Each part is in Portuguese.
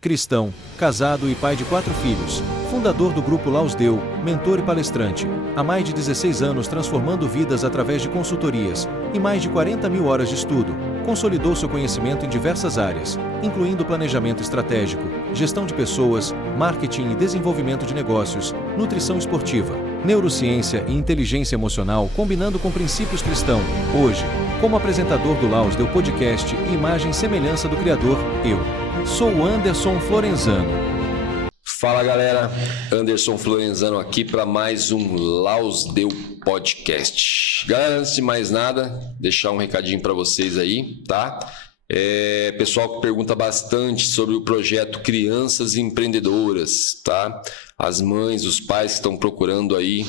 cristão, casado e pai de 4 filhos, fundador do Grupo Laus Deu, mentor e palestrante, há mais de 16 anos transformando vidas através de consultorias e mais de 40 mil horas de estudo, consolidou seu conhecimento em diversas áreas, incluindo planejamento estratégico, gestão de pessoas, marketing e desenvolvimento de negócios, nutrição esportiva, neurociência e inteligência emocional combinando com princípios cristãos. Hoje, como apresentador do Laus Deu Podcast e imagem e semelhança do Criador, eu sou o Anderson Florenzano. Fala galera, Anderson Florenzano aqui para mais um Laus Deu Podcast. Galera, antes de mais nada, deixar um recadinho para vocês aí, tá? Pessoal que pergunta bastante sobre o projeto Crianças Empreendedoras, tá? As mães, os pais que estão procurando aí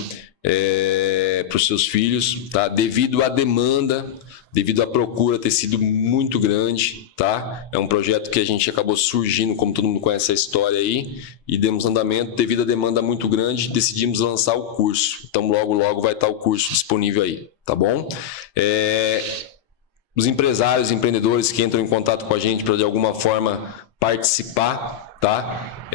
para os seus filhos, tá? Devido à demanda, devido à procura ter sido muito grande, tá? É um projeto que a gente acabou surgindo, como todo mundo conhece a história aí, e demos andamento. Devido à demanda muito grande, decidimos lançar o curso. Então, logo vai estar o curso disponível aí, tá bom? Os empresários, empreendedores que entram em contato com a gente para de alguma forma participar, tá?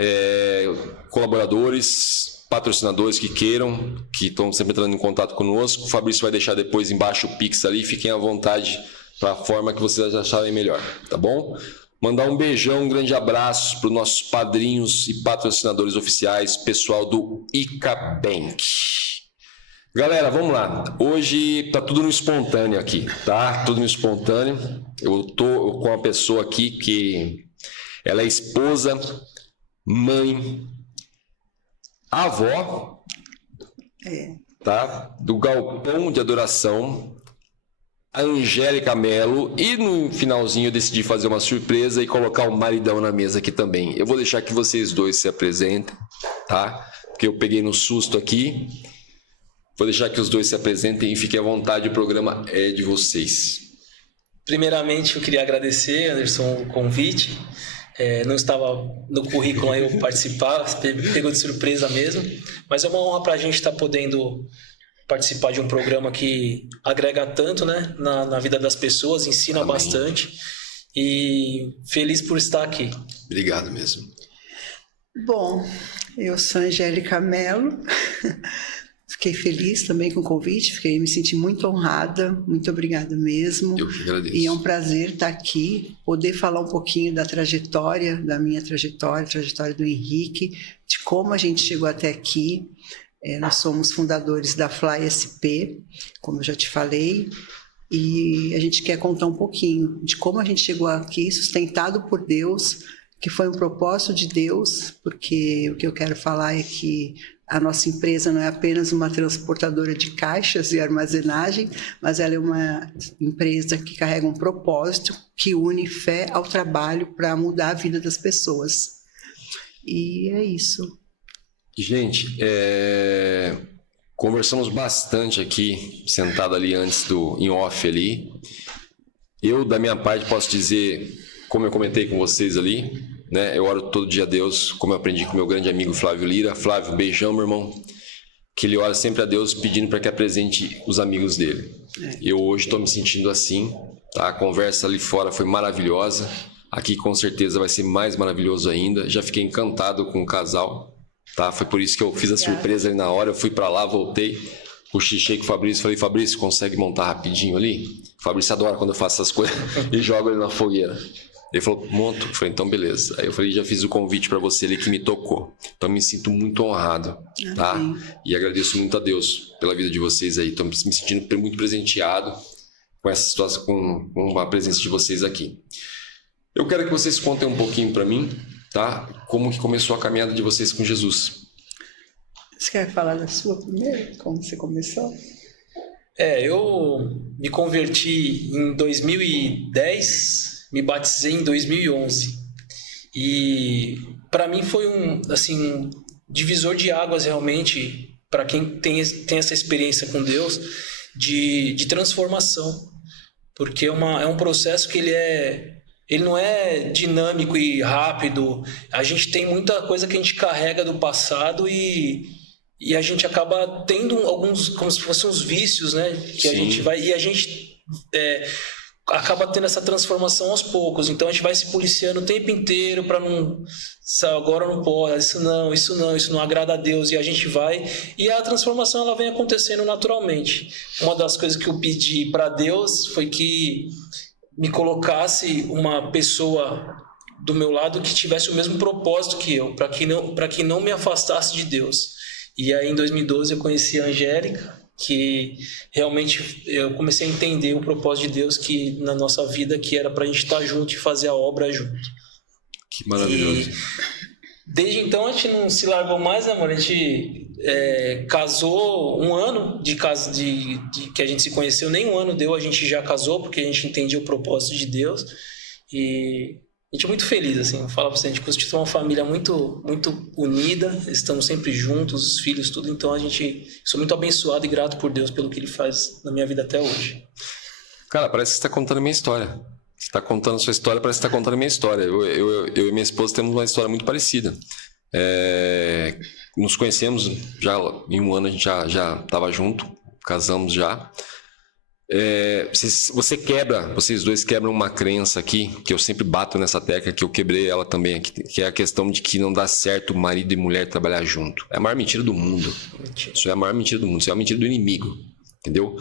Colaboradores, patrocinadores que queiram, que estão sempre entrando em contato conosco. O Fabrício vai deixar depois embaixo o Pix ali, fiquem à vontade para a forma que vocês acharem melhor, tá bom? Mandar um beijão, um grande abraço para os nossos padrinhos e patrocinadores oficiais, pessoal do ICA Bank. Galera, vamos lá. Hoje tá tudo no espontâneo aqui, tá? Tudo no espontâneo. Eu tô com uma pessoa aqui que ela é esposa, mãe, avó, tá? Do Galpão de Adoração, a Angélica Mello, e no finalzinho eu decidi fazer uma surpresa e colocar o maridão na mesa aqui também. Eu vou deixar que vocês dois se apresentem, tá? Porque eu peguei no susto aqui. Vou deixar que os dois se apresentem e fiquem à vontade, o programa é de vocês. Primeiramente, eu queria agradecer, Anderson, o convite. Não estava no currículo aí eu participar, pegou de surpresa mesmo. Mas é uma honra para a gente estar podendo participar de um programa que agrega tanto, né, na vida das pessoas, ensina Amém. Bastante. E feliz por estar aqui. Obrigado mesmo. Bom, eu sou Angélica Mello. Fiquei feliz também com o convite, me senti muito honrada, muito obrigada mesmo. Eu que agradeço. E é um prazer estar aqui, poder falar um pouquinho da trajetória, da minha trajetória, a trajetória do Henrique, de como a gente chegou até aqui. Nós somos fundadores da Fly SP, como eu já te falei, e a gente quer contar um pouquinho de como a gente chegou aqui, sustentado por Deus, que foi um propósito de Deus, porque o que eu quero falar é que a nossa empresa não é apenas uma transportadora de caixas e armazenagem, mas ela é uma empresa que carrega um propósito que une fé ao trabalho para mudar a vida das pessoas. E é isso. Gente, conversamos bastante aqui, sentado ali antes em off ali. Eu, da minha parte, posso dizer, como eu comentei com vocês ali, né? Eu oro todo dia a Deus, como eu aprendi com meu grande amigo Flávio Lira. Flávio, beijão, meu irmão. Que ele ora sempre a Deus pedindo para que apresente os amigos dele. Eu hoje estou me sentindo assim, tá? A conversa ali fora foi maravilhosa. Aqui com certeza vai ser mais maravilhoso ainda. Já fiquei encantado com o casal, tá? Foi por isso que eu fiz a surpresa ali na hora. Eu fui para lá, voltei, cochichei com o Fabrício. Falei, Fabrício, consegue montar rapidinho ali? O Fabrício adora quando eu faço essas coisas e jogo ele na fogueira. Ele falou, monto. Eu falei, então beleza. Aí eu falei, já fiz o convite para você ali que me tocou. Então me sinto muito honrado, tá? E agradeço muito a Deus pela vida de vocês aí. Estou me sentindo muito presenteado com essa situação, com a presença de vocês aqui. Eu quero que vocês contem um pouquinho para mim, tá? Como que começou a caminhada de vocês com Jesus. Você quer falar da sua primeiro? Como você começou? Eu me converti em 2010, me batizei em 2011 e para mim foi um divisor de águas realmente para quem tem essa experiência com Deus de transformação, porque é um processo que ele não é dinâmico e rápido. A gente tem muita coisa que a gente carrega do passado e a gente acaba tendo alguns, como se fossem uns vícios, né? Que a gente vai... E a gente acaba tendo essa transformação aos poucos. Então a gente vai se policiando o tempo inteiro para não, agora não pode, isso não agrada a Deus, e a gente vai, e a transformação ela vem acontecendo naturalmente. Uma das coisas que eu pedi para Deus foi que me colocasse uma pessoa do meu lado que tivesse o mesmo propósito que eu, para que não me afastasse de Deus. E aí em 2012 eu conheci a Angélica, que realmente eu comecei a entender o propósito de Deus que na nossa vida, que era para a gente estar junto e fazer a obra junto. Que maravilhoso. E desde então a gente não se largou mais, né, amor? A gente casou 1 ano de que a gente se conheceu, nem 1 ano deu, a gente já casou, porque a gente entendia o propósito de Deus. E a gente é muito feliz, assim, eu falo pra você, a gente constituiu uma família muito, muito unida, estamos sempre juntos, os filhos, tudo, então sou muito abençoado e grato por Deus pelo que Ele faz na minha vida até hoje. Cara, parece que você está contando a minha história. Você está contando a sua história, parece que você está contando a minha história. Eu e minha esposa temos uma história muito parecida. Nos conhecemos já em 1 ano, a gente já estava junto, casamos já. Vocês dois quebram uma crença aqui, que eu sempre bato nessa tecla, que eu quebrei ela também aqui, que é a questão de que não dá certo marido e mulher trabalhar junto. É a maior mentira do mundo. Isso é a maior mentira do mundo, isso é a mentira do inimigo, entendeu?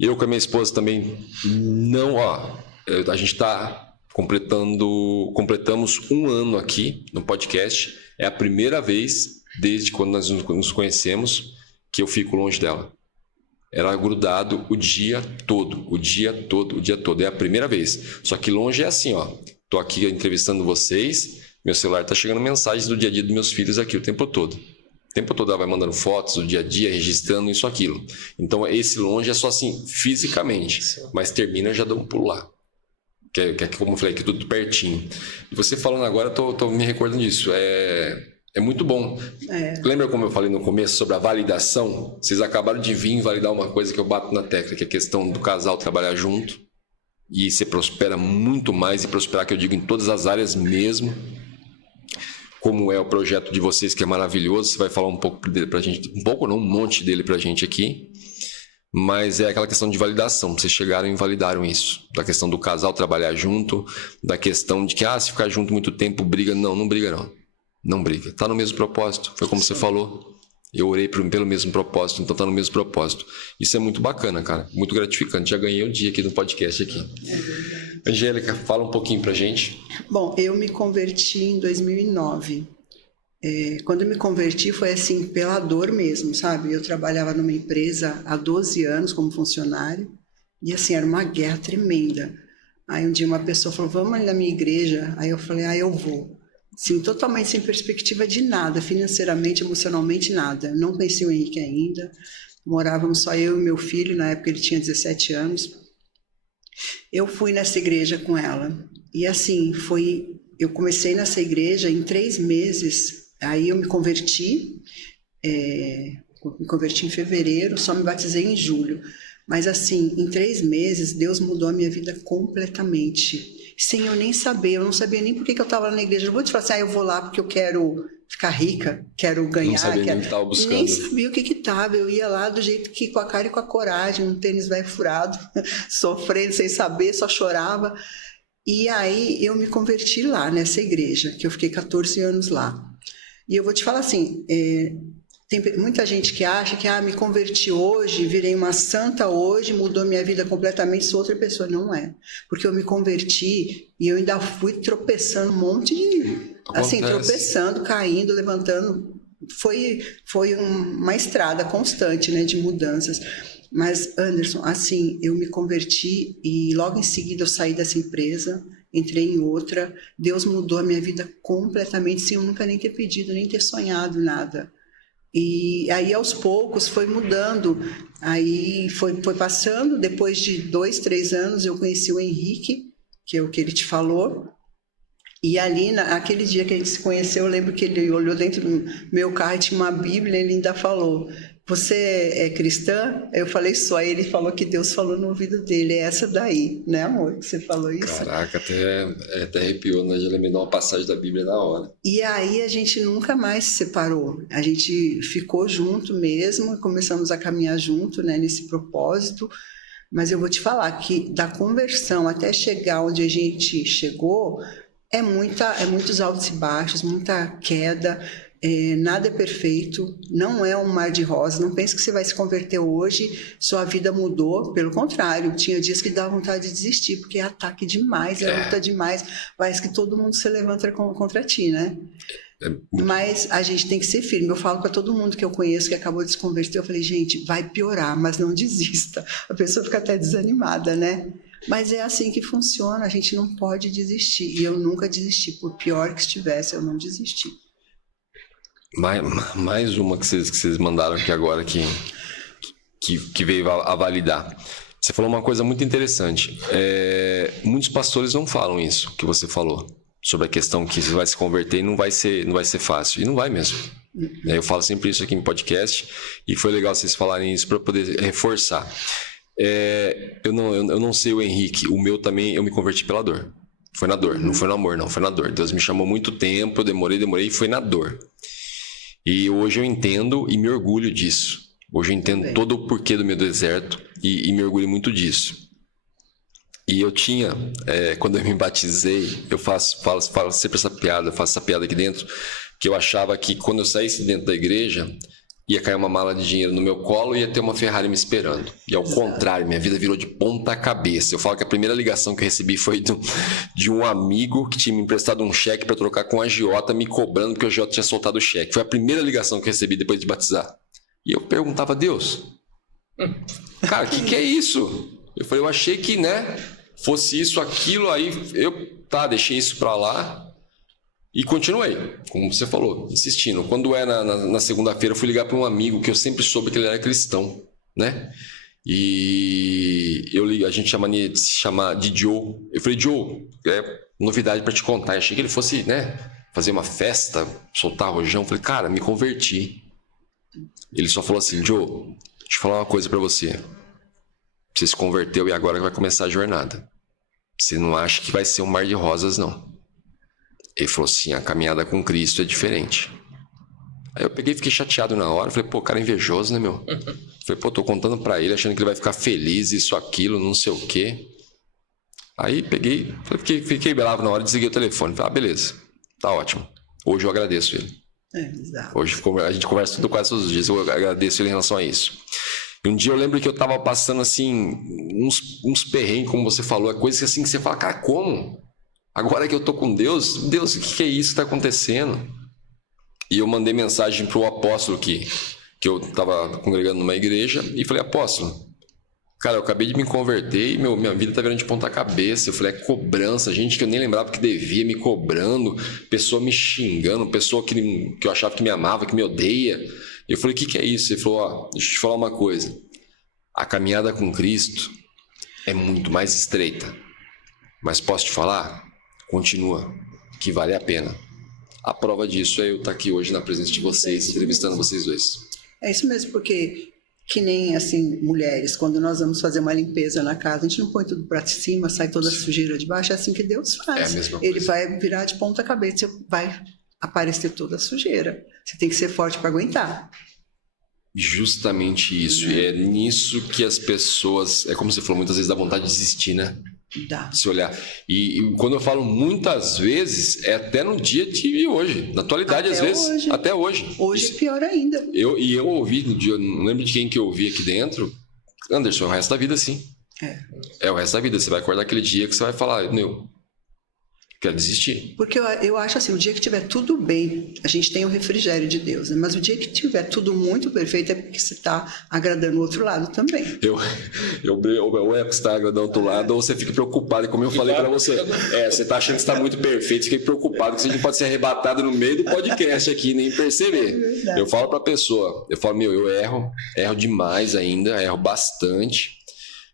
Eu com a minha esposa também não, a gente está completamos 1 ano aqui no podcast. É a primeira vez desde quando nós nos conhecemos que eu fico longe dela. Era grudado o dia todo. É a primeira vez. Só que longe é assim, ó. Tô aqui entrevistando vocês, meu celular tá chegando mensagens do dia a dia dos meus filhos aqui o tempo todo. O tempo todo ela vai mandando fotos do dia a dia, registrando isso, aquilo. Então esse longe é só assim, fisicamente. Mas termina, já dá um pulo lá. Que é como eu falei, que é tudo pertinho. E você falando agora, tô me recordando disso. É muito bom. Lembra como eu falei no começo sobre a validação? Vocês acabaram de vir validar uma coisa que eu bato na tecla, que é a questão do casal trabalhar junto e você prospera muito mais, e prosperar, que eu digo, em todas as áreas mesmo. Como é o projeto de vocês, que é maravilhoso. Você vai falar um pouco dele pra gente, um pouco não, um monte dele pra gente aqui. Mas é aquela questão de validação. Vocês chegaram e validaram isso. Da questão do casal trabalhar junto, da questão de que se ficar junto muito tempo, briga. Não briga não. Não briga, tá no mesmo propósito. Foi como você falou. Eu orei pelo mesmo propósito, então tá no mesmo propósito. Isso é muito bacana, cara. Muito gratificante. Já ganhei um dia aqui no podcast aqui. Angélica, fala um pouquinho pra gente. Bom, eu me converti em 2009. Quando eu me converti foi assim, pela dor mesmo, sabe? Eu trabalhava numa empresa há 12 anos como funcionário e assim, era uma guerra tremenda. Aí um dia uma pessoa falou, vamos ali na minha igreja. Aí eu falei, eu vou. Sim, totalmente sem perspectiva de nada, financeiramente, emocionalmente, nada. Não conheci o Henrique ainda, morávamos só eu e meu filho, na época ele tinha 17 anos. Eu fui nessa igreja com ela, e assim, eu comecei nessa igreja em 3 meses, aí eu me converti em fevereiro, só me batizei em julho. Mas assim, em 3 meses, Deus mudou a minha vida completamente. Sem eu nem saber, eu não sabia nem por que eu estava na igreja. Eu vou te falar assim, eu vou lá porque eu quero ficar rica, quero ganhar. Não sabia nem o que estava buscando. Nem sabia o que estava, eu ia lá do jeito que, com a cara e com a coragem, um tênis velho furado, sofrendo sem saber, só chorava. E aí eu me converti lá nessa igreja, que eu fiquei 14 anos lá. E eu vou te falar assim, tem muita gente que acha que me converti hoje, virei uma santa hoje, mudou minha vida completamente, sou outra pessoa. Não é. Porque eu me converti e eu ainda fui tropeçando um monte de... Assim, tropeçando, caindo, levantando. Foi uma estrada constante, né, de mudanças. Mas, Anderson, assim, eu me converti e logo em seguida eu saí dessa empresa, entrei em outra. Deus mudou a minha vida completamente, sem eu nunca nem ter pedido, nem ter sonhado nada. E aí, aos poucos, foi mudando. Aí foi passando. Depois de 2, 3 anos, eu conheci o Henrique, que é o que ele te falou. E ali, naquele dia que a gente se conheceu, eu lembro que ele olhou dentro do meu carro e tinha uma Bíblia, e ele ainda falou, você é cristã? Eu falei, só. Aí ele falou que Deus falou no ouvido dele, é essa daí, né, amor? Você falou isso? Caraca, até arrepiou, né? Já lembrei de uma passagem da Bíblia na hora. E aí a gente nunca mais se separou. A gente ficou junto mesmo, começamos a caminhar junto, né, nesse propósito. Mas eu vou te falar que da conversão até chegar onde a gente chegou, é muitos altos e baixos, muita queda, nada é perfeito, não é um mar de rosas. Não pense que você vai se converter hoje, sua vida mudou, pelo contrário, tinha dias que dava vontade de desistir, porque é ataque demais, é luta demais, parece que todo mundo se levanta contra ti, né? Mas a gente tem que ser firme. Eu falo para todo mundo que eu conheço que acabou de se converter, eu falei, gente, vai piorar, mas não desista. A pessoa fica até desanimada, né? Mas é assim que funciona, a gente não pode desistir. E eu nunca desisti, por pior que estivesse, eu não desisti. Mais uma que vocês mandaram aqui agora que veio a validar. Você falou uma coisa muito interessante. Muitos pastores não falam isso que você falou, sobre a questão que você vai se converter e não vai ser fácil. E não vai mesmo. Eu falo sempre isso aqui em podcast e foi legal vocês falarem isso para poder reforçar. Eu não sei o Henrique, o meu também, eu me converti pela dor. Foi na dor, não foi no amor, não, foi na dor. Deus me chamou muito tempo, eu demorei e foi na dor. E hoje eu entendo e me orgulho disso. Hoje eu entendo todo o porquê do meu deserto e me orgulho muito disso. E eu tinha, quando eu me batizei, eu falo sempre essa piada, eu faço essa piada aqui dentro, que eu achava que quando eu saísse dentro da igreja, ia cair uma mala de dinheiro no meu colo e ia ter uma Ferrari me esperando. E ao contrário, minha vida virou de ponta cabeça. Eu falo que a primeira ligação que eu recebi foi de um amigo que tinha me emprestado um cheque para trocar com a agiota, me cobrando porque o agiota tinha soltado o cheque. Foi a primeira ligação que eu recebi depois de batizar. E eu perguntava a Deus, cara, o que é isso? Eu falei, eu achei que, fosse isso, aquilo, aí deixei isso para lá. E continuei, como você falou, insistindo. Quando na segunda-feira, eu fui ligar para um amigo que eu sempre soube que ele era cristão, né? E a gente se chama de Joe. Eu falei, Joe, novidade para te contar. Eu achei que ele fosse, fazer uma festa, soltar rojão. Eu falei, cara, me converti. Ele só falou assim, Joe, deixa eu falar uma coisa para você. Você se converteu e agora vai começar a jornada. Você não acha que vai ser um mar de rosas, não. Ele falou assim, a caminhada com Cristo é diferente. Aí eu peguei e fiquei chateado na hora. Falei, cara invejoso, né, meu? Falei, tô contando pra ele, achando que ele vai ficar feliz, isso, aquilo, não sei o quê. Aí peguei, fiquei bravo na hora e desliguei o telefone. Falei, beleza, tá ótimo. Hoje eu agradeço ele. Exato. Hoje a gente conversa tudo quase todos os dias, eu agradeço ele em relação a isso. E um dia eu lembro que eu tava passando, assim, uns perrengues, como você falou, coisas assim que você fala, cara, como? Agora que eu tô com Deus, o que é isso que tá acontecendo? E eu mandei mensagem pro apóstolo que eu tava congregando numa igreja e falei, apóstolo, cara, eu acabei de me converter e minha vida tá virando de ponta cabeça. Eu falei, cobrança, gente que eu nem lembrava que devia me cobrando, pessoa me xingando, pessoa que eu achava que me amava, que me odeia. Eu falei, o que é isso? Ele falou, deixa eu te falar uma coisa, a caminhada com Cristo é muito mais estreita, mas posso te falar? Continua, que vale a pena. A prova disso é eu estar aqui hoje na presença de vocês, entrevistando vocês dois. É isso mesmo, porque que nem assim, mulheres, quando nós vamos fazer uma limpeza na casa, a gente não põe tudo para cima, sai toda a sujeira de baixo, é assim que Deus faz. É a mesma coisa. Ele vai virar de ponta cabeça, vai aparecer toda a sujeira. Você tem que ser forte para aguentar. Justamente isso. E é nisso que as pessoas, como você falou, muitas vezes dá vontade de desistir, né? Dá. Se olhar. E quando eu falo muitas vezes, é até no dia de hoje. Na atualidade, às vezes. Até hoje. Hoje é pior ainda. Eu ouvi, não lembro de quem que eu ouvi aqui dentro. Anderson, é o resto da vida, sim. É o resto da vida. Você vai acordar aquele dia que você vai falar, quero desistir. Porque eu acho assim, o dia que tiver tudo bem, a gente tem o refrigério de Deus, né? Mas o dia que tiver tudo muito perfeito é porque você está agradando o outro lado também. Ou é porque você está agradando o outro lado, ou você fica preocupado, como eu falei para você. Você está achando que está muito perfeito, fica preocupado que você pode ser arrebatado no meio do podcast aqui e nem perceber. Eu falo para a pessoa, eu erro demais ainda, erro bastante.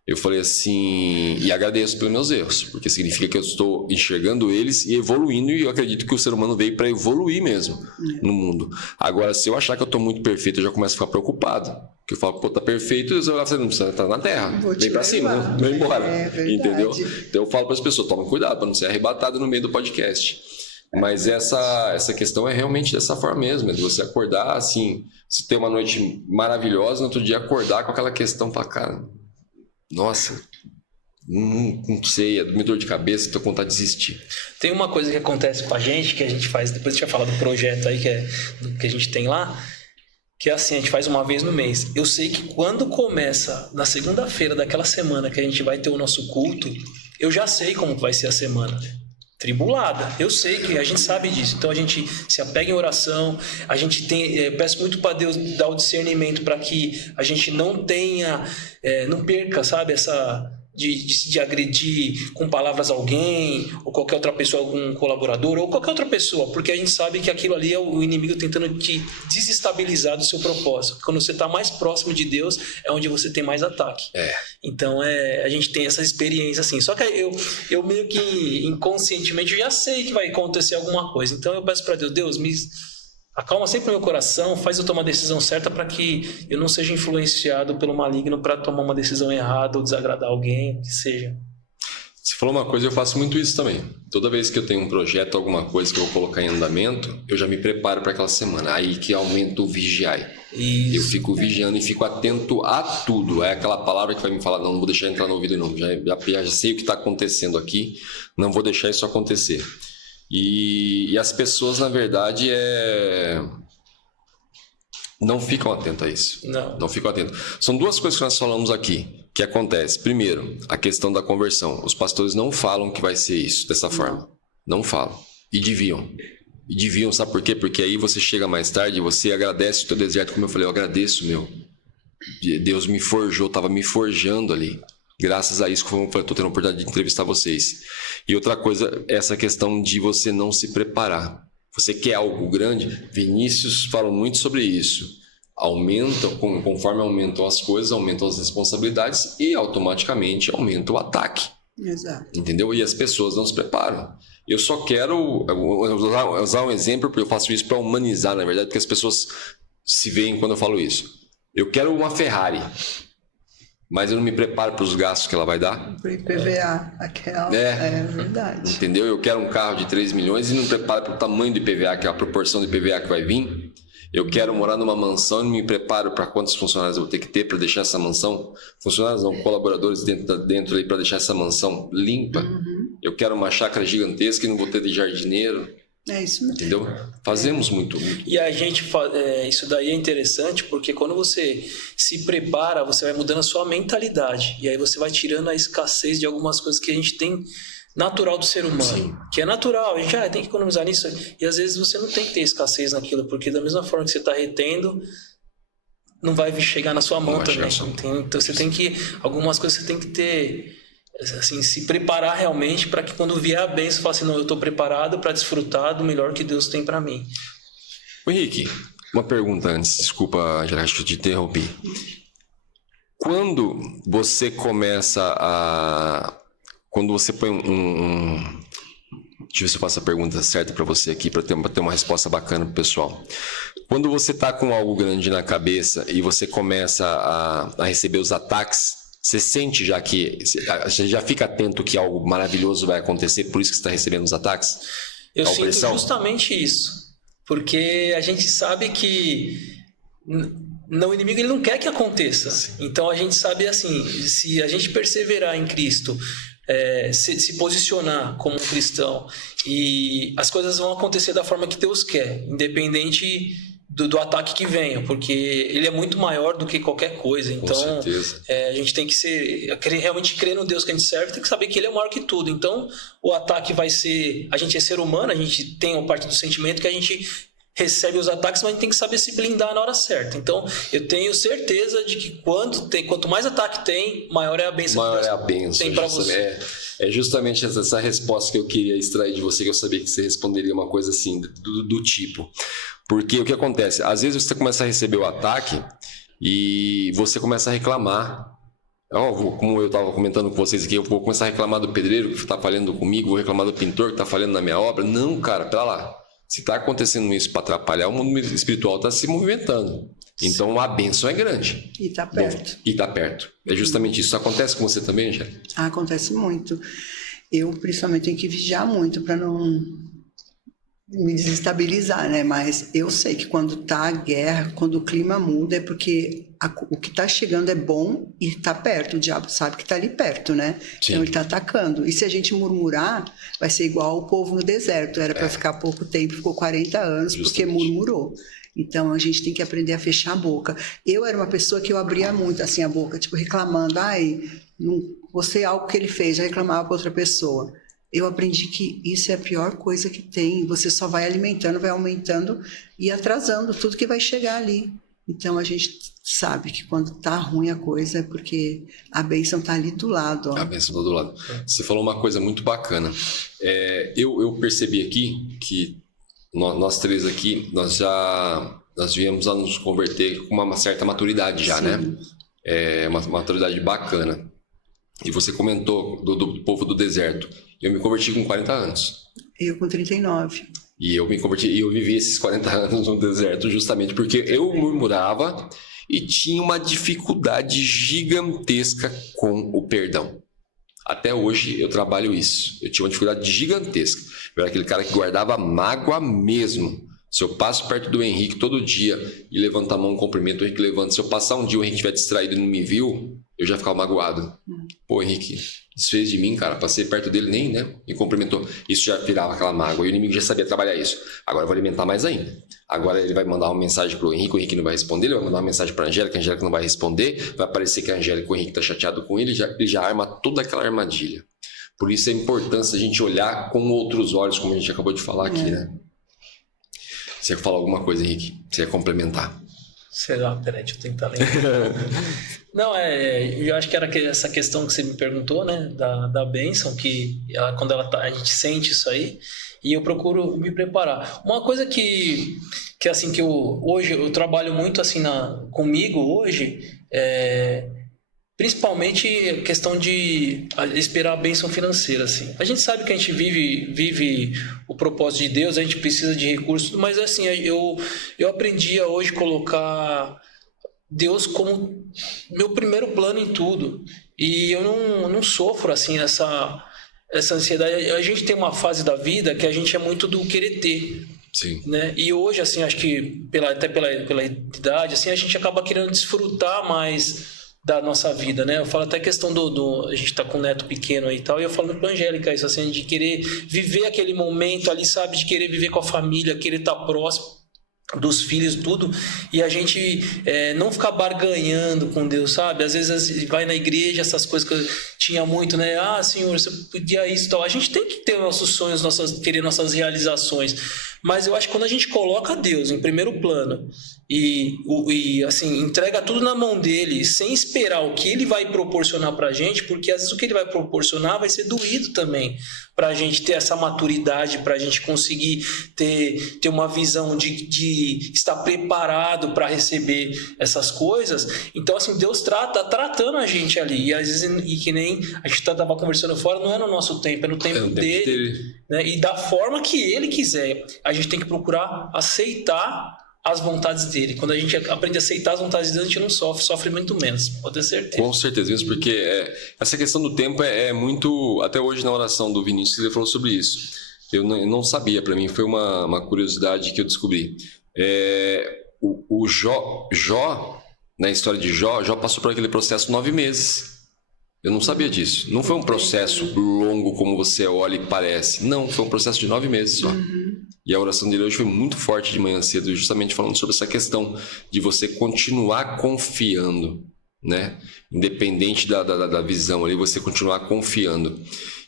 Eu falei assim, e agradeço pelos meus erros, porque significa que eu estou enxergando eles e evoluindo, e eu acredito que o ser humano veio para evoluir mesmo no mundo. Agora, se eu achar que eu estou muito perfeito, eu já começo a ficar preocupado. Porque eu falo, tá perfeito, e você não precisa estar na terra, vem para cima, vem embora. Entendeu? Então eu falo para as pessoas, toma cuidado para não ser arrebatado no meio do podcast. Mas essa questão é realmente dessa forma mesmo, é de você acordar assim, se ter uma noite maravilhosa, no outro dia acordar com aquela questão, falar, cara, nossa, não sei, me dor de cabeça, tô com vontade de desistir. Tem uma coisa que acontece com a gente, que a gente faz, depois a gente vai falar do projeto aí, que a gente tem lá, que é assim, a gente faz uma vez no mês. Eu sei que quando começa, na segunda-feira daquela semana que a gente vai ter o nosso culto, eu já sei como vai ser a semana. Tribulada. Eu sei que a gente sabe disso. Então a gente se apega em oração, a gente peço muito para Deus dar o discernimento para que a gente não tenha, não perca, sabe, essa... De agredir com palavras alguém, ou qualquer outra pessoa, algum colaborador, ou qualquer outra pessoa, porque a gente sabe que aquilo ali é o inimigo tentando te desestabilizar do seu propósito. Quando você está mais próximo de Deus, é onde você tem mais ataque. Então a gente tem essa experiência assim. Só que eu meio que inconscientemente já sei que vai acontecer alguma coisa. Então eu peço para Deus, me acalma sempre o meu coração, faz eu tomar a decisão certa para que eu não seja influenciado pelo maligno para tomar uma decisão errada ou desagradar alguém, o que seja. Você falou uma coisa, eu faço muito isso também. Toda vez que eu tenho um projeto, alguma coisa que eu vou colocar em andamento, eu já me preparo para aquela semana. Aí que aumenta o vigiar. Isso. Eu fico vigiando e fico atento a tudo. É aquela palavra que vai me falar, não vou deixar entrar no ouvido não. Já sei o que está acontecendo aqui, não vou deixar isso acontecer. E as pessoas, na verdade, não ficam atentas a isso. Não ficam atentas. São duas coisas que nós falamos aqui, que acontece. Primeiro, a questão da conversão. Os pastores não falam que vai ser isso, dessa forma. Não falam. E deviam. Sabe por quê? Porque aí você chega mais tarde e você agradece o teu deserto, como eu falei, eu agradeço, meu. Deus me forjou, estava me forjando ali. Graças a isso, como eu estou tendo a oportunidade de entrevistar vocês. E outra coisa, essa questão de você não se preparar. Você quer algo grande? Vinícius fala muito sobre isso. Conforme aumentam as coisas, aumentam as responsabilidades e automaticamente aumenta o ataque. Exato. Entendeu? E as pessoas não se preparam. Eu só quero usar um exemplo, porque eu faço isso para humanizar, na verdade, porque as pessoas se veem quando eu falo isso. Eu quero uma Ferrari. Mas eu não me preparo para os gastos que ela vai dar. Para IPVA, aquela. É verdade. Entendeu? Eu quero um carro de 3 milhões e não me preparo para o tamanho do IPVA, que é a proporção do IPVA que vai vir. Eu quero morar numa mansão e não me preparo para quantos funcionários eu vou ter que ter para deixar essa mansão. Funcionários não, colaboradores dentro ali para deixar essa mansão limpa. Eu quero uma chácara gigantesca e não vou ter de jardineiro. É isso mesmo. Entendeu? Fazemos muito. E a gente isso daí é interessante porque quando você se prepara, você vai mudando a sua mentalidade. E aí você vai tirando a escassez de algumas coisas que a gente tem natural do ser humano. Sim. Que é natural, a gente tem que economizar nisso. E às vezes você não tem que ter escassez naquilo, porque da mesma forma que você está retendo, não vai chegar na sua mão também. Então você tem que, algumas coisas você tem que ter, assim, se preparar realmente para que quando vier a bênção, você fale assim, não, eu estou preparado para desfrutar do melhor que Deus tem para mim. O Henrique, uma pergunta antes, desculpa, Angela, acho que eu te interrompi. Quando você quando você põe deixa eu ver se eu faço a pergunta certa para você aqui, para ter uma resposta bacana pro pessoal. Quando você está com algo grande na cabeça e você começa a receber os ataques, você sente você já fica atento que algo maravilhoso vai acontecer, por isso que você está recebendo os ataques? Eu sinto justamente isso, porque a gente sabe que o inimigo ele não quer que aconteça. Sim. Então a gente sabe assim, se a gente perseverar em Cristo, se posicionar como um cristão, e as coisas vão acontecer da forma que Deus quer, independente do ataque que venha, porque ele é muito maior do que qualquer coisa. Então a gente tem que realmente crer no Deus que a gente serve, tem que saber que ele é maior que tudo. Então o ataque vai ser, a gente é ser humano, a gente tem uma parte do sentimento que a gente recebe os ataques, mas a gente tem que saber se blindar na hora certa. Então eu tenho certeza de que quanto mais ataque tem, maior é a bênção. Maior é a bênção. Tem para você. É justamente essa resposta que eu queria extrair de você, que eu sabia que você responderia uma coisa assim, do tipo. Porque o que acontece? Às vezes você começa a receber o ataque e você começa a reclamar. Como eu estava comentando com vocês aqui, eu vou começar a reclamar do pedreiro que está falhando comigo, vou reclamar do pintor que está falhando na minha obra. Não, cara, pera lá. Se está acontecendo isso para atrapalhar, o mundo espiritual está se movimentando. Então a bênção é grande. E está perto. E está perto. É justamente isso. Acontece com você também, Angela? Acontece muito. Eu, principalmente, tenho que vigiar muito para não me desestabilizar, né? Mas eu sei que quando tá a guerra, quando o clima muda, é porque o que tá chegando é bom e tá perto. O diabo sabe que tá ali perto, né? Sim. Então ele tá atacando. E se a gente murmurar, vai ser igual o povo no deserto. Era para ficar pouco tempo, ficou 40 anos, porque murmurou. Então a gente tem que aprender a fechar a boca. Eu era uma pessoa que eu abria muito assim a boca, tipo reclamando, não gostei algo que ele fez, já reclamava para outra pessoa. Eu aprendi que isso é a pior coisa que tem. Você só vai alimentando, vai aumentando e atrasando tudo que vai chegar ali. Então a gente sabe que quando tá ruim a coisa é porque a bênção tá ali do lado. Ó. A bênção tá do lado. Você falou uma coisa muito bacana. Eu percebi aqui que nós três aqui, nós viemos a nos converter com uma certa maturidade já, né? Uma maturidade bacana. E você comentou do povo do deserto. Eu me converti com 40 anos. Eu com 39. E eu me converti, e eu vivi esses 40 anos no deserto justamente porque eu murmurava e tinha uma dificuldade gigantesca com o perdão. Até hoje eu trabalho isso. Eu tinha uma dificuldade gigantesca. Eu era aquele cara que guardava mágoa mesmo. Se eu passo perto do Henrique todo dia e levanto a mão, cumprimento, o Henrique levanta. Se eu passar um dia e o Henrique estiver distraído e não me viu, eu já ficava magoado. Pô, Henrique, desfez de mim, cara. Passei perto dele, nem, né? Me cumprimentou. Isso já virava aquela mágoa. E o inimigo já sabia trabalhar isso. Agora eu vou alimentar mais ainda. Agora ele vai mandar uma mensagem pro Henrique, o Henrique não vai responder. Ele vai mandar uma mensagem pra Angélica, a Angélica não vai responder. Vai parecer que a Angélica, o Henrique tá chateado com ele. Ele já arma toda aquela armadilha. Por isso a importância a gente olhar com outros olhos, como a gente acabou de falar aqui, né? Você quer falar alguma coisa, Henrique? Você quer complementar? Sei lá, peraí, deixa eu tentar lembrar. Não, eu acho que era essa questão que você me perguntou, né? Da bênção, que quando ela tá, a gente sente isso aí, e eu procuro me preparar. Uma coisa que assim, que hoje eu trabalho muito assim comigo hoje, principalmente a questão de esperar a bênção financeira, assim. A gente sabe que a gente vive o propósito de Deus, a gente precisa de recursos, mas assim, eu aprendi a hoje colocar Deus como meu primeiro plano em tudo. E eu não sofro, assim, essa ansiedade. A gente tem uma fase da vida que a gente é muito do querer ter. Sim. Né? E hoje, assim, acho que até pela idade, assim, a gente acaba querendo desfrutar mais da nossa vida, né? Eu falo até a questão a gente tá com um neto pequeno aí e tal, e eu falo pra Angélica isso, assim, de querer viver aquele momento ali, sabe? De querer viver com a família, querer estar próximo dos filhos, tudo, e a gente não ficar barganhando com Deus, sabe? Às vezes vai na igreja, essas coisas que eu tinha muito, né? Senhor, você podia isso e tal. A gente tem que ter nossos sonhos, querer nossas realizações, mas eu acho que quando a gente coloca Deus em primeiro plano e assim, entrega tudo na mão dele, sem esperar o que ele vai proporcionar pra gente, porque às vezes o que ele vai proporcionar vai ser doído também, pra gente ter essa maturidade, pra gente conseguir ter uma visão de estar preparado para receber essas coisas. Então, assim, Deus tá tratando a gente ali, e às vezes, e que nem a gente tava conversando fora, não é no nosso tempo, é no tempo dele. Né? E da forma que ele quiser. A gente tem que procurar aceitar as vontades dele. Quando a gente aprende a aceitar as vontades dele, a gente não sofre muito menos, pode ter certeza. Com certeza, mesmo porque essa questão do tempo é muito... Até hoje na oração do Vinícius ele falou sobre isso. Eu não sabia, para mim foi uma curiosidade que eu descobri. O Jó, na história de Jó passou por aquele processo 9 meses. Eu não sabia disso. Não foi um processo longo como você olha e parece. Não, foi um processo de 9 meses só. E a oração dele hoje foi muito forte de manhã cedo, justamente falando sobre essa questão de você continuar confiando, né? Independente da visão ali, você continuar confiando.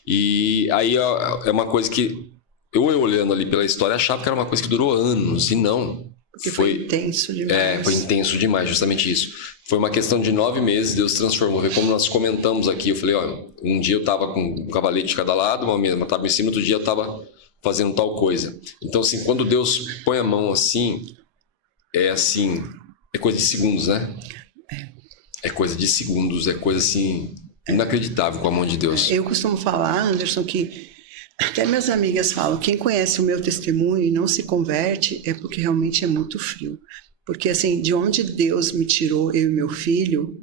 E aí é uma coisa que eu olhando ali pela história achava que era uma coisa que durou anos, e não. Porque foi intenso demais. Foi intenso demais, justamente isso. Foi uma questão de 9 meses, Deus transformou. Como nós comentamos aqui, eu falei, um dia eu tava com um cavalete de cada lado, uma tava em cima, outro dia eu tava fazendo tal coisa. Então, assim, quando Deus põe a mão assim, é coisa de segundos, né? É coisa de segundos, é coisa assim, inacreditável com a mão de Deus. Eu costumo falar, Anderson, que até minhas amigas falam, quem conhece o meu testemunho e não se converte é porque realmente é muito frio. Porque, assim, de onde Deus me tirou, eu e meu filho,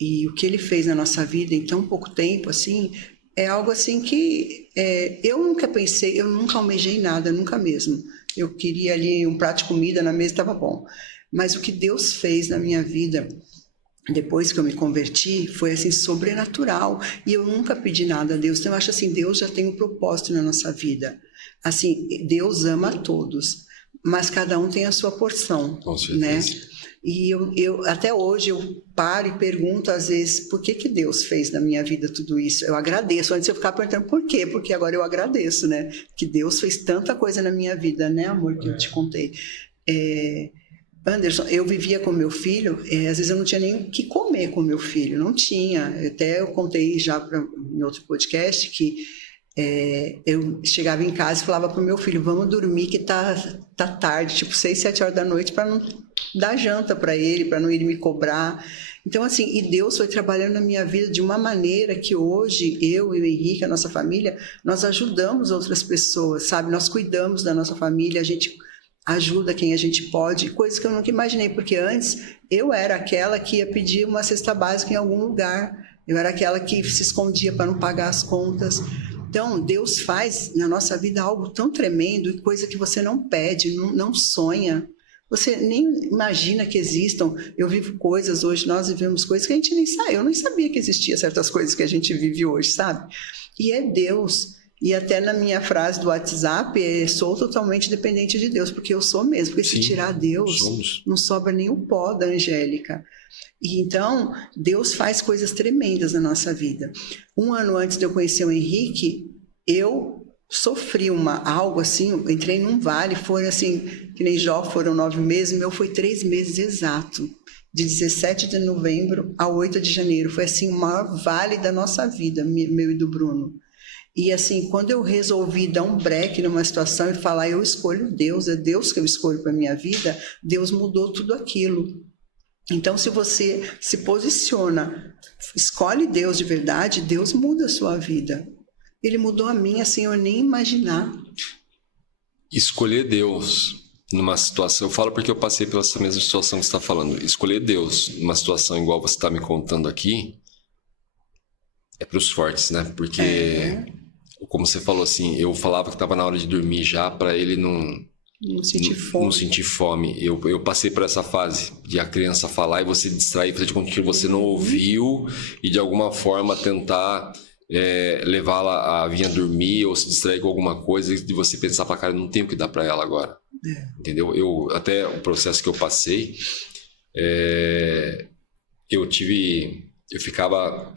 e o que Ele fez na nossa vida em tão pouco tempo, assim, é algo assim que eu nunca pensei, eu nunca almejei nada, nunca mesmo. eu queria ali um prato de comida na mesa, estava bom. Mas o que Deus fez na minha vida, depois que eu me converti, foi assim, sobrenatural. E eu nunca pedi nada a Deus. Então eu acho assim, Deus já tem um propósito na nossa vida. Assim, Deus ama a todos, mas cada um tem a sua porção, né? E eu até hoje eu paro e pergunto às vezes por que Deus fez na minha vida tudo isso. Eu agradeço. Antes eu ficava perguntando por quê, porque agora eu agradeço, né? Que Deus fez tanta coisa na minha vida, né, amor, que eu te contei. Anderson, eu vivia com meu filho, às vezes eu não tinha nem o que comer com meu filho, não tinha. Até eu contei já em outro podcast que eu chegava em casa e falava para o meu filho, vamos dormir que tá tarde, tipo 6, 7 horas da noite, para não dar janta para ele, para não ele me cobrar. Então assim, e Deus foi trabalhando na minha vida de uma maneira que hoje eu e o Henrique, a nossa família, nós ajudamos outras pessoas, sabe? Nós cuidamos da nossa família, a gente ajuda quem a gente pode, coisa que eu nunca imaginei, porque antes eu era aquela que ia pedir uma cesta básica em algum lugar, eu era aquela que se escondia para não pagar as contas. Então, Deus faz na nossa vida algo tão tremendo e coisa que você não pede, não sonha. Você nem imagina que existam. Eu vivo coisas hoje, nós vivemos coisas que a gente nem sabe. Eu nem sabia que existia certas coisas que a gente vive hoje, sabe? E é Deus. E até na minha frase do WhatsApp, sou totalmente dependente de Deus, porque eu sou mesmo. Porque se tirar Deus, não sobra nem o pó da Angélica. E então, Deus faz coisas tremendas na nossa vida. 1 ano antes de eu conhecer o Henrique, eu sofri algo assim, entrei num vale, foram assim, que nem Jó, foram 9 meses, o meu foi 3 meses exato, de 17 de novembro a 8 de janeiro. Foi assim, o maior vale da nossa vida, meu e do Bruno. E assim, quando eu resolvi dar um break numa situação e falar, eu escolho Deus, é Deus que eu escolho para a minha vida, Deus mudou tudo aquilo. Então, se você se posiciona, escolhe Deus de verdade, Deus muda a sua vida. Ele mudou a minha sem eu nem imaginar. Escolher Deus numa situação... Eu falo porque eu passei pela essa mesma situação que você está falando. Escolher Deus numa situação igual você está me contando aqui é para os fortes, né? Porque, como você falou assim, eu falava que estava na hora de dormir já para ele não sentir fome. Eu passei por essa fase de a criança falar e você distrair, fazer de conta que você não ouviu e de alguma forma tentar levá-la a vir a dormir ou se distrair com alguma coisa e você pensar para cara, não tenho o que dar para ela agora. Entendeu? Até o processo que eu passei, eu ficava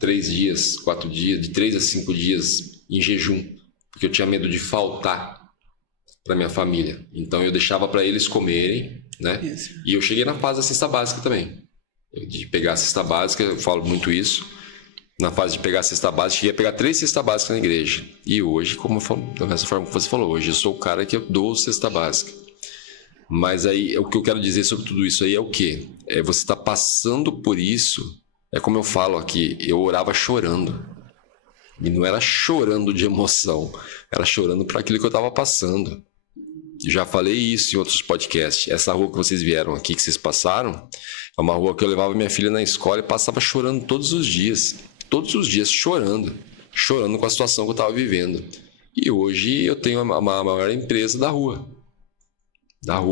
3 dias, 4 dias, de 3 a 5 dias em jejum, porque eu tinha medo de faltar para minha família. Então eu deixava para eles comerem, né? Isso. E eu cheguei na fase da cesta básica também. De pegar a cesta básica, eu falo muito isso. Na fase de pegar a cesta básica, cheguei a pegar 3 cestas básicas na igreja. E hoje, como eu falo, da mesma forma que você falou, hoje eu sou o cara que eu dou cesta básica. Mas aí, o que eu quero dizer sobre tudo isso aí é o quê? Você está passando por isso, como eu falo aqui, eu orava chorando. E não era chorando de emoção, era chorando por aquilo que eu estava passando. Já falei isso em outros podcasts. Essa rua que vocês vieram aqui, que vocês passaram, é uma rua que eu levava minha filha na escola e passava chorando todos os dias chorando com a situação que eu estava vivendo. E hoje eu tenho a maior empresa da rua.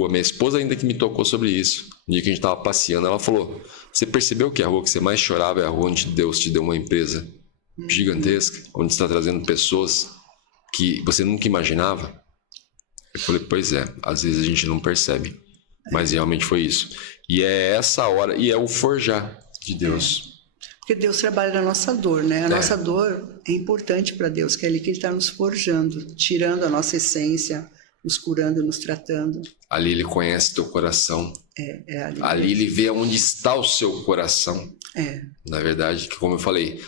Minha esposa ainda que me tocou sobre isso. No dia que a gente estava passeando, ela falou, você percebeu que a rua que você mais chorava é a rua onde Deus te deu uma empresa gigantesca, onde está trazendo pessoas que você nunca imaginava? Eu falei, pois é, às vezes a gente não percebe, mas realmente foi isso. E é essa hora, e é o forjar de Deus. Porque Deus trabalha na nossa dor, né? A nossa dor é importante para Deus, que é ali que Ele está nos forjando, tirando a nossa essência, nos curando, nos tratando. Ali Ele conhece teu coração. Ali Ele vê onde está o seu coração. Na verdade, que como eu falei,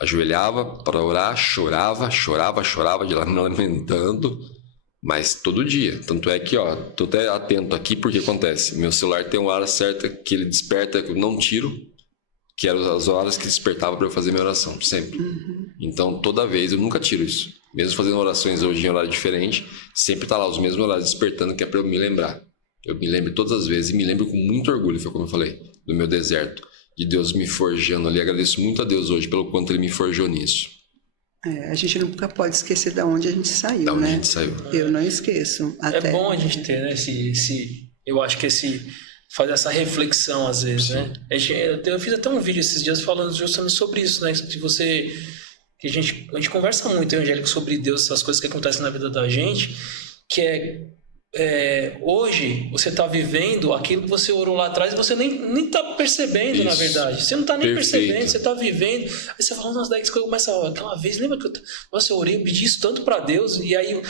ajoelhava para orar, chorava de lá me lamentando, mas todo dia. Tanto é que, tô até atento aqui porque acontece. Meu celular tem uma hora certa que ele desperta, que eu não tiro, que eram as horas que despertava para eu fazer minha oração, sempre. Então, toda vez, eu nunca tiro isso. Mesmo fazendo orações hoje em horário diferente, sempre tá lá os mesmos horários despertando, que é para eu me lembrar. Eu me lembro todas as vezes e me lembro com muito orgulho, foi como eu falei, do meu deserto, de Deus me forjando ali. Agradeço muito a Deus hoje pelo quanto Ele me forjou nisso. A gente nunca pode esquecer de onde a gente saiu, Da onde né? a gente saiu. Eu não esqueço. É bom a gente ter, né? Eu acho que fazer essa reflexão às vezes, né? Eu fiz até um vídeo esses dias falando justamente sobre isso, né? Que a gente conversa muito, Angélico, sobre Deus, essas coisas que acontecem na vida da gente, que hoje você está vivendo aquilo que você orou lá atrás e você nem está percebendo, isso. Na verdade. Você não está nem Perfeito. percebendo, você está vivendo. Aí você fala, nossa, daí que começa aquela vez, lembra que eu orei, eu pedi isso tanto para Deus, e aí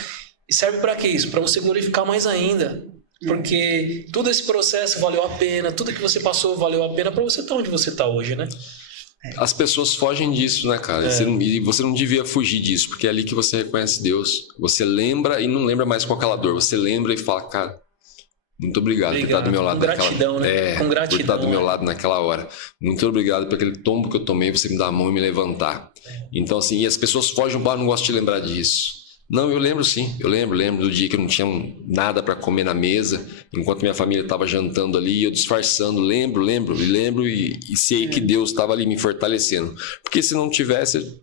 serve para quê isso? Para você glorificar mais ainda. Porque todo esse processo valeu a pena, tudo que você passou valeu a pena para você estar onde você está hoje, né? As pessoas fogem disso, né, cara? E você não devia fugir disso, porque é ali que você reconhece Deus. Você lembra e não lembra mais com aquela dor. Você lembra e fala, cara, muito obrigado por estar do meu lado naquela hora. Com gratidão, né? Com gratidão, por estar do meu lado naquela hora. Muito obrigado por aquele tombo que eu tomei, você me dar a mão e me levantar. Então, assim, e as pessoas fogem, não gosto de lembrar disso. Não, eu lembro sim, eu lembro do dia que eu não tinha nada para comer na mesa, enquanto minha família estava jantando ali, eu disfarçando, lembro e sei que Deus estava ali me fortalecendo, porque se não tivesse,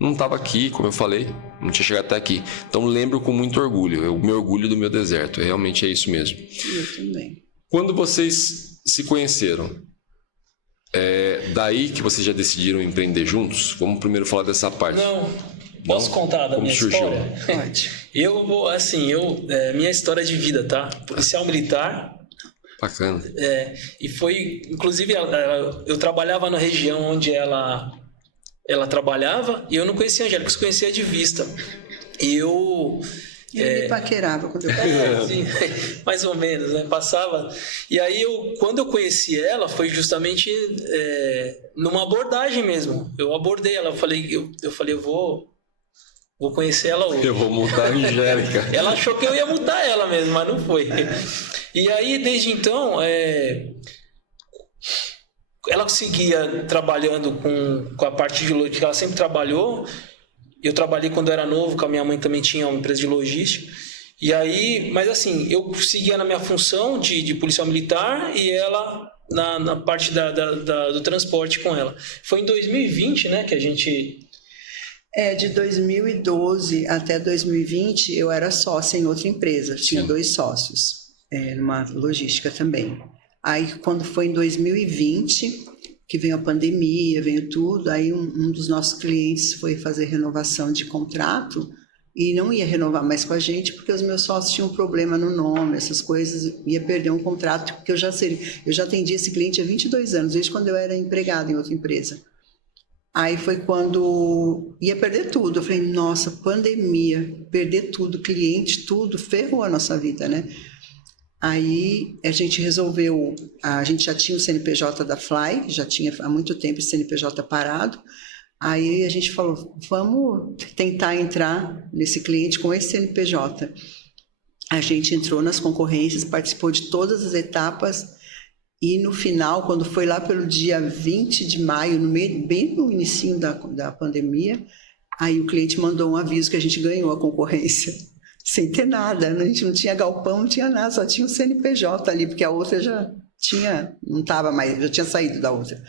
não estava aqui, como eu falei, não tinha chegado até aqui. Então lembro com muito orgulho, eu me orgulho do meu deserto, realmente é isso mesmo. Eu também. Quando vocês se conheceram, daí que vocês já decidiram empreender juntos? Vamos primeiro falar dessa parte. Posso contar da minha história? Pode. Minha história de vida, tá? Policial militar. Bacana. E foi, inclusive, eu trabalhava na região onde ela trabalhava e eu não conhecia a Angélica, eu conhecia de vista. E eu me paquerava quando eu sim, mais ou menos, né? Passava. E aí, quando eu conheci ela, foi justamente numa abordagem mesmo. Eu abordei ela, eu falei, eu vou conhecer ela hoje. Eu vou multar a Angélica. Ela achou que eu ia multar ela mesmo, mas não foi. E aí, desde então, ela seguia trabalhando com a parte de logística, ela sempre trabalhou. Eu trabalhei quando eu era novo, com a minha mãe também tinha uma empresa de logística. E aí, mas assim, eu seguia na minha função de policial militar e ela na parte do transporte com ela. Foi em 2020, né, que a gente... De 2012 até 2020, eu era sócia em outra empresa. Tinha 2 sócios, numa logística também. Aí, quando foi em 2020, que veio a pandemia, veio tudo, aí um dos nossos clientes foi fazer renovação de contrato e não ia renovar mais com a gente, porque os meus sócios tinham um problema no nome, essas coisas, ia perder um contrato, porque eu já atendi esse cliente há 22 anos, desde quando eu era empregada em outra empresa. Aí foi quando ia perder tudo. Eu falei, nossa, pandemia, perder tudo, cliente, tudo, ferrou a nossa vida, né? Aí a gente resolveu, a gente já tinha o CNPJ da Fly, já tinha há muito tempo esse CNPJ parado. Aí a gente falou, vamos tentar entrar nesse cliente com esse CNPJ. A gente entrou nas concorrências, participou de todas as etapas. E no final, quando foi lá pelo dia 20 de maio, bem no início da pandemia, aí o cliente mandou um aviso que a gente ganhou a concorrência, sem ter nada. A gente não tinha galpão, não tinha nada, só tinha o CNPJ ali, porque a outra já não estava mais, já tinha saído da outra.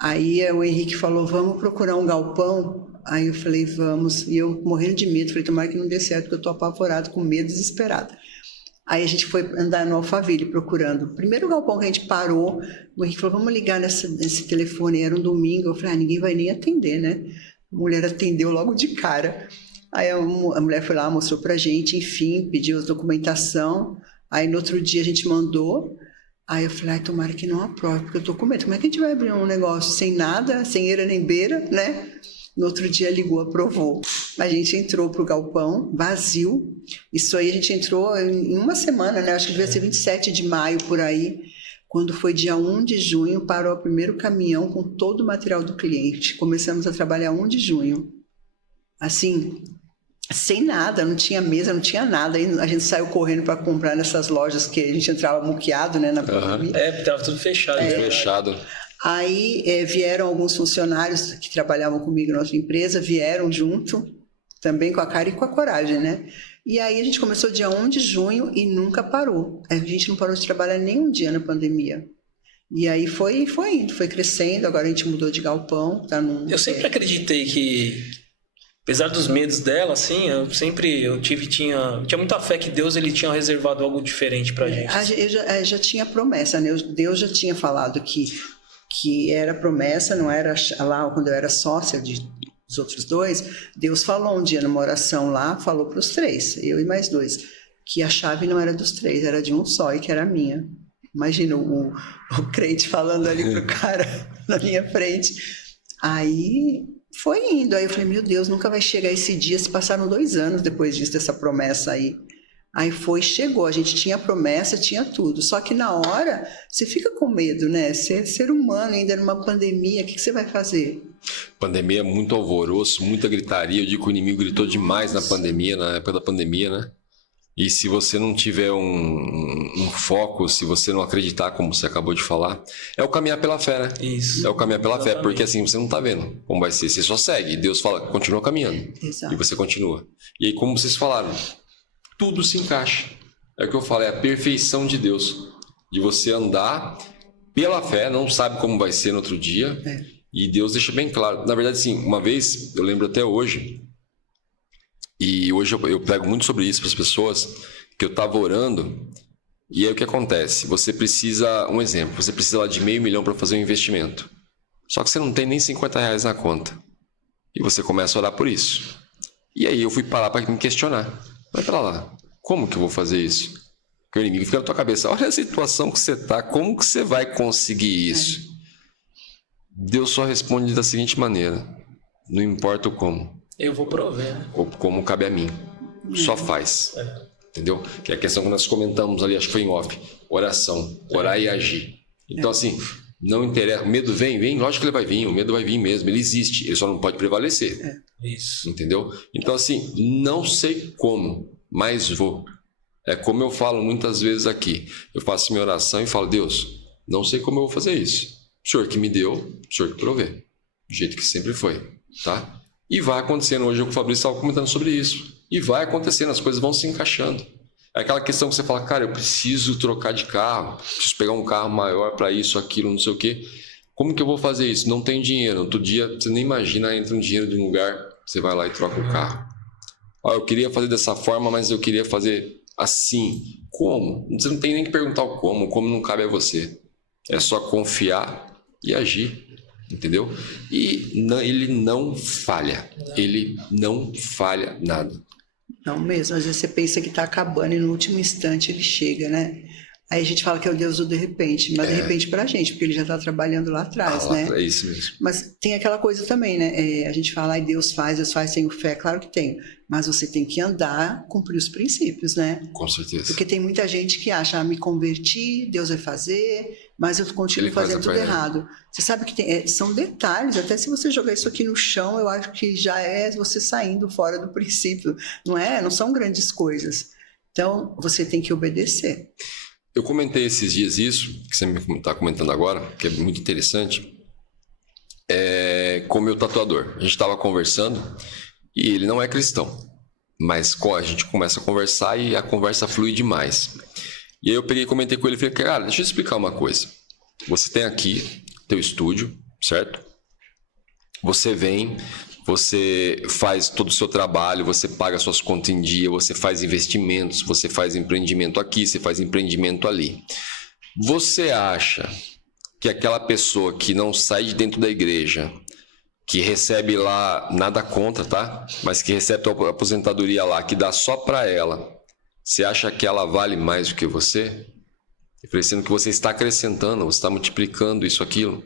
Aí o Henrique falou, vamos procurar um galpão? Aí eu falei, vamos. E eu morrendo de medo, falei, tomara que não dê certo, porque eu estou apavorado, com medo, desesperado. Aí a gente foi andar no Alphaville procurando. O primeiro galpão que a gente parou, o Henrique falou, vamos ligar nesse telefone. Era um domingo, eu falei, ninguém vai nem atender, né? A mulher atendeu logo de cara. Aí a mulher foi lá, mostrou pra gente, enfim, pediu a documentação. Aí no outro dia a gente mandou. Aí eu falei, tomara que não aprove, porque eu tô com medo. Como é que a gente vai abrir um negócio sem nada, sem eira nem beira, né? No outro dia ligou, aprovou. A gente entrou pro galpão, vazio. Isso aí a gente entrou em uma semana, né? Acho que devia ser 27 de maio, por aí. Quando foi dia 1 de junho, parou o primeiro caminhão com todo o material do cliente. Começamos a trabalhar 1 de junho. Assim, sem nada, não tinha mesa, não tinha nada. Aí a gente saiu correndo para comprar nessas lojas que a gente entrava muqueado, né? Na pandemia. Tava tudo fechado. Fechado. Aí vieram alguns funcionários que trabalhavam comigo na outra empresa, vieram junto, também com a cara e com a coragem, né? E aí a gente começou dia 1 de junho e nunca parou. A gente não parou de trabalhar nem um dia na pandemia. E aí foi indo, foi crescendo, agora a gente mudou de galpão. Eu sempre acreditei apesar dos medos dela, assim, tinha muita fé que Deus ele tinha reservado algo diferente pra gente. Já tinha promessa, né? Deus já tinha falado que era promessa, não era lá quando eu era sócia dos outros dois. Deus falou um dia numa oração lá, falou para os 3, eu e mais 2, que a chave não era dos 3, era de um só e que era minha. Imagina o crente falando ali pro cara na minha frente. Aí foi indo. Aí eu falei, meu Deus, nunca vai chegar esse dia. Se passaram 2 anos depois disso, dessa promessa aí. Aí chegou. A gente tinha a promessa, tinha tudo. Só que na hora, você fica com medo, né? Ser humano, ainda numa pandemia, o que você vai fazer? Pandemia, muito alvoroço, muita gritaria. Eu digo que o inimigo gritou demais na pandemia, na época da pandemia, né? E se você não tiver um foco, se você não acreditar, como você acabou de falar, é o caminhar pela fé, né? Isso. É o caminhar pela Exatamente. fé, porque assim, você não tá vendo como vai ser, você só segue. Deus fala, continua caminhando. Exato. E você continua. E aí, como vocês falaram, tudo se encaixa. É o que eu falo, é a perfeição de Deus. De você andar pela fé, não sabe como vai ser no outro dia. E Deus deixa bem claro. Na verdade, sim, uma vez, eu lembro até hoje... E hoje eu prego muito sobre isso para as pessoas, que eu estava orando, e aí o que acontece? Você precisa, um exemplo, você precisa lá de $500 mil para fazer um investimento. Só que você não tem nem R$50 na conta. E você começa a orar por isso. E aí eu fui parar para me questionar. Vai para lá, como que eu vou fazer isso? Porque o inimigo fica na tua cabeça, olha a situação que você está, como que você vai conseguir isso? Deus só responde da seguinte maneira, não importa o como. Eu vou prover, né? Ou como cabe a mim. Só faz. Entendeu? Que é a questão que nós comentamos ali, acho que foi em off. Oração. Orar e agir. Então, assim, não interessa. O medo vem, lógico que ele vai vir. O medo vai vir mesmo. Ele existe. Ele só não pode prevalecer. Isso. Entendeu? Então, assim, não sei como, mas vou. É como eu falo muitas vezes aqui. Eu faço minha oração e falo, Deus, não sei como eu vou fazer isso. O Senhor que me deu, o Senhor que provê. Do jeito que sempre foi. Tá? E vai acontecendo, hoje o Fabrício estava comentando sobre isso, e vai acontecendo, as coisas vão se encaixando. É aquela questão que você fala, cara, eu preciso trocar de carro, preciso pegar um carro maior para isso, aquilo, não sei o quê. Como que eu vou fazer isso? Não tem dinheiro. Outro dia, você nem imagina, entra um dinheiro de um lugar, você vai lá e troca o carro. Eu queria fazer dessa forma, mas eu queria fazer assim. Como? Você não tem nem que perguntar o como não cabe a você. É só confiar e agir. Entendeu? E ele não falha. Ele não falha nada. Não mesmo. Às vezes você pensa que está acabando e no último instante ele chega, né? Aí a gente fala que é o Deus do de repente, mas de repente pra gente, porque ele já está trabalhando lá atrás, né? É isso mesmo. Mas tem aquela coisa também, né? A gente fala, Deus faz, tenho fé, claro que tenho. Mas você tem que andar, cumprir os princípios, né? Com certeza. Porque tem muita gente que acha, me converti, Deus vai fazer, mas eu continuo fazendo tudo errado. Você sabe que são detalhes, até se você jogar isso aqui no chão, eu acho que já é você saindo fora do princípio. Não são grandes coisas. Então, você tem que obedecer. Eu comentei esses dias isso, que você me está comentando agora, que é muito interessante, com o meu tatuador. A gente estava conversando e ele não é cristão, mas a gente começa a conversar e a conversa flui demais. E aí eu peguei e comentei com ele e falei, cara, deixa eu explicar uma coisa. Você tem aqui teu estúdio, certo? Você vem, você faz todo o seu trabalho, você paga suas contas em dia, você faz investimentos, você faz empreendimento aqui, você faz empreendimento ali. Você acha que aquela pessoa que não sai de dentro da igreja, que recebe lá, nada contra, tá? Mas que recebe a aposentadoria lá, que dá só para ela, você acha que ela vale mais do que você? Sendo que você está acrescentando, você está multiplicando isso, aquilo.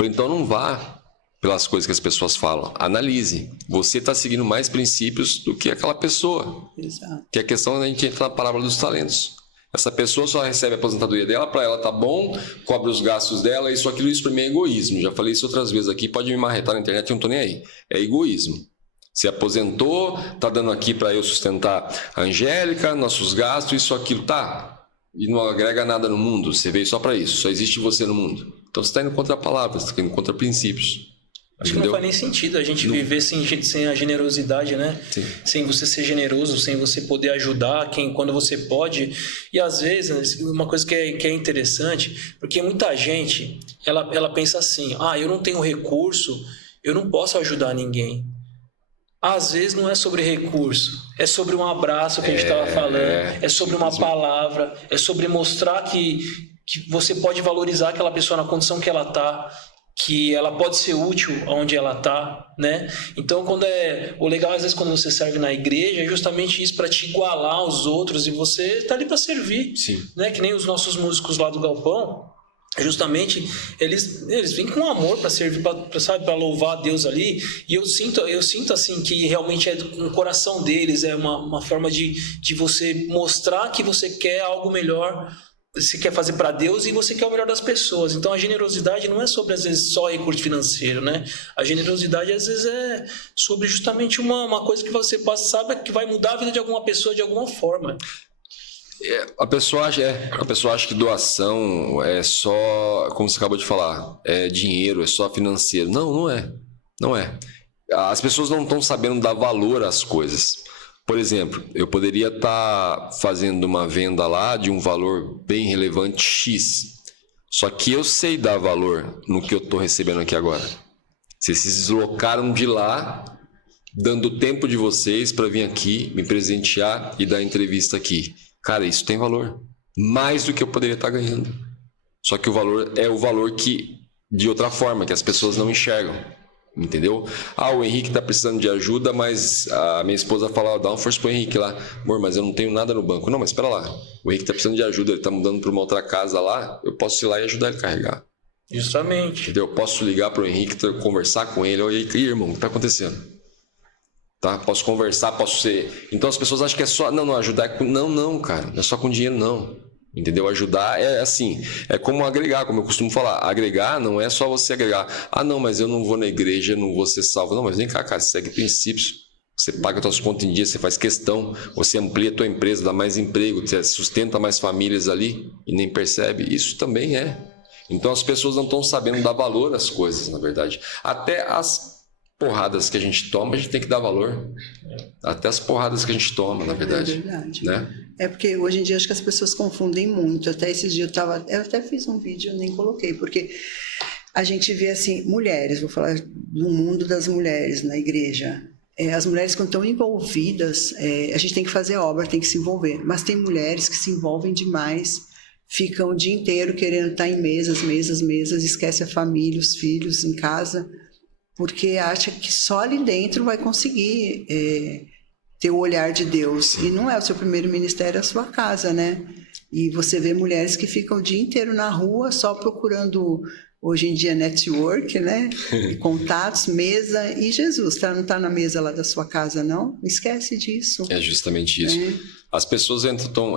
Então não vá pelas coisas que as pessoas falam. Analise. Você está seguindo mais princípios do que aquela pessoa. Exato. Que é a questão da gente entra na parábola dos talentos. Essa pessoa só recebe a aposentadoria dela, para ela tá bom, cobre os gastos dela, isso para mim é egoísmo. Já falei isso outras vezes aqui, pode me marretar na internet, eu não tô nem aí. É egoísmo. Se aposentou, tá dando aqui para eu sustentar a Angélica, nossos gastos, isso, aquilo, tá. E não agrega nada no mundo, você veio só para isso, só existe você no mundo. Então você está indo contra a palavra, você está indo contra princípios. Acho que não faz nem sentido a gente viver sem a generosidade, né? Sim. Sem você ser generoso, sem você poder ajudar quando você pode. E às vezes, uma coisa que é interessante, porque muita gente, ela pensa assim, eu não tenho recurso, eu não posso ajudar ninguém. Às vezes não é sobre recurso, é sobre um abraço que a gente estava falando, é sobre uma palavra, é sobre mostrar que você pode valorizar aquela pessoa na condição que ela está, que ela pode ser útil onde ela está, né? Então, o legal às vezes quando você serve na igreja é justamente isso, para te igualar aos outros, e você tá ali para servir. Sim. Né? Que nem os nossos músicos lá do Galpão, justamente eles vêm com amor para servir, para louvar a Deus ali, e eu sinto assim que realmente é um coração deles, é uma forma de você mostrar que você quer algo melhor, você quer fazer para Deus e você quer o melhor das pessoas. Então a generosidade não é sobre às vezes só recurso financeiro, né? A generosidade às vezes é sobre justamente uma coisa que você sabe que vai mudar a vida de alguma pessoa de alguma forma. A pessoa acha que doação é só, como você acabou de falar, é dinheiro, é só financeiro. Não é. Não é. As pessoas não estão sabendo dar valor às coisas. Por exemplo, eu poderia estar fazendo uma venda lá de um valor bem relevante X. Só que eu sei dar valor no que eu estou recebendo aqui agora. Vocês se deslocaram de lá, dando o tempo de vocês para vir aqui, me presentear e dar entrevista aqui. Cara, isso tem valor. Mais do que eu poderia estar ganhando. Só que o valor é o valor que, de outra forma, que as pessoas não enxergam. Entendeu? O Henrique tá precisando de ajuda, mas a minha esposa fala, dá uma força pro Henrique lá. Amor, mas eu não tenho nada no banco. Não, mas espera lá. O Henrique tá precisando de ajuda, ele tá mudando para uma outra casa lá. Eu posso ir lá e ajudar ele a carregar. Justamente. Entendeu? Eu posso ligar pro Henrique, conversar com ele. Oi, irmão, o que tá acontecendo? Tá? Posso conversar, posso ser... Então as pessoas acham que é só... Não, ajudar é com... Não, cara. Não é só com dinheiro, não. Entendeu? Ajudar é assim, é como agregar, como eu costumo falar. Agregar não é só você agregar. Não, mas eu não vou na igreja, não vou ser salvo. Não, mas vem cá, cara, você segue princípios. Você paga suas contas em dia, você faz questão, você amplia a tua empresa, dá mais emprego, você sustenta mais famílias ali e nem percebe. Isso também é. Então as pessoas não estão sabendo dar valor às coisas, na verdade. Até as porradas que a gente toma, a gente tem que dar valor. Até as porradas que a gente toma, na verdade. É verdade. Né? É porque hoje em dia acho que as pessoas confundem muito. Até esses dias eu até fiz um vídeo, eu nem coloquei, porque a gente vê assim, mulheres, vou falar do mundo das mulheres na igreja. As mulheres quando estão envolvidas, a gente tem que fazer obra, tem que se envolver. Mas tem mulheres que se envolvem demais, ficam o dia inteiro querendo estar em mesas, esquece a família, os filhos em casa, porque acha que só ali dentro vai conseguir ter o olhar de Deus. E não é o seu primeiro ministério, é a sua casa, né? E você vê mulheres que ficam o dia inteiro na rua só procurando, hoje em dia, network, né? Contatos, mesa e Jesus. Não está na mesa lá da sua casa, não? Esquece disso. É justamente isso. As pessoas entram,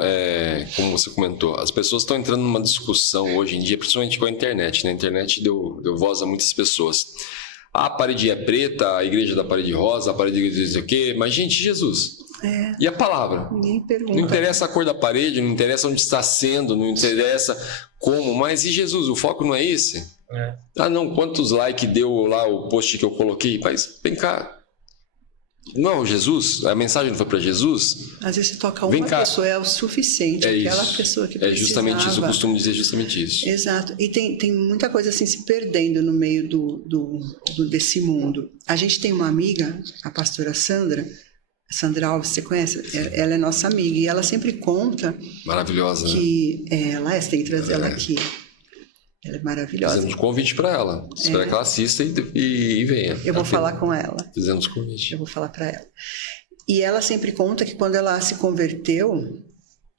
como você comentou, as pessoas estão entrando numa discussão hoje em dia, principalmente com a internet, né? A internet deu voz a muitas pessoas. A parede é preta, a igreja da parede rosa, a parede diz o quê? Mas, gente, Jesus. E a palavra? Ninguém pergunta. Não interessa a cor da parede, não interessa onde está sendo, não interessa como, mas e Jesus? O foco não é esse? Não, quantos likes deu lá o post que eu coloquei? Mas, vem cá. Não, Jesus, a mensagem não foi para Jesus? Às vezes você toca uma pessoa, é o suficiente, aquela pessoa que precisava. É justamente isso, eu costumo dizer justamente isso. Exato, e tem muita coisa assim se perdendo no meio desse mundo. A gente tem uma amiga, a pastora Sandra Alves, você conhece? Ela é nossa amiga e ela sempre conta... Maravilhosa, que ela, você tem que trazer ela aqui. Ela é maravilhosa. Fizemos convite para ela. Espero que ela assista e venha. Eu vou falar com ela. Fizemos convite. Eu vou falar para ela. E ela sempre conta que quando ela se converteu,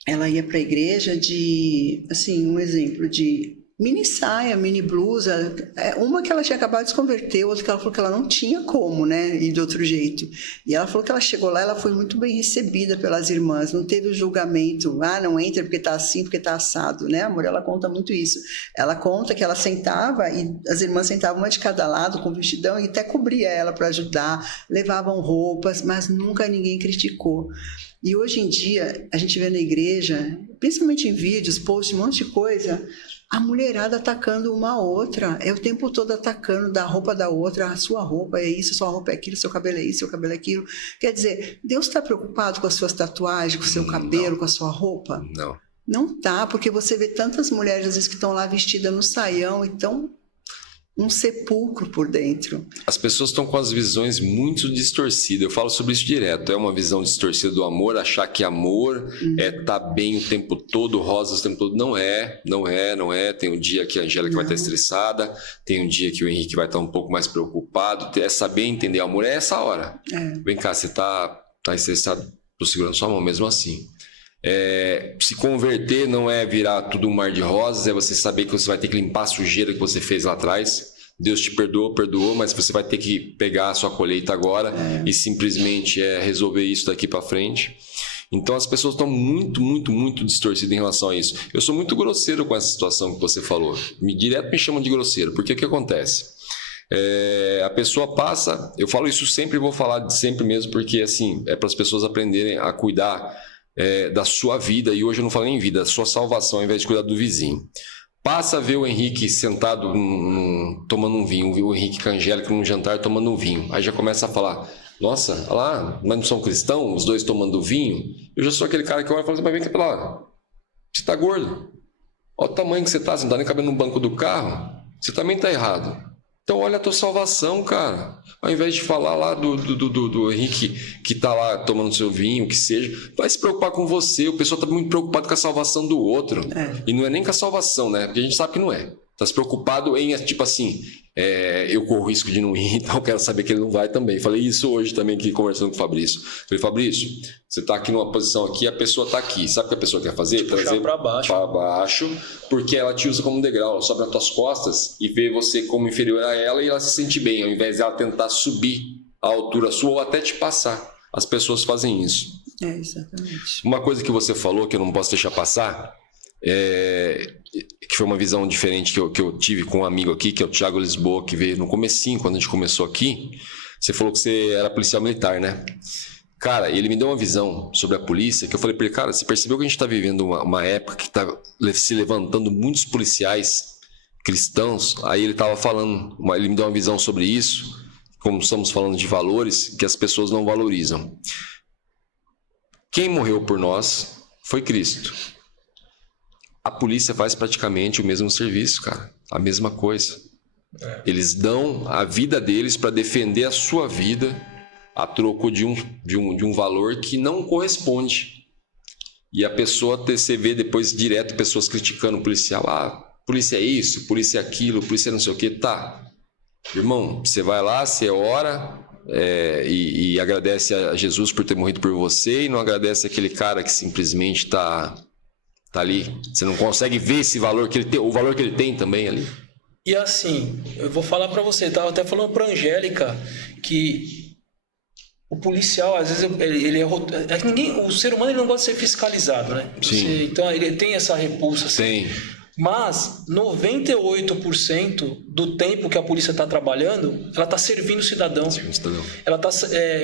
ela ia para a igreja de, assim, um exemplo de mini saia, mini blusa. Uma que ela tinha acabado de se converter, outra que ela falou que ela não tinha como, né, ir de outro jeito. E ela falou que ela chegou lá, ela foi muito bem recebida pelas irmãs, não teve o julgamento, não entra porque tá assim, porque tá assado, né, amor? Ela conta muito isso. Ela conta que ela sentava e as irmãs sentavam uma de cada lado com vestidão e até cobria ela para ajudar, levavam roupas, mas nunca ninguém criticou. E hoje em dia, a gente vê na igreja, principalmente em vídeos, posts, um monte de coisa, a mulherada atacando uma a outra, o tempo todo atacando da roupa da outra, a sua roupa é isso, sua roupa é aquilo, seu cabelo é isso, seu cabelo é aquilo. Quer dizer, Deus está preocupado com as suas tatuagens, com o seu cabelo, com a sua roupa? Não. Não tá, porque você vê tantas mulheres às vezes que estão lá vestidas no saião, então... um sepulcro por dentro. As pessoas estão com as visões muito distorcidas. Eu falo sobre isso direto. É uma visão distorcida do amor, achar que amor é estar bem o tempo todo, rosas o tempo todo. Não é. Tem um dia que a Angélica vai estar estressada, tem um dia que o Henrique vai estar um pouco mais preocupado. É saber entender amor, é essa hora. Vem cá, você tá estressado, tô segurando sua mão mesmo assim. Se converter não é virar tudo um mar de rosas, é você saber que você vai ter que limpar a sujeira que você fez lá atrás. Deus te perdoou, mas você vai ter que pegar a sua colheita agora e simplesmente resolver isso daqui para frente. Então as pessoas estão muito distorcidas em relação a isso. Eu sou muito grosseiro com essa situação que você falou. Direto me chamam de grosseiro, porque o que acontece? A pessoa passa, eu falo isso sempre e vou falar de sempre mesmo, porque assim, é para as pessoas aprenderem a cuidar da sua vida, e hoje eu não falo nem vida, da sua salvação, ao invés de cuidar do vizinho. Passa a ver o Henrique sentado tomando um vinho, o Henrique com a Angélica num jantar tomando um vinho. Aí já começa a falar, nossa, olha lá, mas não são cristãos, os dois tomando vinho? Eu já sou aquele cara que olha e fala assim, mas vem cá pra lá, você tá gordo, olha o tamanho que você tá não tá nem cabendo no banco do carro, você também tá errado. Então olha a tua salvação, cara. Ao invés de falar lá do Henrique que tá lá tomando seu vinho, o que seja, vai se preocupar com você. O pessoal tá muito preocupado com a salvação do outro. E não é nem com a salvação, né? Porque a gente sabe que não é. Tá se preocupado em, tipo assim, eu corro risco de não ir, então eu quero saber que ele não vai também. Falei isso hoje também, aqui, conversando com o Fabrício. Falei, Fabrício, você tá aqui numa posição aqui, a pessoa tá aqui. Sabe o que a pessoa quer fazer? Puxar pra baixo, porque ela te usa como um degrau, ela sobe nas tuas costas e vê você como inferior a ela e ela se sente bem, ao invés de ela tentar subir a altura sua ou até te passar. As pessoas fazem isso. Exatamente. Uma coisa que você falou que eu não posso deixar passar, que foi uma visão diferente que eu tive com um amigo aqui, que é o Thiago Lisboa, que veio no comecinho, quando a gente começou aqui. Você falou que você era policial militar, né? Cara, ele me deu uma visão sobre a polícia, que eu falei pra ele, cara, você percebeu que a gente tá vivendo uma época que tá se levantando muitos policiais cristãos? Aí ele tava falando, ele me deu uma visão sobre isso, como estamos falando de valores, que as pessoas não valorizam. Quem morreu por nós foi Cristo. A polícia faz praticamente o mesmo serviço, cara. A mesma coisa. Eles dão a vida deles para defender a sua vida a troco de um valor que não corresponde. E a pessoa, você vê depois direto pessoas criticando o policial. Polícia é isso, polícia é aquilo, polícia é não sei o que. Tá. Irmão, você vai lá, você ora e agradece a Jesus por ter morrido por você e não agradece aquele cara que simplesmente tá ali. Você não consegue ver esse valor que ele tem, o valor que ele tem também ali. E assim, eu vou falar pra você, tava até falando pra Angélica que o policial, às vezes, ele o ser humano ele não gosta de ser fiscalizado, né? Sim. Então ele tem essa repulsa. Assim. Tem. Mas 98% do tempo que a polícia está trabalhando, ela está servindo o cidadão. Ela está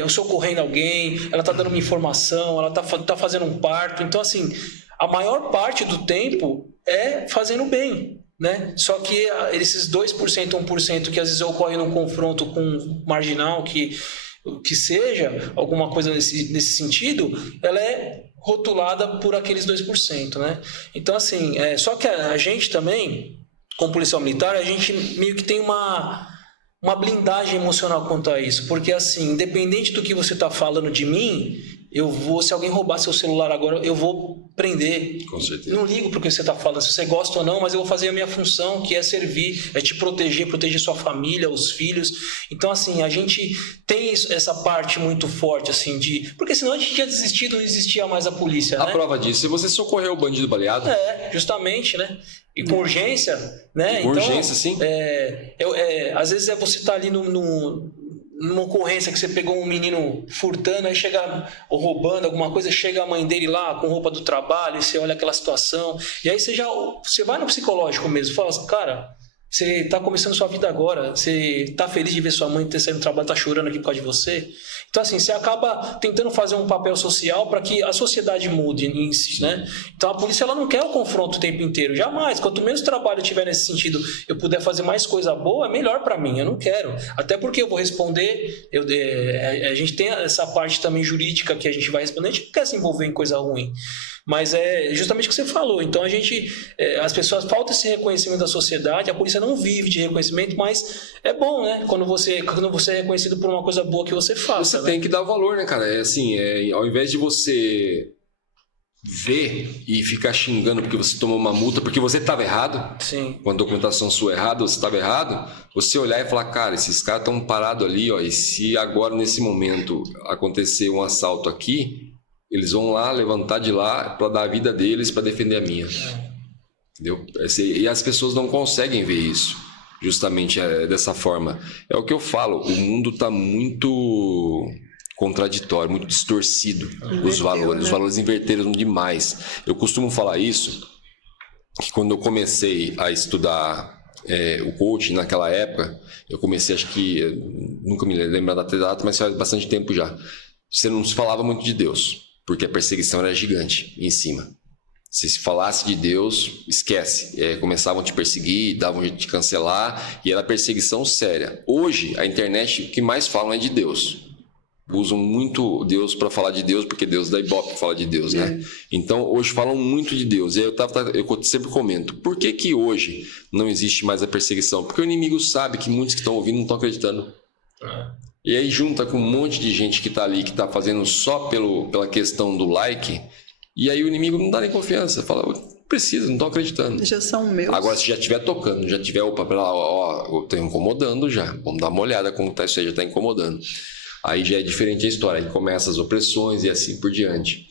socorrendo alguém, ela está dando uma informação, ela está fazendo um parto. Então, assim, a maior parte do tempo é fazendo bem, né? Só que esses 2%, 1% que às vezes ocorre num confronto com um marginal, que seja alguma coisa nesse sentido, ela é rotulada por aqueles 2%, né? Então, assim, só que a gente também, como policial militar, a gente meio que tem uma blindagem emocional quanto a isso, porque, assim, independente do que você está falando de mim, se alguém roubar seu celular agora, eu vou prender. Com certeza. Não ligo porque você está falando, se você gosta ou não, mas eu vou fazer a minha função, que é servir, é te proteger sua família, os filhos. Então, assim, a gente tem essa parte muito forte, assim, porque senão a gente tinha desistido, não existia mais a polícia, né? A prova disso, se você socorreu o bandido baleado. Justamente, né? E com urgência, né? Com urgência, sim. Às vezes você tá ali numa ocorrência que você pegou um menino furtando, aí chega, ou roubando alguma coisa, chega a mãe dele lá com roupa do trabalho, e você olha aquela situação, e aí você vai no psicológico mesmo, fala assim, cara, você tá começando sua vida agora, você tá feliz de ver sua mãe ter saído do trabalho, tá chorando aqui por causa de você. Então, assim, você acaba tentando fazer um papel social para que a sociedade mude em si, né? Então, a polícia ela não quer o confronto o tempo inteiro, jamais. Quanto menos trabalho eu tiver nesse sentido, eu puder fazer mais coisa boa, é melhor para mim, eu não quero. Até porque eu vou responder, a gente tem essa parte também jurídica que a gente vai responder, a gente não quer se envolver em coisa ruim. Mas é justamente o que você falou. Então as pessoas, falta esse reconhecimento da sociedade, a polícia não vive de reconhecimento, mas é bom, né? Quando você é reconhecido por uma coisa boa que você faça. Você tem que dar valor, né, cara? Ao invés de você ver e ficar xingando porque você tomou uma multa, porque você estava errado, sim, com a documentação sua errada, você estava errado, você olhar e falar, cara, esses caras estão parados ali, ó, e se agora nesse momento acontecer um assalto aqui, eles vão lá, levantar de lá para dar a vida deles para defender a minha. Entendeu? E as pessoas não conseguem ver isso, justamente dessa forma. É o que eu falo, o mundo está muito contraditório, muito distorcido. Os valores inverteram demais. Eu costumo falar isso, que quando eu comecei a estudar o coaching naquela época, eu comecei, acho que, nunca me lembro da data, mas faz bastante tempo já. Você não se falava muito de Deus, porque a perseguição era gigante em cima. Se falasse de Deus, esquece. Começavam a te perseguir, davam um jeito de cancelar, e era perseguição séria. Hoje, a internet, o que mais falam é de Deus. Usam muito Deus para falar de Deus, porque Deus dá ibope para falar de Deus, né? Então, hoje falam muito de Deus. E aí eu sempre comento, por que hoje não existe mais a perseguição? Porque o inimigo sabe que muitos que estão ouvindo não estão acreditando. E aí junta com um monte de gente que está ali, que está fazendo só pela questão do like, e aí o inimigo não dá nem confiança. Fala, precisa, não estou acreditando. Já são meus. Agora, se já estiver tocando, já tiver, opa, eu estou incomodando já. Vamos dar uma olhada como isso aí já está incomodando. Aí já é diferente a história, aí começa as opressões e assim por diante.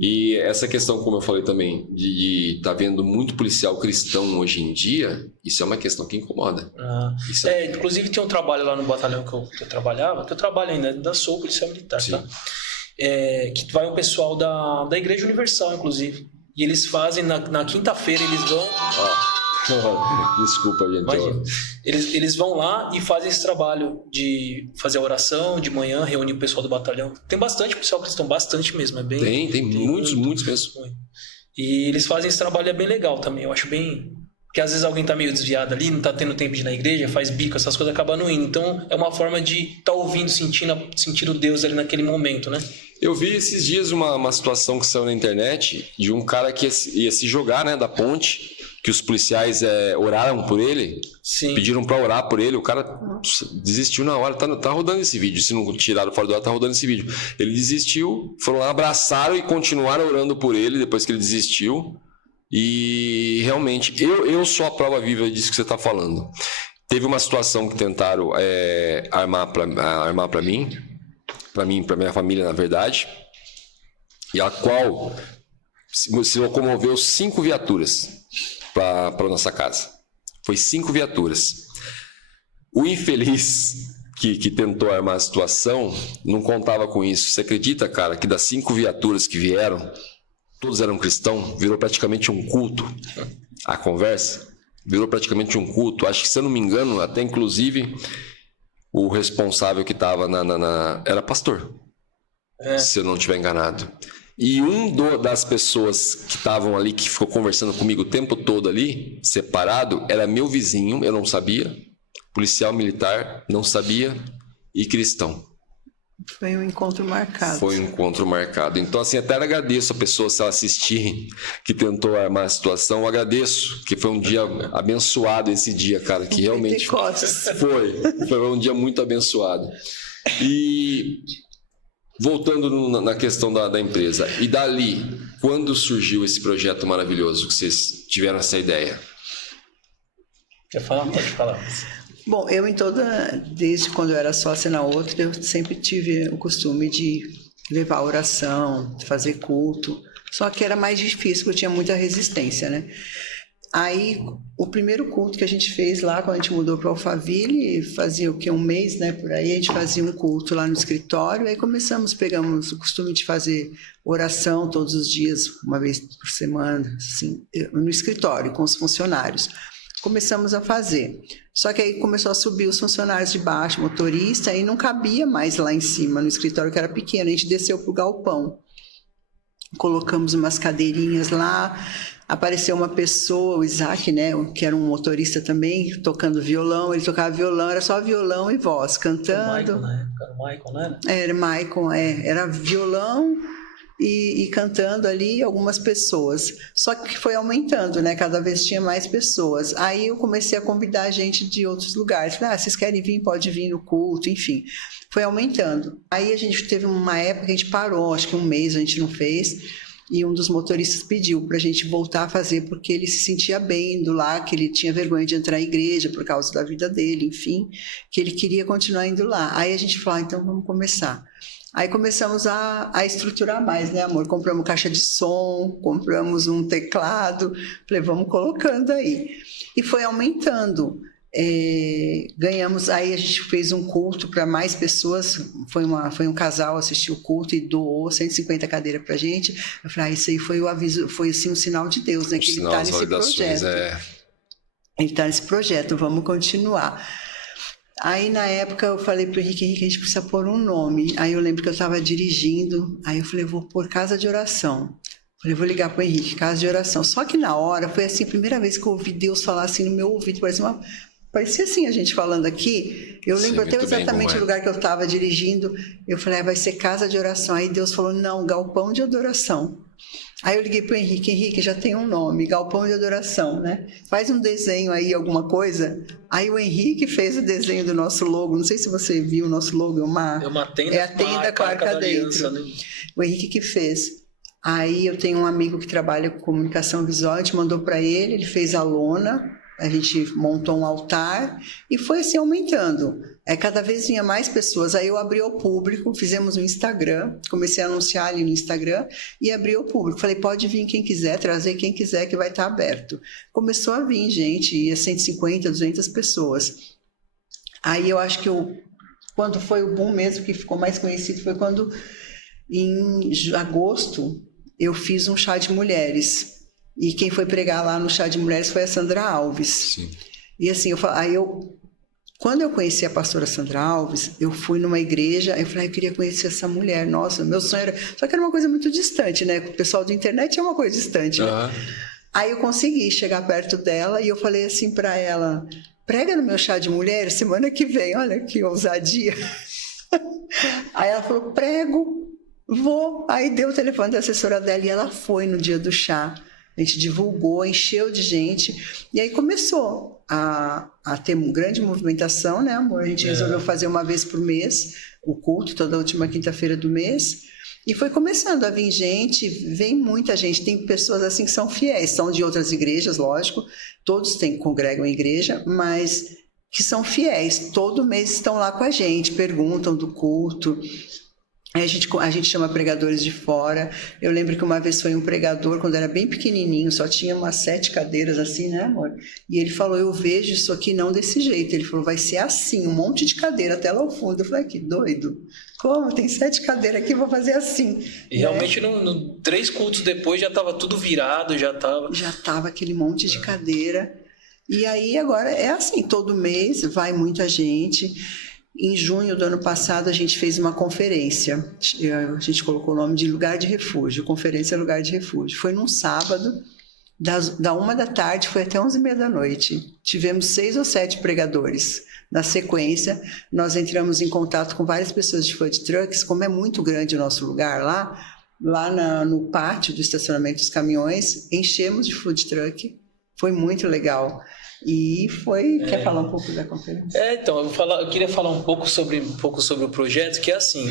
E essa questão, como eu falei também, de estar vendo muito policial cristão hoje em dia, isso é uma questão que incomoda. Inclusive tinha um trabalho lá no batalhão que eu trabalhava, que eu trabalho ainda sou policial militar, tá? Que vai o pessoal da Igreja Universal, inclusive. E eles fazem, na quinta-feira, eles vão... Desculpa, gente. Imagina. Eles vão lá e fazem esse trabalho de fazer a oração de manhã, reunir o pessoal do batalhão. Tem bastante pessoal cristão, bastante mesmo. Tem muitos mesmo. E eles fazem esse trabalho, é bem legal também. Eu acho bem... Porque às vezes alguém tá meio desviado ali, não tá tendo tempo de ir na igreja, faz bico, essas coisas acabam não indo. Então é uma forma de estar ouvindo, sentindo Deus ali naquele momento, né? Eu vi esses dias uma situação que saiu na internet de um cara que ia se jogar, né, da ponte, que os policiais oraram por ele. Sim. Pediram para orar por ele, o cara desistiu na hora, tá rodando esse vídeo, se não tiraram fora do ar, tá rodando esse vídeo. Ele desistiu, foram lá, abraçaram e continuaram orando por ele depois que ele desistiu. E realmente, eu sou a prova viva disso que você está falando. Teve uma situação que tentaram armar para mim, para minha família, na verdade, e a qual se locomoveu 5 viaturas para nossa casa. Foi 5 viaturas. O infeliz que tentou armar a situação não contava com isso. Você acredita, cara, que das 5 viaturas que vieram, todos eram cristãos, virou praticamente um culto a conversa? Virou praticamente um culto. Acho que, se eu não me engano, até inclusive o responsável que estava era pastor, se eu não estiver enganado. E das pessoas que estavam ali, que ficou conversando comigo o tempo todo ali, separado, era meu vizinho, eu não sabia, policial militar, não sabia, e cristão. Foi um encontro marcado. Foi um encontro marcado. Então, assim, até agradeço a pessoa, se ela assistir, que tentou armar a situação, eu agradeço, que foi um dia abençoado esse dia, cara, que realmente foi um dia muito abençoado. E voltando na questão da empresa, e dali, quando surgiu esse projeto maravilhoso que vocês tiveram essa ideia? Quer falar? Pode falar. Bom, desde quando eu era sócia na outra, eu sempre tive o costume de levar oração, fazer culto, só que era mais difícil, porque eu tinha muita resistência, né? Aí, o primeiro culto que a gente fez lá, quando a gente mudou para Alphaville, fazia o quê? Um mês, né? Por aí, a gente fazia um culto lá no escritório, aí pegamos o costume de fazer oração todos os dias, uma vez por semana, assim, no escritório, com os funcionários. Começamos a fazer. Só que aí começou a subir os funcionários de baixo, motorista, e não cabia mais lá em cima, no escritório, que era pequeno. A gente desceu para o galpão. Colocamos umas cadeirinhas lá, apareceu uma pessoa, o Isaac, né, que era um motorista também, tocando violão. Ele tocava violão, era só violão e voz, cantando. Era o Michael, né? Era Michael, era violão e cantando ali algumas pessoas. Só que foi aumentando, né? Cada vez tinha mais pessoas. Aí eu comecei a convidar gente de outros lugares. Falei, vocês querem vir? Pode vir no culto, enfim. Foi aumentando. Aí a gente teve uma época que a gente parou, acho que um mês a gente não fez, e um dos motoristas pediu para a gente voltar a fazer, porque ele se sentia bem indo lá, que ele tinha vergonha de entrar na igreja por causa da vida dele, enfim, que ele queria continuar indo lá. Aí a gente falou, então vamos começar. Aí começamos a estruturar mais, né, amor? Compramos caixa de som, compramos um teclado, falei, vamos colocando aí. E foi aumentando. Ganhamos, aí a gente fez um culto para mais pessoas, foi um casal assistir o culto e doou 150 cadeiras para a gente. Eu falei, isso aí foi o aviso, foi assim um sinal de Deus, né? Que ele está nesse projeto. Ele está nesse projeto, vamos continuar. Aí, na época, eu falei pro Henrique, a gente precisa pôr um nome. Aí eu lembro que eu estava dirigindo, aí eu falei, vou pôr Casa de Oração. Falei, vou ligar pro Henrique, Casa de Oração. Só que na hora, foi assim, a primeira vez que eu ouvi Deus falar assim no meu ouvido, parecia assim a gente falando aqui. Eu lembro até exatamente o lugar que eu estava dirigindo. Eu falei, vai ser Casa de Oração. Aí Deus falou, não, Galpão de Adoração. Aí eu liguei para o Henrique, já tem um nome, Galpão de Adoração, né? Faz um desenho aí, alguma coisa. Aí o Henrique fez o desenho do nosso logo, não sei se você viu o nosso logo, é uma tenda, a tenda com a arca dentro. Né? O Henrique que fez. Aí eu tenho um amigo que trabalha com comunicação visual, a gente mandou para ele fez a lona, a gente montou um altar e foi assim aumentando. Cada vez vinha mais pessoas. Aí eu abri ao público, fizemos um Instagram, comecei a anunciar ali no Instagram e abri ao público. Falei, pode vir quem quiser, trazer quem quiser que vai estar aberto. Começou a vir gente, ia 150, 200 pessoas. Aí eu acho que quando foi o boom mesmo, que ficou mais conhecido, foi quando em agosto eu fiz um chá de mulheres. E quem foi pregar lá no chá de mulheres foi a Sandra Alves. Sim. E assim, quando eu conheci a pastora Sandra Alves, eu fui numa igreja, eu falei, eu queria conhecer essa mulher, nossa, meu sonho era... Só que era uma coisa muito distante, né? O pessoal da internet é uma coisa distante, né? Aí eu consegui chegar perto dela e eu falei assim para ela, prega no meu chá de mulheres semana que vem, olha que ousadia. Aí ela falou, prego, vou. Aí deu o telefone da assessora dela e ela foi no dia do chá. A gente divulgou, encheu de gente, e aí começou a ter uma grande movimentação, né, amor? A gente resolveu fazer uma vez por mês o culto, toda última quinta-feira do mês, e foi começando a vir gente, vem muita gente, tem pessoas assim que são fiéis, são de outras igrejas, lógico, todos congregam em igreja, mas que são fiéis, todo mês estão lá com a gente, perguntam do culto. A gente chama pregadores de fora. Eu lembro que uma vez foi um pregador, quando era bem pequenininho, só tinha umas 7 cadeiras assim, né, amor? E ele falou, eu vejo isso aqui não desse jeito. Ele falou, vai ser assim, um monte de cadeira até lá ao fundo. Eu falei, que doido. Como? Tem 7 cadeiras aqui, vou fazer assim. E realmente, 3 cultos depois, já estava tudo virado, já estava aquele monte de cadeira. E aí, agora, é assim, todo mês vai muita gente. Em junho do ano passado, a gente fez uma conferência. A gente colocou o nome de Lugar de Refúgio, Conferência Lugar de Refúgio. Foi num sábado, da 1h foi até 11h30. Tivemos 6 ou 7 pregadores. Na sequência, nós entramos em contato com várias pessoas de food trucks. Como é muito grande o nosso lugar lá no pátio do estacionamento dos caminhões, enchemos de food truck. Foi muito legal. E foi... Quer falar um pouco da conferência? Então, eu queria falar um pouco sobre o projeto, que é assim,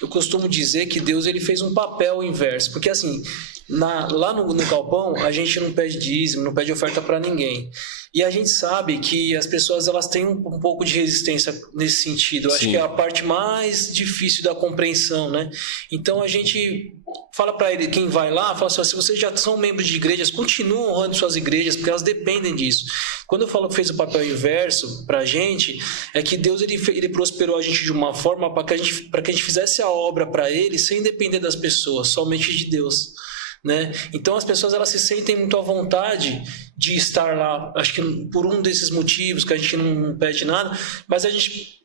eu costumo dizer que Deus ele fez um papel inverso, porque assim, lá no galpão, a gente não pede dízimo, não pede oferta para ninguém. E a gente sabe que as pessoas elas têm um pouco de resistência nesse sentido. Eu acho que é a parte mais difícil da compreensão, né? Então a gente fala para ele, quem vai lá, fala assim, se vocês já são membros de igrejas, continuem honrando suas igrejas, porque elas dependem disso. Quando eu falo que fez o papel inverso para a gente, é que Deus ele prosperou a gente de uma forma para que a gente fizesse a obra para ele sem depender das pessoas, somente de Deus. Né? Então as pessoas elas se sentem muito à vontade de estar lá, acho que por um desses motivos que a gente não pede nada, mas a gente,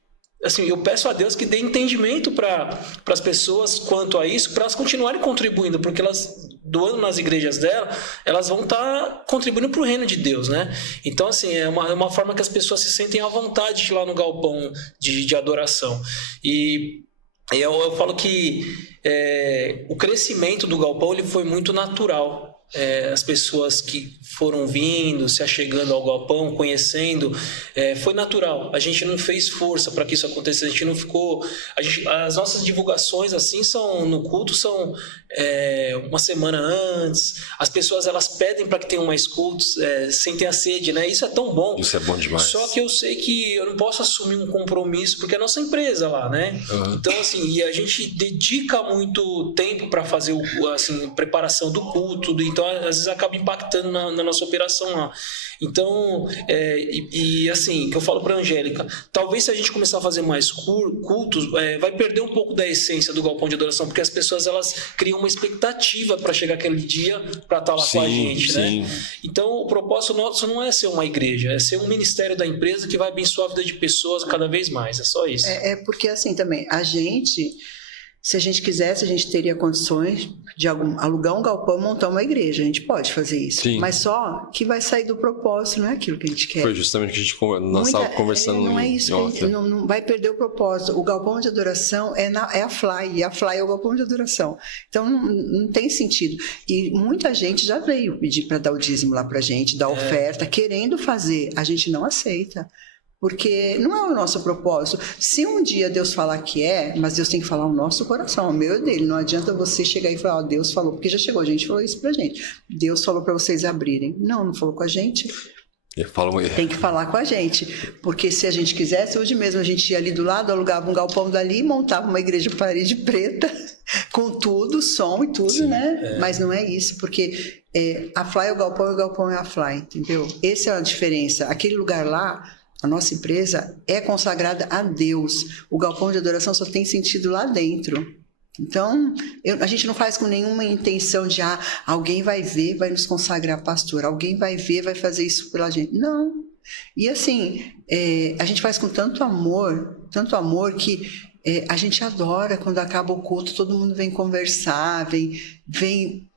assim, eu peço a Deus que dê entendimento para as pessoas quanto a isso, para elas continuarem contribuindo, porque elas doando nas igrejas dela, elas vão estar contribuindo para o reino de Deus, né? Então assim, é uma forma que as pessoas se sentem à vontade de ir lá no galpão de adoração. E Eu falo que o crescimento do galpão ele foi muito natural. As pessoas que foram vindo, se achegando ao galpão, conhecendo, foi natural. A gente não fez força para que isso acontecesse. A gente não ficou. As nossas divulgações assim no culto são uma semana antes. As pessoas elas pedem para que tenham mais cultos, sentem a sede, né? Isso é tão bom. Isso é bom demais. Só que eu sei que eu não posso assumir um compromisso porque é a nossa empresa lá, né? Uhum. Então assim, e a gente dedica muito tempo para fazer a preparação do culto, então às vezes acaba impactando na nossa operação lá. Então, assim, que eu falo para a Angélica, talvez se a gente começar a fazer mais cultos, vai perder um pouco da essência do galpão de adoração, porque as pessoas elas criam uma expectativa para chegar aquele dia para estar lá com a gente, sim. Né? Então, o propósito nosso não é ser uma igreja, é ser um ministério da empresa que vai abençoar a vida de pessoas cada vez mais, é só isso. Porque assim também, se a gente quisesse, a gente teria condições de alugar um galpão e montar uma igreja. A gente pode fazer isso. Sim. Mas só que vai sair do propósito, não é aquilo que a gente quer. Foi justamente o que a gente estava conversando. Não é isso, não vai perder o propósito. O galpão de adoração é a Fly, e a Fly é o galpão de adoração. Então não tem sentido. E muita gente já veio pedir para dar o dízimo lá para a gente, dar oferta, querendo fazer. A gente não aceita. Porque não é o nosso propósito. Se um dia Deus falar que mas Deus tem que falar o nosso coração, o meu e dele. Não adianta você chegar e falar, Deus falou, porque já chegou, a gente falou isso pra gente. Deus falou para vocês abrirem. Não falou com a gente. Tem que falar com a gente. Porque se a gente quisesse, hoje mesmo a gente ia ali do lado, alugava um galpão dali, montava uma igreja parede preta, com tudo, som e tudo, sim, né? Mas não é isso, porque a Fly é o galpão e o galpão é a Fly, entendeu? Essa é a diferença. Aquele lugar lá, a nossa empresa é consagrada a Deus. O galpão de adoração só tem sentido lá dentro. Então, a gente não faz com nenhuma intenção de alguém vai ver, vai nos consagrar pastor, alguém vai ver, vai fazer isso pela gente. Não. E assim, a gente faz com tanto amor que a gente adora quando acaba o culto, todo mundo vem conversar, vem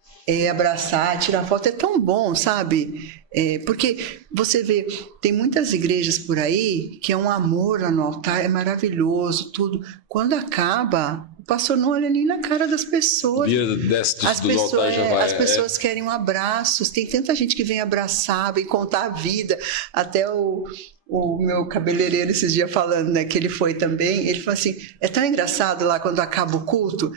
abraçar, tirar foto. É tão bom, sabe? Porque você vê, tem muitas igrejas por aí que é um amor lá no altar, é maravilhoso, tudo. Quando acaba, o pastor não olha nem na cara das pessoas. As pessoas querem um abraço. Tem tanta gente que vem abraçar, vem contar a vida. Até o meu cabeleireiro esses dias falando, né, que ele foi também, ele falou assim, é tão engraçado lá quando acaba o culto,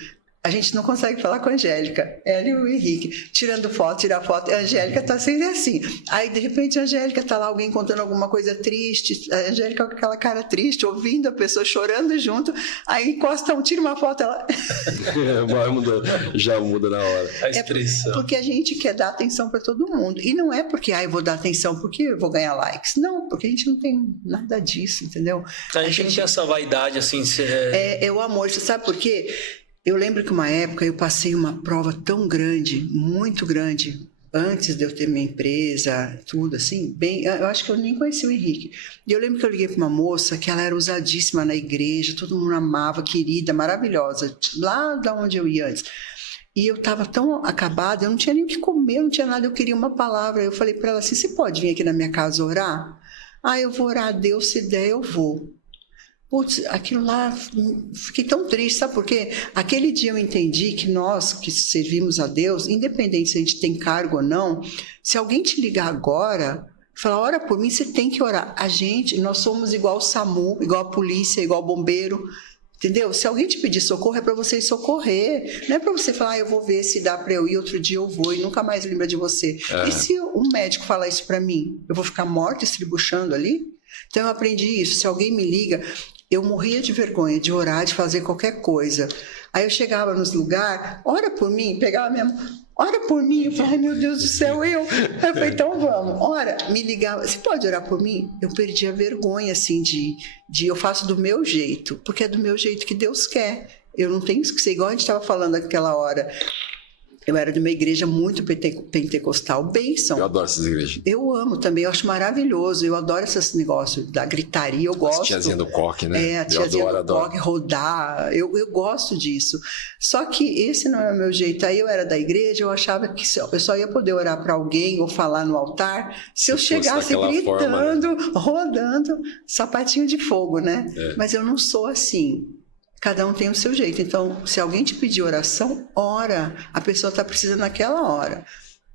a gente não consegue falar com a Angélica, ela e o Henrique, tirando foto, tirar foto, a Angélica tá sempre assim. Aí, de repente, a Angélica tá lá, alguém contando alguma coisa triste, a Angélica com aquela cara triste, ouvindo a pessoa chorando junto, aí encosta tira uma foto, ela... já muda na hora. A expressão. Porque a gente quer dar atenção para todo mundo. E não é porque, eu vou dar atenção porque eu vou ganhar likes. Não, porque a gente não tem nada disso, entendeu? A gente não tem essa vaidade, assim... É o amor, você sabe por quê? Eu lembro que uma época eu passei uma prova tão grande, muito grande, antes de eu ter minha empresa, tudo assim, eu acho que eu nem conheci o Henrique. E eu lembro que eu liguei para uma moça que ela era usadíssima na igreja, todo mundo amava, querida, maravilhosa, lá da onde eu ia antes. E eu estava tão acabada, eu não tinha nem o que comer, não tinha nada, eu queria uma palavra. Eu falei para ela assim, você pode vir aqui na minha casa orar? Eu vou orar a Deus, se der eu vou. Putz, aquilo lá, fiquei tão triste, sabe por quê? Aquele dia eu entendi que nós que servimos a Deus, independente se a gente tem cargo ou não, se alguém te ligar agora, falar, ora por mim, você tem que orar. Nós somos igual o SAMU, igual a polícia, igual o bombeiro, entendeu? Se alguém te pedir socorro, é para você ir socorrer, não é para você falar, eu vou ver se dá para eu ir, outro dia eu vou e nunca mais lembra de você. E se um médico falar isso para mim, eu vou ficar morta estribuchando ali? Então eu aprendi isso, se alguém me liga... Eu morria de vergonha de orar, de fazer qualquer coisa. Aí eu chegava nos lugares, ora por mim, pegava minha mão, ora por mim. Eu falei, ai meu Deus do céu, eu falei, então vamos, ora, me ligava, você pode orar por mim? Eu perdi a vergonha, assim, de eu faço do meu jeito, porque é do meu jeito que Deus quer. Eu não tenho que ser igual a gente estava falando naquela hora. Eu era de uma igreja muito pentecostal, bênção. Eu adoro essas igrejas. Eu amo também, eu acho maravilhoso. Eu adoro esses negócios da gritaria, eu gosto. A tiazinha do coque, né? A tiazinha do coque, rodar. Eu gosto disso. Só que esse não é o meu jeito. Aí eu era da igreja, eu achava que eu só ia poder orar para alguém ou falar no altar se eu chegasse gritando, forma, né? Rodando, sapatinho de fogo, né? Mas eu não sou assim. Cada um tem o seu jeito. Então, se alguém te pedir oração, ora. A pessoa está precisando naquela hora.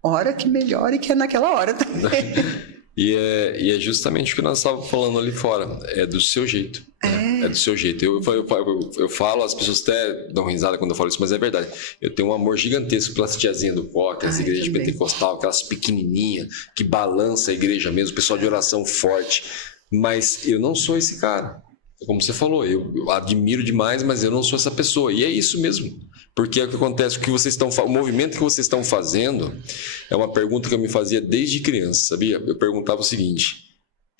Ora que melhore, que é naquela hora também. E é justamente o que nós estávamos falando ali fora. É do seu jeito. É do seu jeito. Eu falo, as pessoas até dão risada quando eu falo isso, mas é verdade. Eu tenho um amor gigantesco pelas tiazinhas do coque, as igrejas também. pentecostal, aquelas pequenininhas, que balança a igreja mesmo, pessoal de oração forte. Mas eu não sou esse cara. Como você falou, eu admiro demais, mas eu não sou essa pessoa. E é isso mesmo. Porque é o que acontece, o movimento que vocês estão fazendo é uma pergunta que eu me fazia desde criança, sabia? Eu perguntava o seguinte: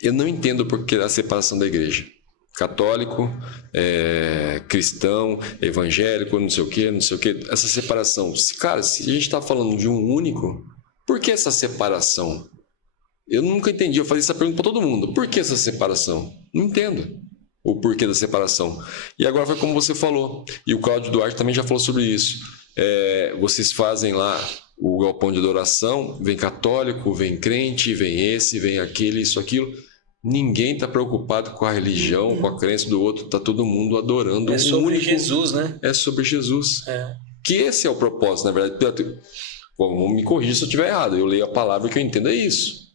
eu não entendo por que a separação da igreja. Católico, cristão, evangélico, não sei o quê. Essa separação. Cara, se a gente está falando de um único, por que essa separação? Eu nunca entendi. Eu fazia essa pergunta para todo mundo. Por que essa separação? Não entendo o porquê da separação. E agora foi como você falou. E o Cláudio Duarte também já falou sobre isso. Vocês fazem lá o galpão de adoração, vem católico, vem crente, vem esse, vem aquele, isso, aquilo. Ninguém está preocupado com a religião, com a crença do outro. Está todo mundo adorando É sobre Jesus, né? É sobre Jesus. Que esse é o propósito, na verdade. Bom, me corrija se eu estiver errado. Eu leio a palavra que eu entendo é isso.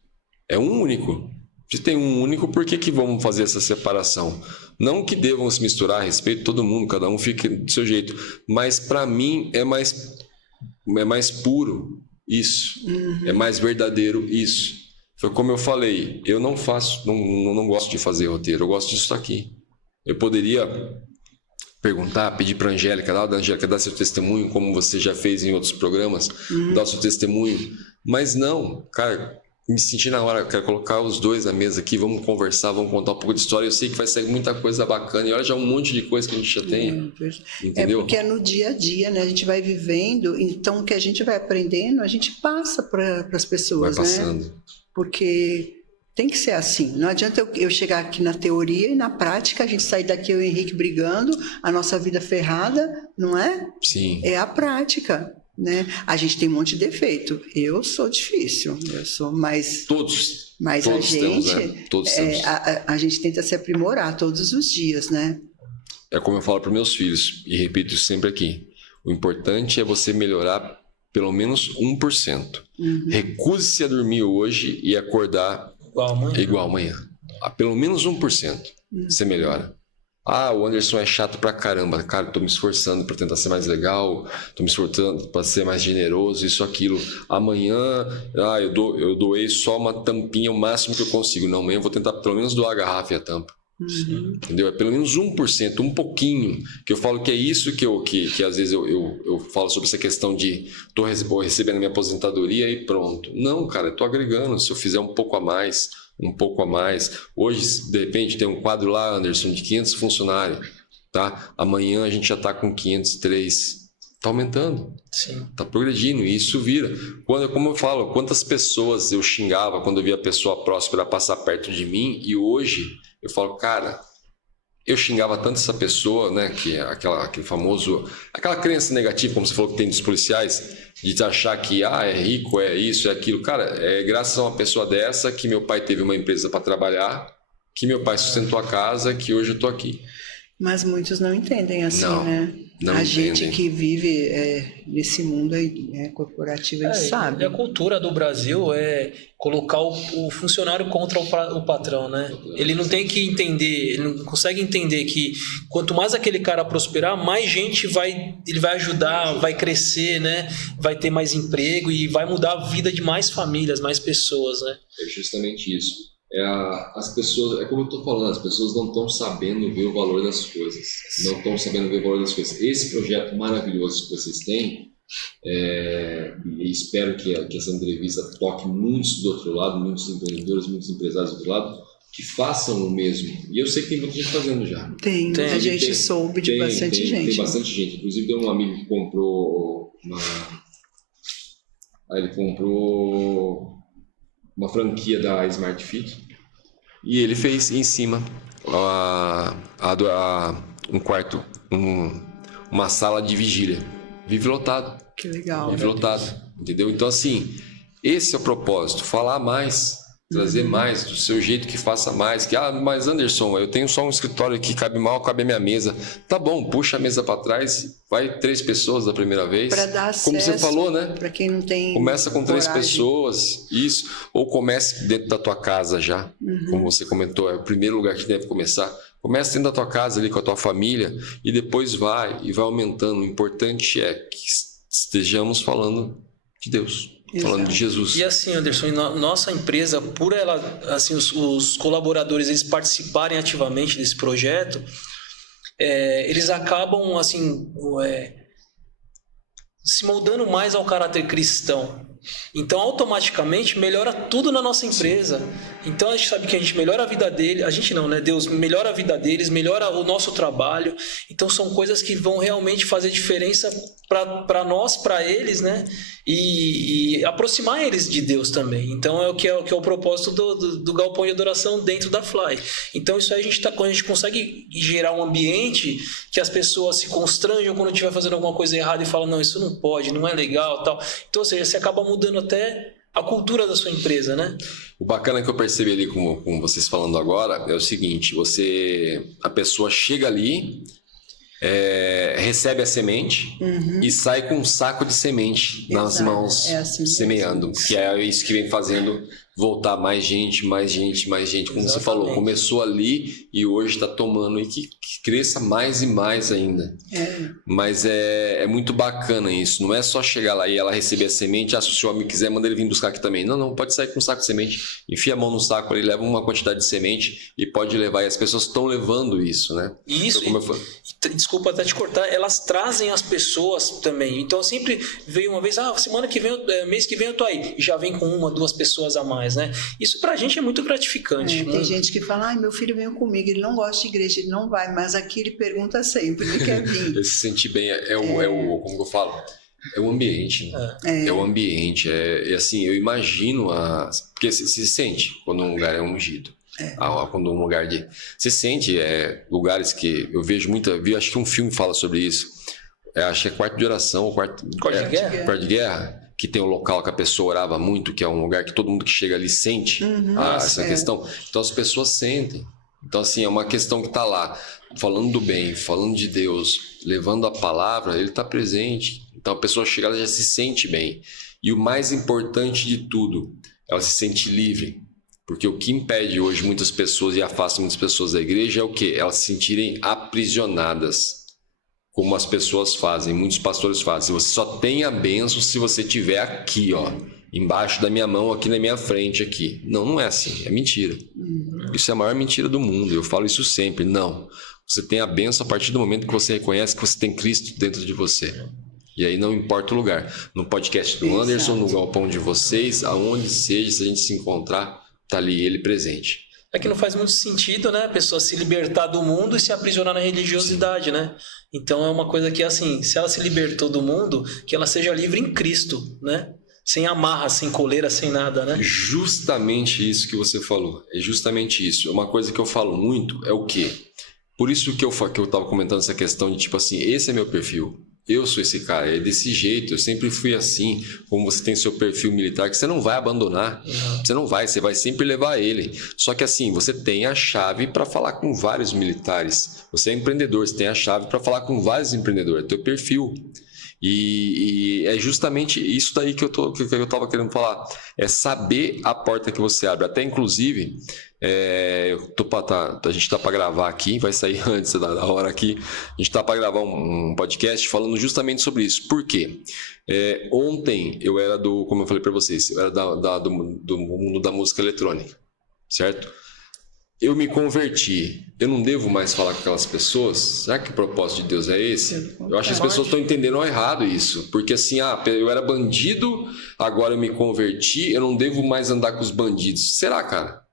É um único. Se tem um único, por que vamos fazer essa separação? Não que devam se misturar a respeito de todo mundo, cada um fique do seu jeito. Mas para mim é mais puro isso. É mais verdadeiro isso. Foi como eu falei, eu não gosto de fazer roteiro, eu gosto disso aqui. Eu poderia perguntar, pedir para a Angélica, dar seu testemunho, como você já fez em outros programas, dar o seu testemunho. Mas não, cara, me senti na hora, quero colocar os dois na mesa aqui, vamos conversar, vamos contar um pouco de história. Eu sei que vai sair muita coisa bacana, e olha já um monte de coisa que a gente já tem. Entendeu? Porque é no dia a dia, né? A gente vai vivendo, então o que a gente vai aprendendo, a gente passa para as pessoas, vai passando. Né? Porque tem que ser assim. Não adianta eu chegar aqui na teoria e na prática a gente sair daqui, eu e o Henrique brigando, a nossa vida ferrada, não é? Sim. É a prática, né? A gente tem um monte de defeito. Eu sou difícil, eu sou mais... Todos. Mas todos a gente... temos, né? Todos temos. A gente tenta se aprimorar todos os dias, né? É como eu falo para meus filhos, e repito isso sempre aqui. O importante é você melhorar pelo menos 1%. Recuse-se a dormir hoje e acordar igual amanhã. Pelo menos 1%. Você melhora. O Anderson é chato pra caramba. Cara, tô me esforçando para tentar ser mais legal, tô me esforçando para ser mais generoso, isso, aquilo. Amanhã, eu doei só uma tampinha, o máximo que eu consigo. Não, amanhã eu vou tentar pelo menos doar a garrafa e a tampa. Entendeu? É pelo menos 1%, um pouquinho, que eu falo que é isso que às vezes eu falo sobre essa questão de tô recebendo minha aposentadoria e pronto. Não, cara, eu tô agregando. Se eu fizer um pouco a mais, hoje de repente tem um quadro lá, Anderson, de 500 funcionários, tá? Amanhã a gente já tá com 503. Tá aumentando. Sim. Tá progredindo, e isso vira. Como eu falo, quantas pessoas eu xingava quando eu via a pessoa próspera passar perto de mim, e hoje eu falo, cara, eu xingava tanto essa pessoa, né, que é aquele famoso, aquela crença negativa, como você falou que tem dos policiais, de achar que é rico, é isso, é aquilo. Cara, é graças a uma pessoa dessa que meu pai teve uma empresa para trabalhar, que meu pai sustentou a casa, que hoje eu tô aqui. Mas muitos não entendem assim, né? Não a entendem. Gente que vive nesse mundo aí, corporativo, ele sabe. E a cultura do Brasil é colocar o funcionário contra o patrão, né? Ele não tem que entender, ele não consegue entender que quanto mais aquele cara prosperar, mais gente ele vai ajudar, vai crescer, né? Vai ter mais emprego e vai mudar a vida de mais famílias, mais pessoas, né? É justamente isso. As pessoas, é como eu estou falando, as pessoas não estão sabendo ver o valor das coisas. Não estão sabendo ver o valor das coisas. Esse projeto maravilhoso que vocês têm, e espero que essa entrevista toque muitos do outro lado, muitos empreendedores, muitos empresários do outro lado, que façam o mesmo. E eu sei que tem muita gente fazendo já. Tem. A gente soube de bastante gente. Tem bastante gente. Inclusive, tem um amigo que comprou uma franquia da Smart Fit, e ele fez em cima um quarto, uma sala de vigília. Vive lotado. Que legal. Vive lotado, entendeu? Então, assim, esse é o propósito, falar mais, trazer mais, do seu jeito que faça mais. Que, mas Anderson, eu tenho só um escritório que cabe mal, cabe a minha mesa. Tá bom, puxa a mesa para trás, vai 3 pessoas da primeira vez. Para dar acesso, como você falou, né? Para quem não tem começa com coragem. 3 pessoas, isso. Ou comece dentro da tua casa já, como você comentou, é o primeiro lugar que deve começar. Começa dentro da tua casa ali com a tua família e depois vai aumentando. O importante é que estejamos falando de Deus, falando de Jesus. E assim, Anderson, nossa empresa, por ela, assim, os colaboradores eles participarem ativamente desse projeto, eles acabam assim se moldando mais ao caráter cristão. Então, automaticamente, melhora tudo na nossa empresa. Então, a gente sabe que a gente melhora a vida dele. A gente não, né? Deus melhora a vida deles, melhora o nosso trabalho. Então, são coisas que vão realmente fazer diferença para nós, para eles, né? E aproximar eles de Deus também. Então, é o que é o propósito do galpão de adoração dentro da Fly. Então, isso aí quando a gente consegue gerar um ambiente que as pessoas se constranjam quando estiver fazendo alguma coisa errada e falam, não, isso não pode, não é legal, tal. Então, ou seja, você acaba mudando até a cultura da sua empresa, né? O bacana que eu percebi ali com vocês falando agora é o seguinte, a pessoa chega ali, recebe a semente e sai com um saco de semente nas mãos, assim semeando, que é isso que vem fazendo voltar mais gente, como Exatamente. Você falou, começou ali e hoje está tomando e que cresça mais e mais ainda. Mas é muito bacana isso, não é só chegar lá e ela receber a semente, se o seu amigo quiser, manda ele vir buscar aqui também. Não, pode sair com um saco de semente, enfia a mão no saco ali, leva uma quantidade de semente e pode levar, e as pessoas estão levando isso, né? Isso, desculpa até te cortar, elas trazem as pessoas também. Então eu sempre veio uma vez, semana que vem, mês que vem eu tô aí, e já vem com 1, 2 pessoas a mais, né? Isso pra gente é muito gratificante. Tem gente que fala, meu filho veio comigo, ele não gosta de igreja, ele não vai, mas aqui ele pergunta sempre, ele quer vir. Ele se sente bem, como eu falo, é o ambiente, né? É o ambiente, assim, eu imagino, porque se sente quando um lugar é ungido. Quando um lugar você sente lugares que eu vejo acho que um filme fala sobre isso, acho que é Quarto de Oração ou Quarto de Guerra, que tem um local que a pessoa orava muito, que é um lugar que todo mundo que chega ali sente essa questão. Então as pessoas sentem. Então assim, é uma questão que está lá, falando do bem, falando de Deus, levando a palavra, ele está presente. Então a pessoa chega, ela já se sente bem. E o mais importante de tudo, ela se sente livre. Porque o que impede hoje muitas pessoas e afasta muitas pessoas da igreja é o quê? Elas se sentirem aprisionadas, como as pessoas fazem, muitos pastores fazem. Você só tem a bênção se você estiver aqui, embaixo da minha mão, aqui na minha frente, aqui. Não é assim, é mentira. Isso é a maior mentira do mundo, eu falo isso sempre. Não, você tem a bênção a partir do momento que você reconhece que você tem Cristo dentro de você. E aí não importa o lugar. No podcast do Anderson, no galpão de vocês, aonde seja, se a gente se encontrar, tá ali ele presente. É que não faz muito sentido, né? A pessoa se libertar do mundo e se aprisionar na religiosidade, né? Então é uma coisa que, assim, se ela se libertou do mundo, que ela seja livre em Cristo, né? Sem amarra, sem coleira, sem nada, né? Justamente isso que você falou. É justamente isso. Uma coisa que eu falo muito é o quê? Por isso que eu tava comentando essa questão de tipo assim, esse é meu perfil. Eu sou esse cara, é desse jeito, eu sempre fui assim. Como você tem seu perfil militar, que você não vai abandonar, você vai sempre levar ele. Só que assim, você tem a chave para falar com vários militares. Você é empreendedor, você tem a chave para falar com vários empreendedores, é teu perfil. E é justamente isso daí que eu tava querendo falar. É saber a porta que você abre. Até inclusive, a gente tá para gravar aqui, vai sair antes da hora aqui. A gente tá para gravar um podcast falando justamente sobre isso. Por quê? Ontem eu era como eu falei para vocês, eu era do mundo da música eletrônica, certo? Eu me converti, eu não devo mais falar com aquelas pessoas? Será que o propósito de Deus é esse? Eu acho que as pessoas estão entendendo errado isso. Porque assim, eu era bandido, agora eu me converti, eu não devo mais andar com os bandidos. Será, cara?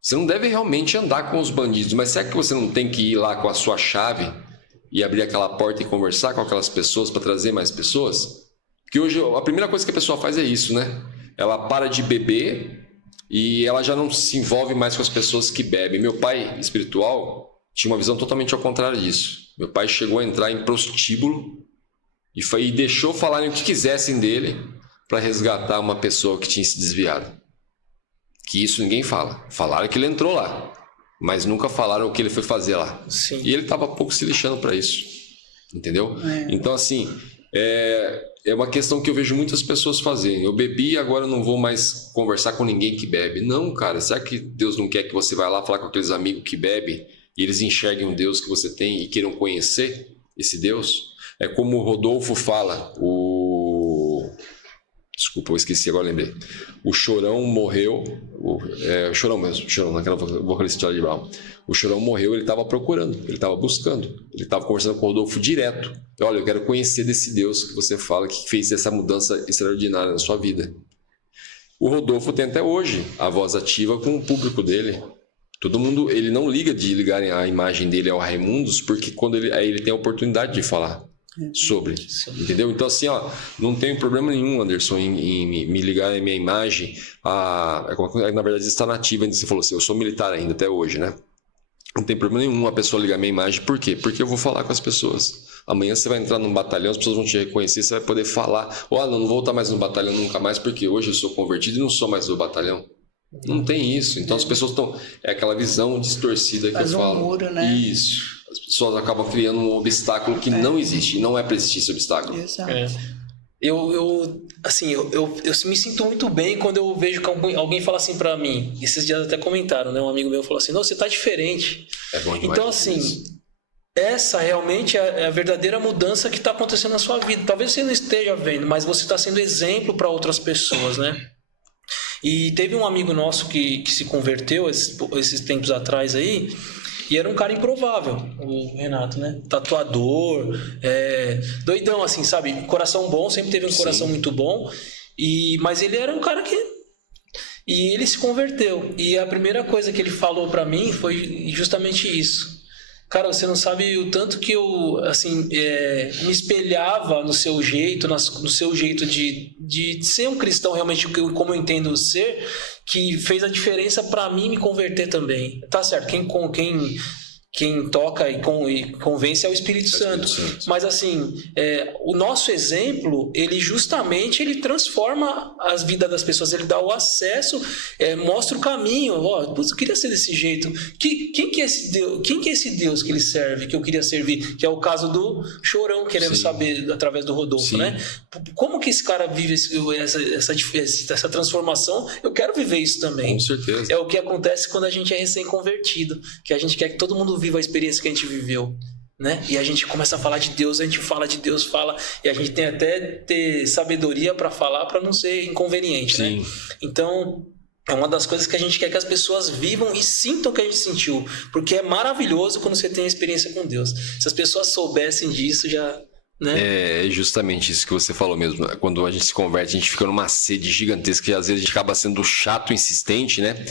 Você não deve realmente andar com os bandidos, mas será que você não tem que ir lá com a sua chave e abrir aquela porta e conversar com aquelas pessoas para trazer mais pessoas? Porque hoje a primeira coisa que a pessoa faz é isso, né? Ela para de beber e ela já não se envolve mais com as pessoas que bebem. Meu pai espiritual tinha uma visão totalmente ao contrário disso. Meu pai chegou a entrar em prostíbulo e deixou falarem o que quisessem dele para resgatar uma pessoa que tinha se desviado. Que isso ninguém fala. Falaram que ele entrou lá, mas nunca falaram o que ele foi fazer lá. Sim. E ele estava pouco se lixando para isso. Entendeu? Então, assim, é uma questão que eu vejo muitas pessoas fazerem. Eu bebi, agora eu não vou mais conversar com ninguém que bebe. Não, cara. Será que Deus não quer que você vá lá falar com aqueles amigos que bebem e eles enxerguem o Deus que você tem e queiram conhecer esse Deus? É como o Rodolfo fala, Desculpa, eu esqueci, agora lembrei. O Chorão morreu, o Chorão mesmo, Chorão, naquela vocalista de Charlie Brown. O Chorão morreu, ele estava procurando, ele estava buscando, ele estava conversando com o Rodolfo direto. Olha, eu quero conhecer desse Deus que você fala que fez essa mudança extraordinária na sua vida. O Rodolfo tem até hoje a voz ativa com o público dele. Todo mundo, ele não liga de ligarem a imagem dele ao Raimundos, porque quando ele tem a oportunidade de falar sobre, entendeu? Então assim, ó, não tenho problema nenhum, Anderson, em me ligar a minha imagem na verdade está nativa, ainda você falou assim, eu sou militar ainda até hoje, né? Não tem problema nenhum a pessoa ligar a minha imagem, por quê? Porque eu vou falar com as pessoas. Amanhã você vai entrar num batalhão, as pessoas vão te reconhecer, você vai poder falar, não vou voltar mais no batalhão nunca mais, porque hoje eu sou convertido e não sou mais do batalhão. Não tem isso. Então as pessoas estão, aquela visão distorcida que eu falo. Muro, né? Isso. As pessoas acabam criando um obstáculo que não existe, não é para existir esse obstáculo. Exato. Eu me sinto muito bem quando eu vejo que alguém fala assim pra mim. Esses dias até comentaram, né? Um amigo meu falou assim: não, você tá diferente. É bom demais. Então, assim, essa realmente é a verdadeira mudança que está acontecendo na sua vida. Talvez você não esteja vendo, mas você está sendo exemplo para outras pessoas, né? E teve um amigo nosso que se converteu esses tempos atrás aí. E era um cara improvável, o Renato, né? Tatuador, doidão, assim, sabe? Coração bom, sempre teve um coração muito bom. Mas ele era um cara que... E ele se converteu. E a primeira coisa que ele falou pra mim foi justamente isso. Cara, você não sabe o tanto que eu, assim, me espelhava no seu jeito, no seu jeito de ser um cristão realmente, como eu entendo ser, que fez a diferença para mim me converter também. Tá certo, quem toca e convence é o Espírito Santo. Mas assim, o nosso exemplo, ele justamente transforma as vidas das pessoas, ele dá o acesso, mostra o caminho. Putz, eu queria ser desse jeito. Quem que é esse Deus que ele serve, que eu queria servir? Que é o caso do Chorão, querendo saber através do Rodolfo, né? Como que esse cara vive essa transformação? Eu quero viver isso também. Com certeza. É o que acontece quando a gente é recém-convertido, que a gente quer que todo mundo viva a experiência que a gente viveu, né? E a gente começa a falar de Deus, a gente fala de Deus, e a gente tem até ter sabedoria para falar, para não ser inconveniente, né? Então, é uma das coisas que a gente quer que as pessoas vivam e sintam o que a gente sentiu, porque é maravilhoso quando você tem a experiência com Deus. Se as pessoas soubessem disso, já... Né? É justamente isso que você falou mesmo. Quando a gente se converte, a gente fica numa sede gigantesca e às vezes a gente acaba sendo chato, insistente, né?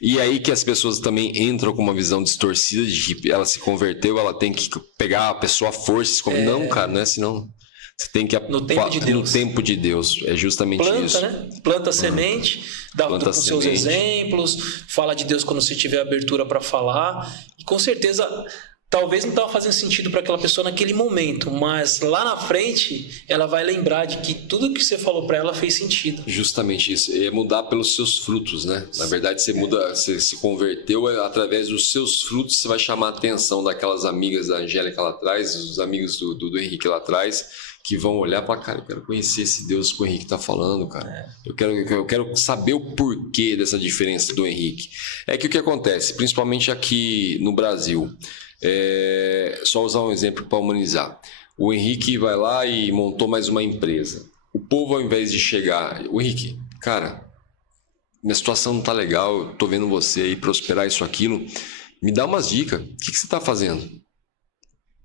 E aí que as pessoas também entram com uma visão distorcida de que ela se converteu, ela tem que pegar a pessoa à força. Não, cara, não é assim não. Você tem que... No tempo de Deus. No tempo de Deus. É justamente isso. Né? Planta semente, dá com seus exemplos, fala de Deus quando você tiver abertura para falar. E com certeza... Talvez não estava fazendo sentido para aquela pessoa naquele momento, mas lá na frente ela vai lembrar de que tudo que você falou para ela fez sentido. Justamente isso, é mudar pelos seus frutos, né? Na verdade, você se converteu através dos seus frutos, você vai chamar a atenção daquelas amigas da Angélica lá atrás, dos amigos do Henrique lá atrás, que vão olhar e falar, cara, eu quero conhecer esse Deus que o Henrique está falando, cara. Eu quero saber o porquê dessa diferença do Henrique. É que o que acontece, principalmente aqui no Brasil... só usar um exemplo para humanizar. O Henrique vai lá e montou mais uma empresa. O povo, ao invés de chegar, o Henrique, cara, minha situação não tá legal, eu tô vendo você aí prosperar isso, aquilo, me dá umas dicas. O que você tá fazendo?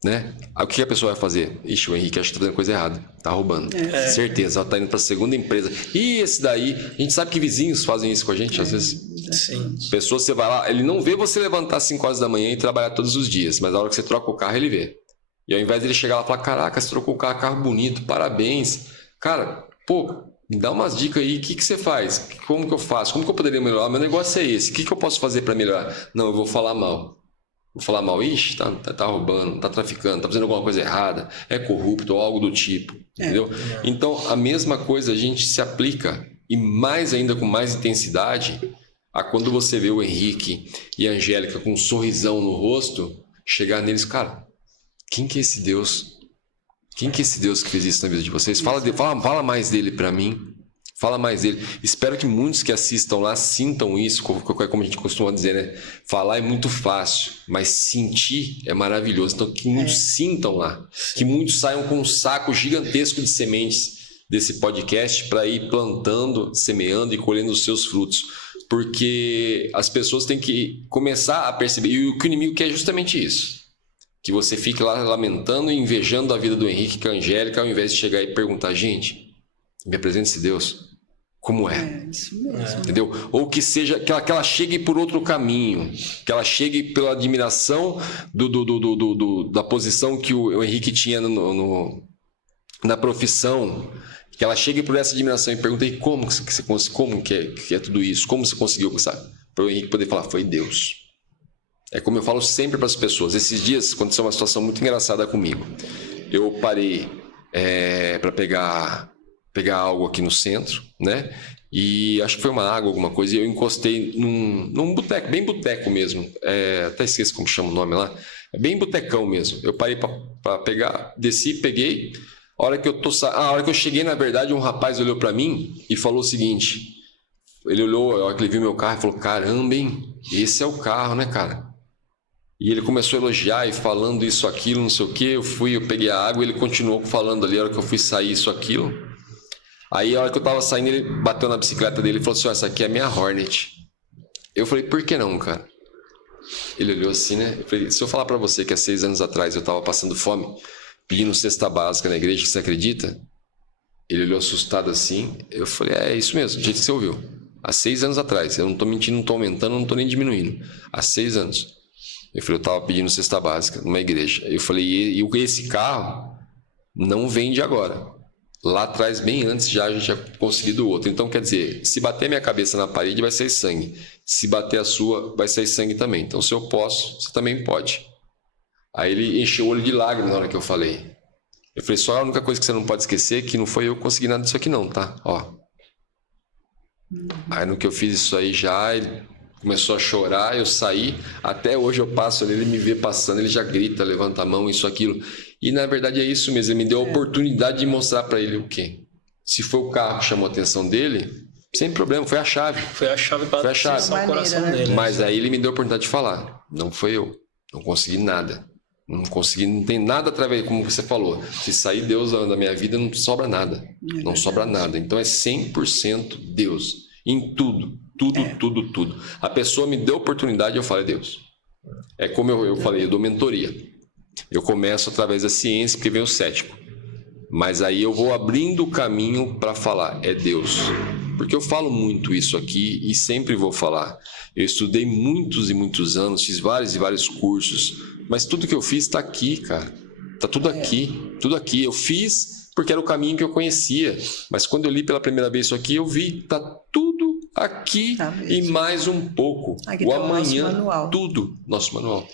Né? O que a pessoa vai fazer? Ixi, o Henrique acha que tá fazendo coisa errada, tá roubando. Certeza, ela tá indo pra segunda empresa. E esse daí, a gente sabe que vizinhos fazem isso com a gente, às vezes. Sim. Pessoa, você vai lá, ele não vê você levantar às 5 horas da manhã e trabalhar todos os dias, mas na hora que você troca o carro, ele vê. E ao invés dele chegar lá e falar, caraca, você trocou o carro bonito, parabéns. Cara, pô, me dá umas dicas aí, o que você faz? Como que eu faço? Como que eu poderia melhorar? Meu negócio é esse, o que eu posso fazer para melhorar? Não, eu vou falar mal. Vou falar mal, ixi, tá roubando, tá traficando, tá fazendo alguma coisa errada, é corrupto ou algo do tipo, entendeu? Então, a mesma coisa a gente se aplica, e mais ainda com mais intensidade, a quando você vê o Henrique e a Angélica com um sorrisão no rosto, chegar neles, cara, quem que é esse Deus? Quem que é esse Deus que fez isso na vida de vocês? Fala mais dele para mim. Fala mais dele. Espero que muitos que assistam lá sintam isso, como a gente costuma dizer, né? Falar é muito fácil, mas sentir é maravilhoso. Então, que muitos sintam lá. Que muitos saiam com um saco gigantesco de sementes desse podcast para ir plantando, semeando e colhendo os seus frutos. Porque as pessoas têm que começar a perceber. E o que o inimigo quer é justamente isso. Que você fique lá lamentando e invejando a vida do Henrique e a Angélica, ao invés de chegar e perguntar, gente, me apresente esse Deus. Como é? Isso mesmo. Entendeu? Ou que seja que ela chegue por outro caminho, que ela chegue pela admiração da posição que o Henrique tinha na profissão, que ela chegue por essa admiração e pergunte como que é tudo isso, como você conseguiu, sabe? Para o Henrique poder falar, foi Deus. É como eu falo sempre para as pessoas. Esses dias aconteceu uma situação muito engraçada comigo. Eu parei para pegar algo aqui no centro, né? E acho que foi uma água, alguma coisa, e eu encostei num boteco, bem boteco mesmo. Até esqueci como chama o nome lá. É bem botecão mesmo. Eu parei para pegar, desci, peguei. A hora que eu cheguei, na verdade, um rapaz olhou para mim e falou o seguinte. Ele olhou, a hora que ele viu meu carro e falou, caramba, hein? Esse é o carro, né, cara? E ele começou a elogiar e falando isso, aquilo, não sei o quê. Eu peguei a água e ele continuou falando ali, a hora que eu fui sair, isso, aquilo. Aí, a hora que eu tava saindo, ele bateu na bicicleta dele e falou assim, essa aqui é a minha Hornet. Eu falei, por que não, cara? Ele olhou assim, né? Eu falei, se eu falar pra você que há 6 anos atrás eu tava passando fome, pedindo cesta básica na igreja, você acredita? Ele olhou assustado assim. Eu falei, é isso mesmo, do jeito que você ouviu. Há 6 anos atrás. Eu não tô mentindo, não tô aumentando, não tô nem diminuindo. Há 6 anos. Eu falei, eu tava pedindo cesta básica numa igreja. Eu falei, e esse carro não vende agora. Lá atrás, bem antes, já a gente tinha conseguido outro. Então, quer dizer, se bater minha cabeça na parede, vai sair sangue. Se bater a sua, vai sair sangue também. Então, se eu posso, você também pode. Aí ele encheu o olho de lágrimas na hora que eu falei. Eu falei, só a única coisa que você não pode esquecer é que não foi eu que consegui nada disso aqui não, tá? Ó. Aí no que eu fiz isso aí já, ele começou a chorar, eu saí. Até hoje eu passo ali, ele me vê passando, ele já grita, levanta a mão, isso, aquilo. E na verdade é isso mesmo, ele me deu a oportunidade de mostrar para ele o quê? Se foi o carro que chamou a atenção dele, sem problema, foi a chave. Foi a chave para acessar o coração dele. Mas aí ele me deu a oportunidade de falar, não foi eu, não consegui nada. Não tem nada através, como você falou. Se sair Deus da minha vida, não sobra nada. Não sobra nada. Então é 100% Deus. Em tudo. Tudo. A pessoa me deu a oportunidade e eu falei, Deus. É como eu falei, eu dou mentoria. Eu começo através da ciência, porque vem o cético. Mas aí eu vou abrindo o caminho para falar, é Deus. Porque eu falo muito isso aqui e sempre vou falar. Eu estudei muitos e muitos anos, fiz vários e vários cursos, mas tudo que eu fiz está aqui, cara. Está tudo aqui, tudo aqui. Eu fiz porque era o caminho que eu conhecia. Mas quando eu li pela primeira vez isso aqui, eu vi, está tudo aqui e mais um pouco. Aqui o tá amanhã, o nosso manual. tudo, nosso manual.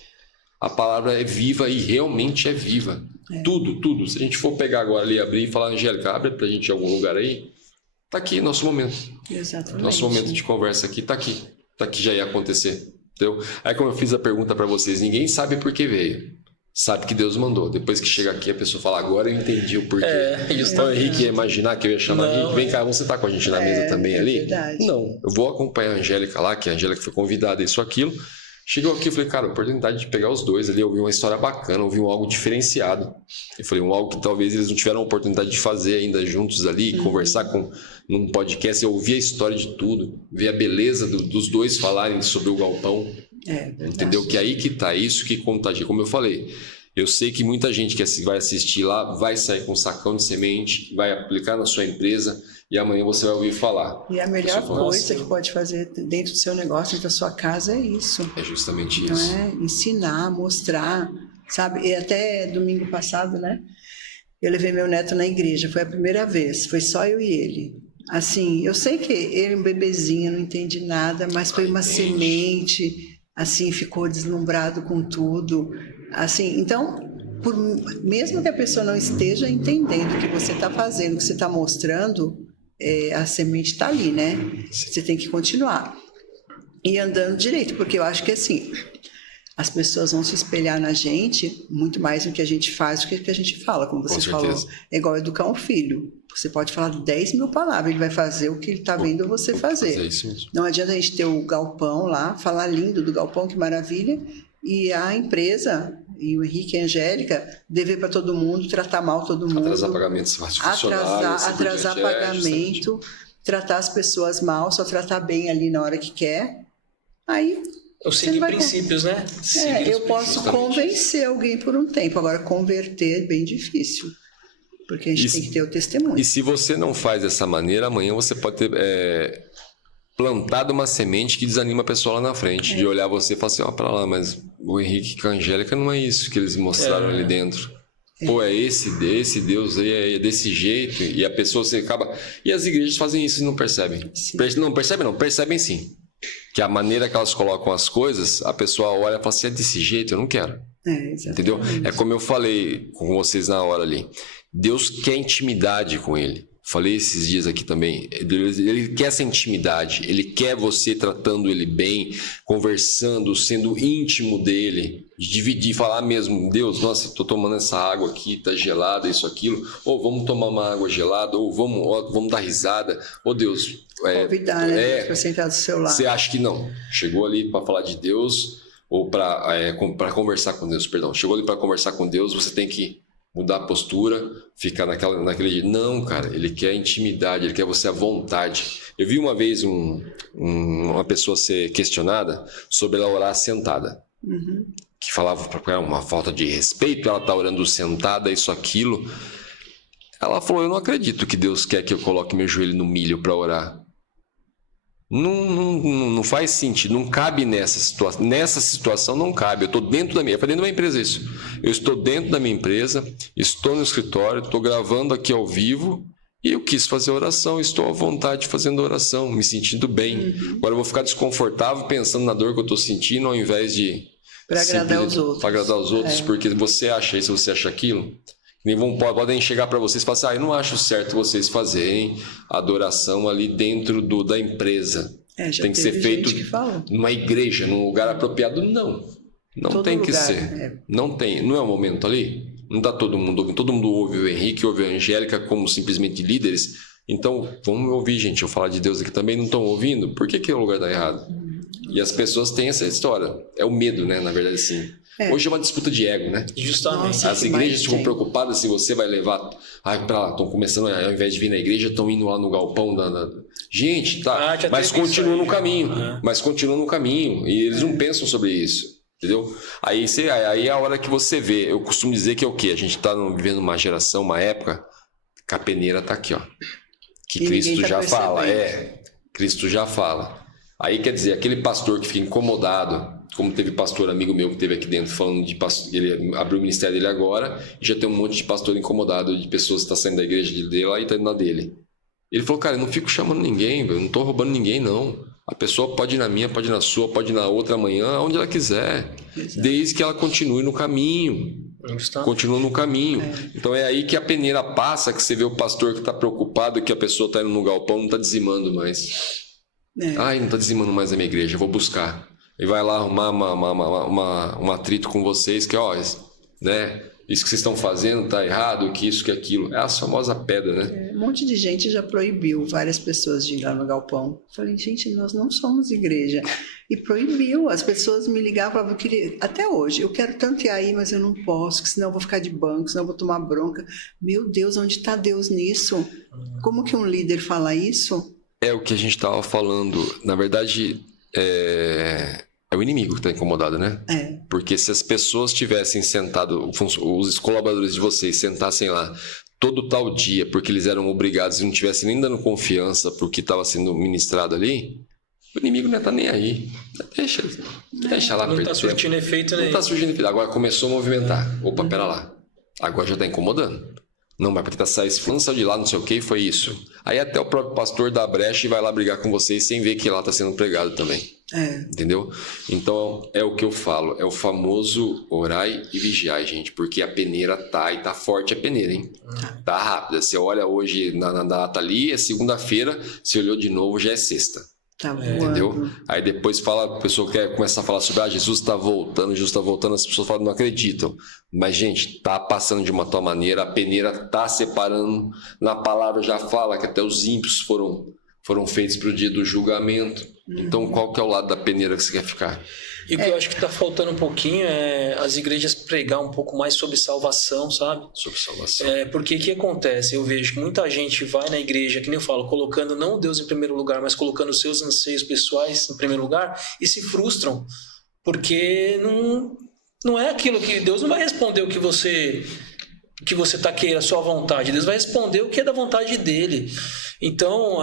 A palavra é viva e realmente é viva. Tudo. Se a gente for pegar agora ali, abrir e falar, Angélica, abre pra gente em algum lugar aí. Tá aqui nosso momento. Exatamente. Nosso momento de conversa aqui tá aqui. Tá aqui, já ia acontecer. Entendeu? Aí como eu fiz a pergunta para vocês, ninguém sabe por que veio. Sabe que Deus mandou. Depois que chega aqui, a pessoa fala, agora eu entendi o porquê. Então o Henrique ia imaginar que eu ia chamar a gente. Vem cá, você tá com a gente na mesa também ali? Verdade. Não, eu vou acompanhar a Angélica lá, que a Angélica foi convidada, isso, aquilo. Chegou aqui, eu falei, cara, a oportunidade de pegar os dois ali, ouvir uma história bacana, ouvir algo diferenciado. Eu falei, algo que talvez eles não tiveram a oportunidade de fazer ainda juntos ali, conversar num podcast, eu ouvir a história de tudo, ver a beleza dos dois falarem sobre o galpão. Entendeu? Que aí que tá isso que contagia. Como eu falei, eu sei que muita gente que vai assistir lá vai sair com um sacão de semente, vai aplicar na sua empresa e amanhã você vai ouvir falar. E a melhor coisa que pode fazer dentro do seu negócio, dentro da sua casa, é isso. É justamente Então, isso. Ensinar, mostrar, sabe? E até domingo passado, né? Eu levei meu neto na igreja, foi a primeira vez, foi só eu e ele. Assim, eu sei que ele é um bebezinho, não entende nada, mas foi uma semente, assim, ficou deslumbrado com tudo. Assim, então, mesmo que a pessoa não esteja entendendo o que você está fazendo, o que você está mostrando, a semente está ali, né? Você tem que continuar. e andando direito, porque eu acho que assim, as pessoas vão se espelhar na gente muito mais do que a gente faz do que o que a gente fala, como você falou. É igual educar um filho. Você pode falar 10 mil palavras, ele vai fazer o que ele está vendo você fazer. Isso mesmo. Não adianta a gente ter o galpão lá, falar lindo do galpão, que maravilha, e a empresa, e o Henrique e a Angélica, dever para todo mundo, tratar mal todo mundo. Atrasar pagamentos funcionários. Atrasar pagamento, tratar as pessoas mal, só tratar bem ali na hora que quer. Aí... Eu segui princípios, né? Eu posso convencer alguém por um tempo, agora converter é bem difícil, porque a gente tem que ter o testemunho. E se você não faz dessa maneira, amanhã você pode ter plantado uma semente que desanima a pessoa lá na frente, de olhar você e falar assim, ó, pra lá, mas o Henrique e a Angélica não é isso que eles mostraram ali dentro. Pô, é esse Deus aí, é desse jeito, e a pessoa se acaba... E as igrejas fazem isso e não percebem. Não percebem sim. Que a maneira que elas colocam as coisas, a pessoa olha e fala assim, é desse jeito, eu não quero. Entendeu? É como eu falei com vocês na hora ali. Deus quer intimidade com ele. Falei esses dias aqui também. Ele quer essa intimidade. Ele quer você tratando ele bem, conversando, sendo íntimo dele. Dividir, falar mesmo, Deus, nossa, estou tomando essa água aqui, tá gelada, isso, aquilo. Ou vamos tomar uma água gelada, ou vamos dar risada. Ô Deus... Convidar, né? Para sentar do seu lado. Você acha que não? Chegou ali para falar de Deus ou para conversar com Deus, perdão. Chegou ali para conversar com Deus, você tem que mudar a postura, ficar naquele jeito. Não, cara, ele quer intimidade, ele quer você à vontade. Eu vi uma vez uma pessoa ser questionada sobre ela orar sentada. Que falava para ela uma falta de respeito, ela tá orando sentada, isso, aquilo. Ela falou, eu não acredito que Deus quer que eu coloque meu joelho no milho para orar. Não faz sentido, não cabe nessa situação. Nessa situação não cabe. Eu estou dentro da minha empresa isso. Eu estou dentro da minha empresa, estou no escritório, estou gravando aqui ao vivo e eu quis fazer oração, estou à vontade fazendo oração, me sentindo bem. Agora eu vou ficar desconfortável pensando na dor que eu estou sentindo ao invés de... Para agradar os outros. Para agradar os outros, porque você acha isso, você acha aquilo. Podem chegar para vocês e falar assim, eu não acho certo vocês fazerem adoração ali dentro da empresa. Tem que ser feito numa igreja, num lugar apropriado. Não tem que ser. Não é o momento ali. Não está todo mundo ouvindo. Todo mundo ouve o Henrique, ouve a Angélica como simplesmente líderes. Então, vamos ouvir, gente. Eu falar de Deus aqui também, não estão ouvindo? Por que o lugar está errado? E as pessoas têm essa história. É o medo, né? Na verdade, sim. Hoje é uma disputa de ego, né? Justamente. Nossa, as igrejas ficam preocupadas se você vai levar... para lá, estão começando, ao invés de vir na igreja, estão indo lá no galpão Gente, tá, mas continuam no caminho. Mas continuam no caminho. E eles não pensam sobre isso. Entendeu? Aí é a hora que você vê. Eu costumo dizer que é o quê? A gente está vivendo uma geração, uma época, que a peneira está aqui, ó. Que Cristo já fala. Cristo já fala. Aí quer dizer, aquele pastor que fica incomodado... Como teve pastor amigo meu que esteve aqui dentro falando de pastor, ele abriu o ministério dele agora e já tem um monte de pastor incomodado, de pessoas que estão saindo da igreja dele lá e estão indo na dele. Ele falou, cara, eu não fico chamando ninguém, eu não estou roubando ninguém, não. A pessoa pode ir na minha, pode ir na sua, pode ir na outra amanhã, onde ela quiser. Exato. Desde que ela continue no caminho. Continua no caminho. Então é aí que a peneira passa, que você vê o pastor que está preocupado que a pessoa está indo no galpão, não está dizimando mais. Não está dizimando mais a minha igreja, eu vou buscar. E vai lá arrumar um atrito com vocês, que né? Isso que vocês estão fazendo tá errado, que isso, que aquilo. É a famosa pedra, né? Um monte de gente já proibiu várias pessoas de ir lá no galpão. Falei, gente, nós não somos igreja. E proibiu. As pessoas me ligavam e falavam, até hoje, eu quero tanto ir aí, mas eu não posso, que senão eu vou ficar de banco, senão eu vou tomar bronca. Meu Deus, onde está Deus nisso? Como que um líder fala isso? É o que a gente estava falando. Na verdade, é o inimigo que está incomodado, né? Porque se as pessoas tivessem sentado, os colaboradores de vocês sentassem lá todo tal dia, porque eles eram obrigados e não tivessem nem dando confiança porque estava sendo ministrado ali, o inimigo não está nem aí. Deixa lá. Não está surtindo efeito, né? Não está surtindo efeito. Agora começou a movimentar. Opa, pera lá. Agora já está incomodando. Não, mas para tentar sair, fulano saiu de lá, não sei o que, foi isso. Aí até o próprio pastor dá a brecha e vai lá brigar com vocês sem ver que lá está sendo pregado também. Entendeu? Então é o que eu falo, é o famoso orai e vigiai, gente, porque a peneira tá forte a peneira, hein? Tá rápida. Você olha hoje na data ali, é segunda-feira, você olhou de novo, já é sexta. Tá voando. Entendeu? Aí depois a pessoa quer começar a falar sobre Jesus está voltando, as pessoas falam, não acreditam. Mas, gente, tá passando de uma tal maneira, a peneira tá separando, na palavra já fala que até os ímpios foram feitos para o dia do julgamento. Então, qual que é o lado da peneira que você quer ficar? E o que eu acho que está faltando um pouquinho é as igrejas pregar um pouco mais sobre salvação, sabe? Sobre salvação. Porque o que acontece? Eu vejo que muita gente vai na igreja, que nem eu falo, colocando não Deus em primeiro lugar, mas colocando os seus anseios pessoais em primeiro lugar e se frustram, porque não é aquilo que Deus não vai responder o que você está querendo, a sua vontade. Deus vai responder o que é da vontade dele. Então,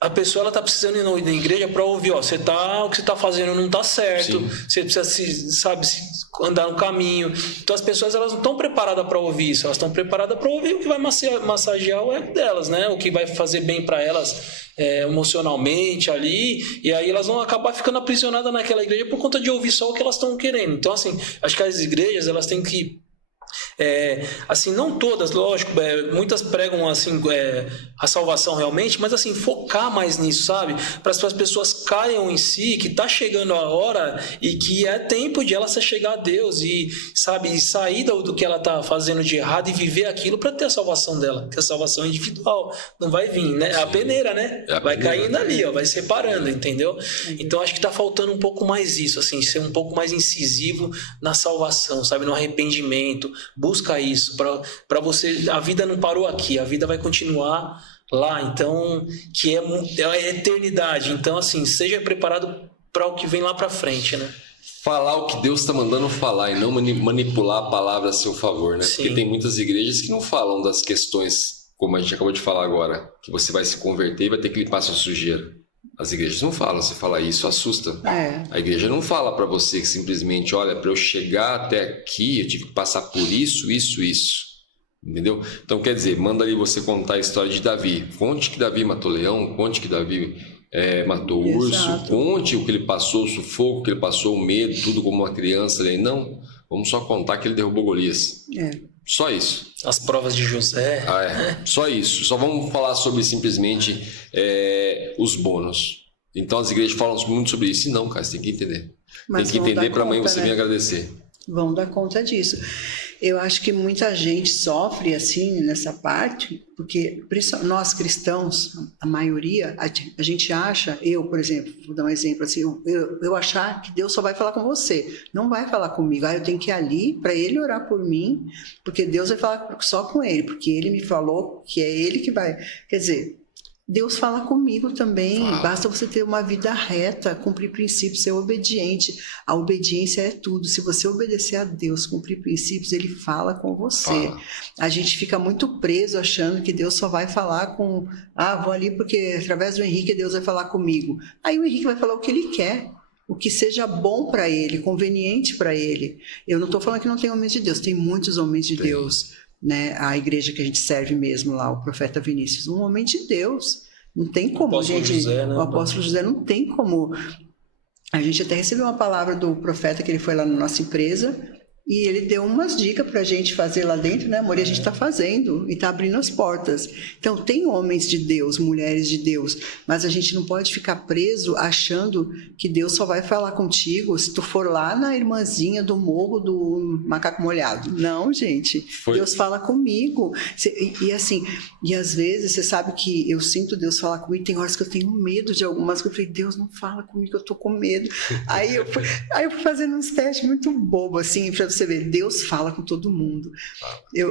a pessoa está precisando ir na igreja para ouvir, o que você está fazendo não está certo. Sim. Você precisa andar no caminho. Então as pessoas elas não estão preparadas para ouvir isso, elas estão preparadas para ouvir o que vai massagear o ego delas, né? O que vai fazer bem para elas emocionalmente ali, e aí elas vão acabar ficando aprisionadas naquela igreja por conta de ouvir só o que elas estão querendo. Então assim, acho que as igrejas elas têm que assim, não todas, lógico, muitas pregam assim, a salvação realmente, mas assim, focar mais nisso, sabe? Para as pessoas caiam em si, que tá chegando a hora e que é tempo de ela se chegar a Deus e, sabe, e sair do que ela tá fazendo de errado e viver aquilo para ter a salvação dela, que a salvação é individual, não vai vir, né? A peneira, né? Vai caindo ali, vai separando, entendeu? Então acho que tá faltando um pouco mais isso, assim, ser um pouco mais incisivo na salvação, sabe? No arrependimento. Busca isso, para você, a vida não parou aqui, a vida vai continuar lá, então, que é a eternidade. Então, assim, seja preparado para o que vem lá para frente, né? Falar o que Deus está mandando falar e não manipular a palavra a seu favor, né? Sim. Porque tem muitas igrejas que não falam das questões, como a gente acabou de falar agora, que você vai se converter e vai ter que limpar sua sujeira. As igrejas não falam, você fala isso, assusta. A igreja não fala para você que simplesmente, olha, para eu chegar até aqui, eu tive que passar por isso. Entendeu? Então, quer dizer, manda ali você contar a história de Davi. Conte que Davi matou leão, conte que Davi matou urso, conte o que ele passou, o sufoco que ele passou, o medo, tudo como uma criança. Não, vamos só contar que ele derrubou Golias. Só isso. As provas de José. Só isso. Só vamos falar sobre simplesmente os bônus. Então as igrejas falam muito sobre isso. E não, cara, você tem que entender. Mas tem que entender para amanhã você vir agradecer. Vão dar conta disso. Eu acho que muita gente sofre assim nessa parte, porque nós cristãos, a maioria, a gente acha, eu, por exemplo, vou dar um exemplo assim, eu achar que Deus só vai falar com você, não vai falar comigo. Eu tenho que ir ali para ele orar por mim, porque Deus vai falar só com ele, porque ele me falou que é ele que vai. Quer dizer, Deus fala comigo também, basta você ter uma vida reta, cumprir princípios, ser obediente. A obediência é tudo. Se você obedecer a Deus, cumprir princípios, Ele fala com você. A gente fica muito preso achando que Deus só vai falar com... vou ali porque através do Henrique Deus vai falar comigo. Aí o Henrique vai falar o que ele quer, o que seja bom para ele, conveniente para ele. Eu não estou falando que não tem homens de Deus, tem muitos homens de Deus. Né, a igreja que a gente serve mesmo lá, o profeta Vinícius, um homem de Deus, não tem como, o apóstolo José não tem como. A gente até recebeu uma palavra do profeta que ele foi lá na nossa empresa e ele deu umas dicas para a gente fazer lá dentro, né, amor? E a gente está fazendo e está abrindo as portas. Então, tem homens de Deus, mulheres de Deus, mas a gente não pode ficar preso achando que Deus só vai falar contigo se tu for lá na irmãzinha do morro do macaco molhado. Não, gente. Deus fala comigo. E assim, e às vezes você sabe que eu sinto Deus falar comigo, tem horas que eu tenho medo de algumas coisas. Eu falei, Deus não fala comigo, eu tô com medo. Aí eu fui fazendo uns testes muito bobos, assim, pra você ver, Deus fala com todo mundo.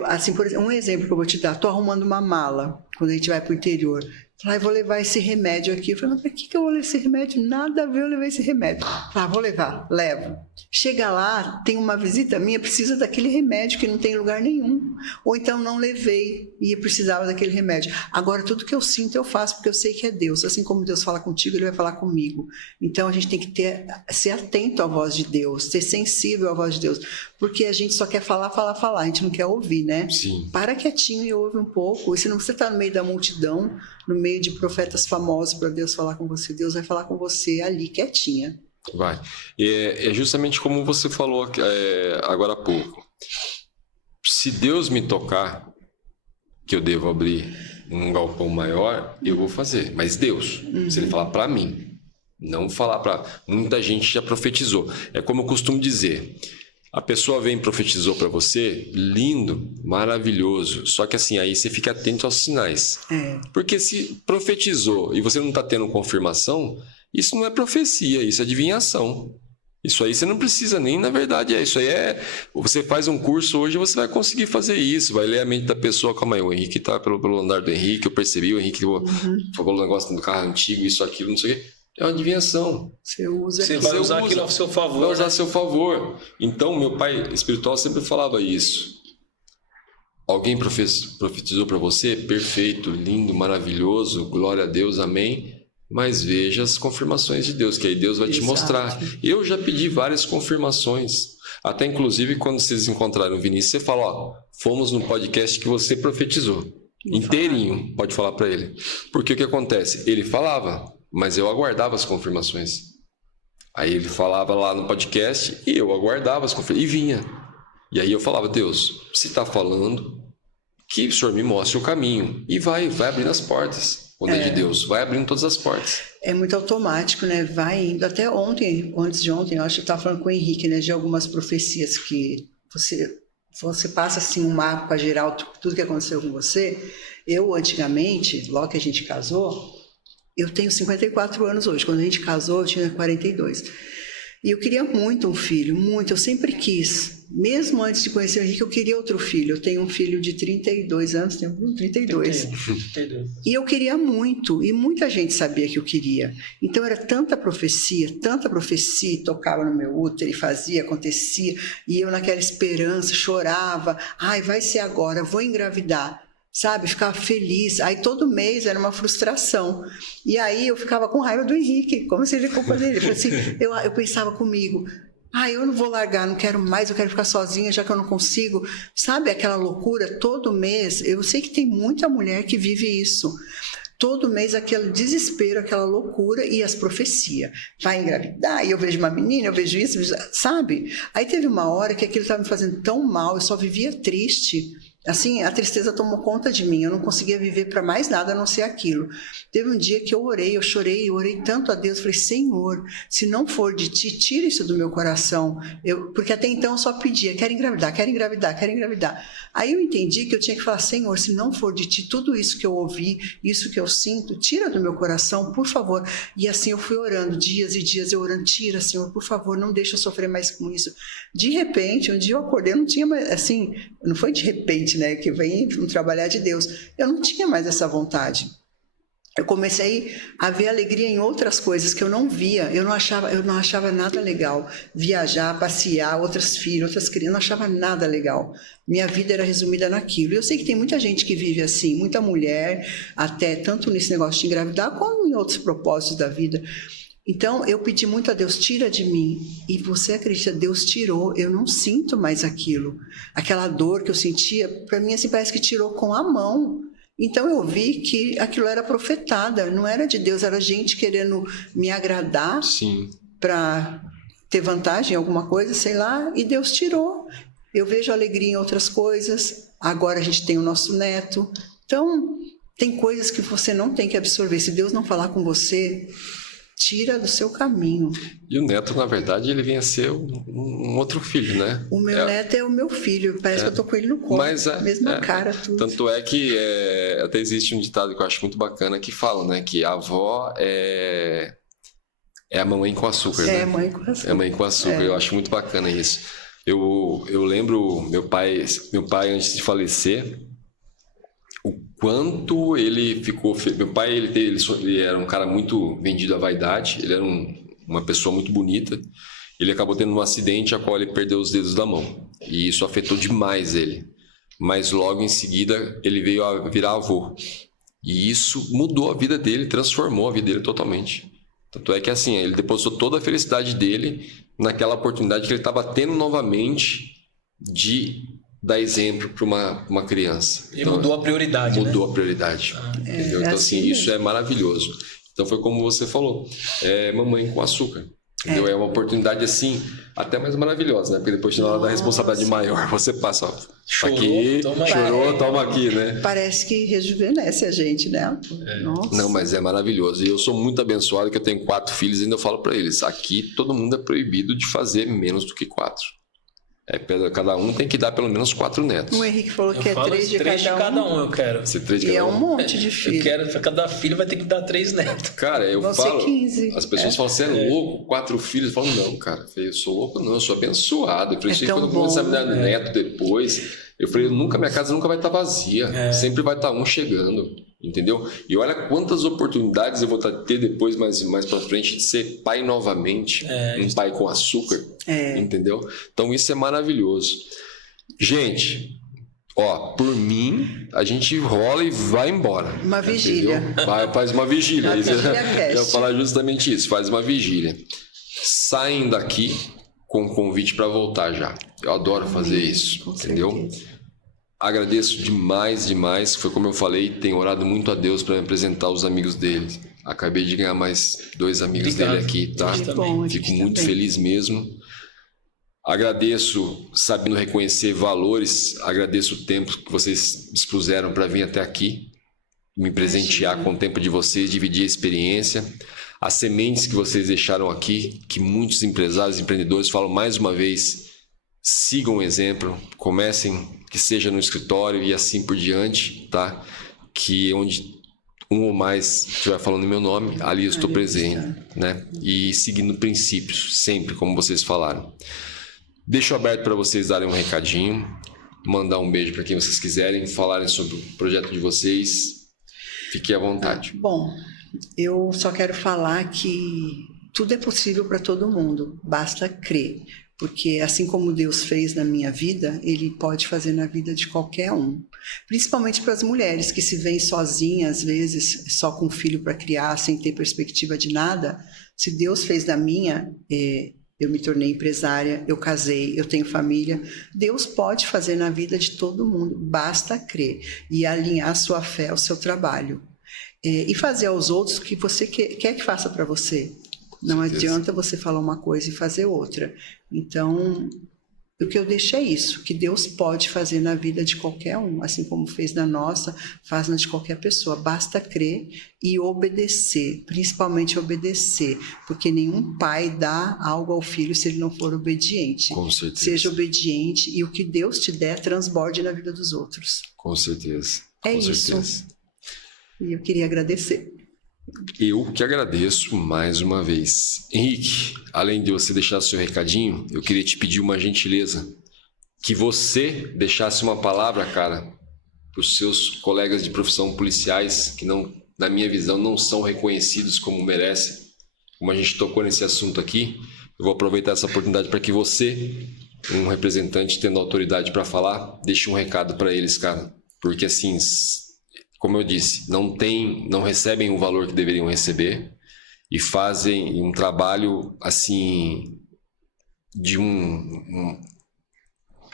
Assim, por exemplo, um exemplo que eu vou te dar, tô arrumando uma mala quando a gente vai pro interior. Falei, vou levar esse remédio aqui. Eu falei, mas para que eu vou levar esse remédio? Nada a ver eu levar esse remédio. Falei, vou levar, levo. Chega lá, tem uma visita minha, precisa daquele remédio que não tem lugar nenhum. Ou então não levei e precisava daquele remédio. Agora, tudo que eu sinto eu faço, porque eu sei que é Deus. Assim como Deus fala contigo, Ele vai falar comigo. Então, a gente tem que ser atento à voz de Deus, ser sensível à voz de Deus. Porque a gente só quer falar. A gente não quer ouvir, né? Sim. Para quietinho e ouve um pouco. E se não você está no meio da multidão, no meio de profetas famosos para Deus falar com você, Deus vai falar com você ali, quietinha. Vai. É justamente como você falou agora há pouco. Se Deus me tocar, que eu devo abrir um galpão maior, eu vou fazer. Mas Deus, se ele falar para mim, não falar para... Muita gente já profetizou. É como eu costumo dizer, a pessoa vem e profetizou para você, lindo, maravilhoso. Só que assim, aí você fica atento aos sinais. Porque se profetizou e você não está tendo confirmação, isso não é profecia, isso é adivinhação. Isso aí você não precisa nem, na verdade, isso aí é... Você faz um curso hoje, você vai conseguir fazer isso, vai ler a mente da pessoa. Calma aí, o Henrique tá pelo andar do Henrique, eu percebi, o Henrique falou um negócio do carro antigo, isso, aquilo, não sei o quê. É uma adivinhação. Você vai usar aquilo ao seu favor. Vai usar a seu favor. Então, meu pai espiritual sempre falava isso. Alguém profetizou para você? Perfeito, lindo, maravilhoso, glória a Deus, amém. Mas veja as confirmações de Deus, que aí Deus vai te mostrar. Eu já pedi várias confirmações. Até inclusive quando vocês encontraram o Vinícius, você fala, ó, fomos no podcast que você profetizou. Inteirinho, pode falar para ele. Porque o que acontece? Ele falava, mas eu aguardava as confirmações. Aí ele falava lá no podcast e eu aguardava as confirmações. E vinha. E aí eu falava, Deus, se está falando, que o Senhor me mostre o caminho. E vai abrindo as portas. Quando é de Deus, vai abrindo todas as portas. É muito automático, né? Vai indo. Até ontem, antes de ontem, eu acho que eu estava falando com o Henrique, né? De algumas profecias que você passa assim um mapa geral, tudo que aconteceu com você. Eu, antigamente, logo que a gente casou, eu tenho 54 anos hoje. Quando a gente casou, eu tinha 42. E eu queria muito um filho, muito. Eu sempre quis. Mesmo antes de conhecer o Henrique, eu queria outro filho. Eu tenho um filho de 32 anos, tenho 32. 32. E eu queria muito, e muita gente sabia que eu queria. Então era tanta profecia, tocava no meu útero e fazia, acontecia. E eu naquela esperança, chorava. Ai, vai ser agora, vou engravidar. Sabe, ficava feliz. Aí todo mês era uma frustração. E aí eu ficava com raiva do Henrique, como se ele culpa dele. Assim, eu pensava comigo, eu não vou largar, não quero mais, eu quero ficar sozinha, já que eu não consigo. Sabe aquela loucura? Todo mês, eu sei que tem muita mulher que vive isso. Todo mês aquele desespero, aquela loucura e as profecias. Vai engravidar, e eu vejo uma menina, eu vejo isso, sabe? Aí teve uma hora que aquilo estava me fazendo tão mal, eu só vivia triste. Assim, a tristeza tomou conta de mim, eu não conseguia viver para mais nada a não ser aquilo. Teve um dia que eu orei, eu chorei, eu orei tanto a Deus, falei, Senhor, se não for de Ti, tira isso do meu coração. Porque até então eu só pedia, quero engravidar, quero engravidar, quero engravidar. Aí eu entendi que eu tinha que falar, Senhor, se não for de Ti, tudo isso que eu ouvi, isso que eu sinto, tira do meu coração, por favor. E assim eu fui orando, dias e dias eu orando, tira, Senhor, por favor, não deixa eu sofrer mais com isso. De repente, um dia eu acordei, eu não tinha mais, assim, não foi de repente, né, que vem um trabalhar de Deus. Eu não tinha mais essa vontade. Eu comecei a ver alegria em outras coisas que eu não via. Eu não achava nada legal. Viajar, passear, outros filhos, outras crianças, eu não achava nada legal. Minha vida era resumida naquilo. Eu sei que tem muita gente que vive assim, muita mulher, até tanto nesse negócio de engravidar, como em outros propósitos da vida. Então, eu pedi muito a Deus, tira de mim. E você acredita, Deus tirou. Eu não sinto mais aquilo. Aquela dor que eu sentia, para mim, assim, parece que tirou com a mão. Então, eu vi que aquilo era profetada. Não era de Deus, era gente querendo me agradar para ter vantagem em alguma coisa, sei lá. E Deus tirou. Eu vejo alegria em outras coisas. Agora a gente tem o nosso neto. Então, tem coisas que você não tem que absorver. Se Deus não falar com você, tira do seu caminho. E o neto, na verdade, ele vem a ser um outro filho, né? O meu neto é o meu filho. Parece que eu tô com ele no colo. Mas mesma cara, tudo. Tanto é que até existe um ditado que eu acho muito bacana que fala, né? Que a avó é a mamãe com açúcar, né? É a mãe com açúcar. É a mãe com açúcar. Eu acho muito bacana isso. Eu lembro meu pai antes de falecer, o quanto ele ficou... Meu pai, ele era um cara muito vendido à vaidade, ele era uma pessoa muito bonita. Ele acabou tendo um acidente a qual ele perdeu os dedos da mão. E isso afetou demais ele. Mas logo em seguida, ele veio a virar avô. E isso mudou a vida dele, transformou a vida dele totalmente. Tanto é que assim, ele depositou toda a felicidade dele naquela oportunidade que ele estava tendo novamente de dar exemplo para uma criança. E então, mudou a prioridade, Mudou a prioridade. Entendeu? Então, assim, isso é maravilhoso. Então, foi como você falou, mamãe com açúcar. Entendeu? É uma oportunidade, assim, até mais maravilhosa, né? Porque depois, na hora da responsabilidade maior, você passa, ó, Chorou, aqui, toma aí. chorou, toma aqui, né? Parece que rejuvenesce a gente, né? Nossa. Não, mas é maravilhoso. E eu sou muito abençoado que eu tenho 4 filhos e ainda eu falo pra eles, aqui todo mundo é proibido de fazer menos do que 4. Cada um tem que dar pelo menos 4 netos. O Henrique falou que é falo 3 de cada um, eu quero. Ser 3 de E cada é um um. monte de Eu filho. quero, cada filho vai ter que dar 3 netos. Cara, eu Vão ser falo. 15. As pessoas falam, você é louco, 4 filhos. Eu falo, não, cara, eu sou louco, não, eu sou abençoado. Eu falei, tão quando eu começar a me dar bom, neto depois, eu falei, minha casa nunca vai estar vazia. Sempre vai estar um chegando. Entendeu? E olha quantas oportunidades eu vou ter depois, mais pra frente, de ser pai novamente. Um pai com açúcar. Entendeu? Então isso é maravilhoso. Gente, ó, por mim, a gente rola e vai embora. Uma vigília. Faz uma vigília. Uma vigília Eu ia cast. falar justamente isso, faz uma vigília. Saem daqui com convite para voltar já. Eu adoro fazer isso, Com entendeu? certeza. Agradeço demais. Foi como eu falei, tenho orado muito a Deus para me apresentar os amigos dele. Acabei de ganhar mais 2 amigos Obrigado. dele aqui, tá? Que bom, a gente Fico muito também. feliz mesmo. Agradeço sabendo reconhecer valores, agradeço o tempo que vocês dispuseram para vir até aqui, me presentear com o tempo de vocês, dividir a experiência, as sementes que vocês deixaram aqui, que muitos empresários e empreendedores falam mais uma vez, sigam o exemplo, comecem, que seja no escritório e assim por diante, tá? Que onde um ou mais estiver falando em meu nome, ali eu estou presente, né? E seguindo princípios, sempre, como vocês falaram. Deixo aberto para vocês darem um recadinho, mandar um beijo para quem vocês quiserem, falarem sobre o projeto de vocês. Fiquem à vontade. Bom, eu só quero falar que tudo é possível para todo mundo, basta crer. Porque assim como Deus fez na minha vida, Ele pode fazer na vida de qualquer um. Principalmente para as mulheres que se veem sozinhas, às vezes, só com um filho para criar, sem ter perspectiva de nada. Se Deus fez na minha... Eu me tornei empresária, eu casei, eu tenho família. Deus pode fazer na vida de todo mundo, basta crer e alinhar a sua fé ao seu trabalho. E fazer aos outros o que você quer que faça para você. Não adianta você falar uma coisa e fazer outra. Então, o que eu deixo é isso, que Deus pode fazer na vida de qualquer um, assim como fez na nossa, faz na de qualquer pessoa. Basta crer e obedecer, principalmente obedecer, porque nenhum pai dá algo ao filho se ele não for obediente. Com certeza. Seja obediente e o que Deus te der, transborde na vida dos outros. Com certeza. É Com isso. certeza. E eu queria agradecer. Eu que agradeço mais uma vez. Henrique, além de você deixar seu recadinho, eu queria te pedir uma gentileza. Que você deixasse uma palavra, cara, para os seus colegas de profissão policiais, que não, na minha visão, não são reconhecidos como merecem. Como a gente tocou nesse assunto aqui, eu vou aproveitar essa oportunidade para que você, um representante tendo autoridade para falar, deixe um recado para eles, cara. Porque assim... Como eu disse, não recebem o valor que deveriam receber e fazem um trabalho assim de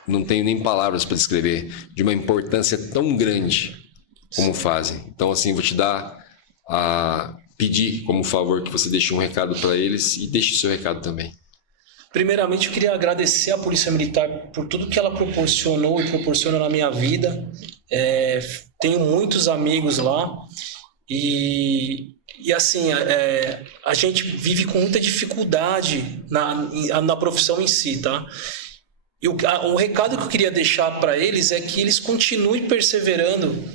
não tenho nem palavras para descrever, de uma importância tão grande como fazem. Então assim, vou te pedir como favor que você deixe um recado para eles e deixe o seu recado também. Primeiramente, eu queria agradecer à Polícia Militar por tudo que ela proporcionou e proporciona na minha vida. Tenho muitos amigos lá e assim, a gente vive com muita dificuldade na profissão em si, tá? E o recado que eu queria deixar para eles é que eles continuem perseverando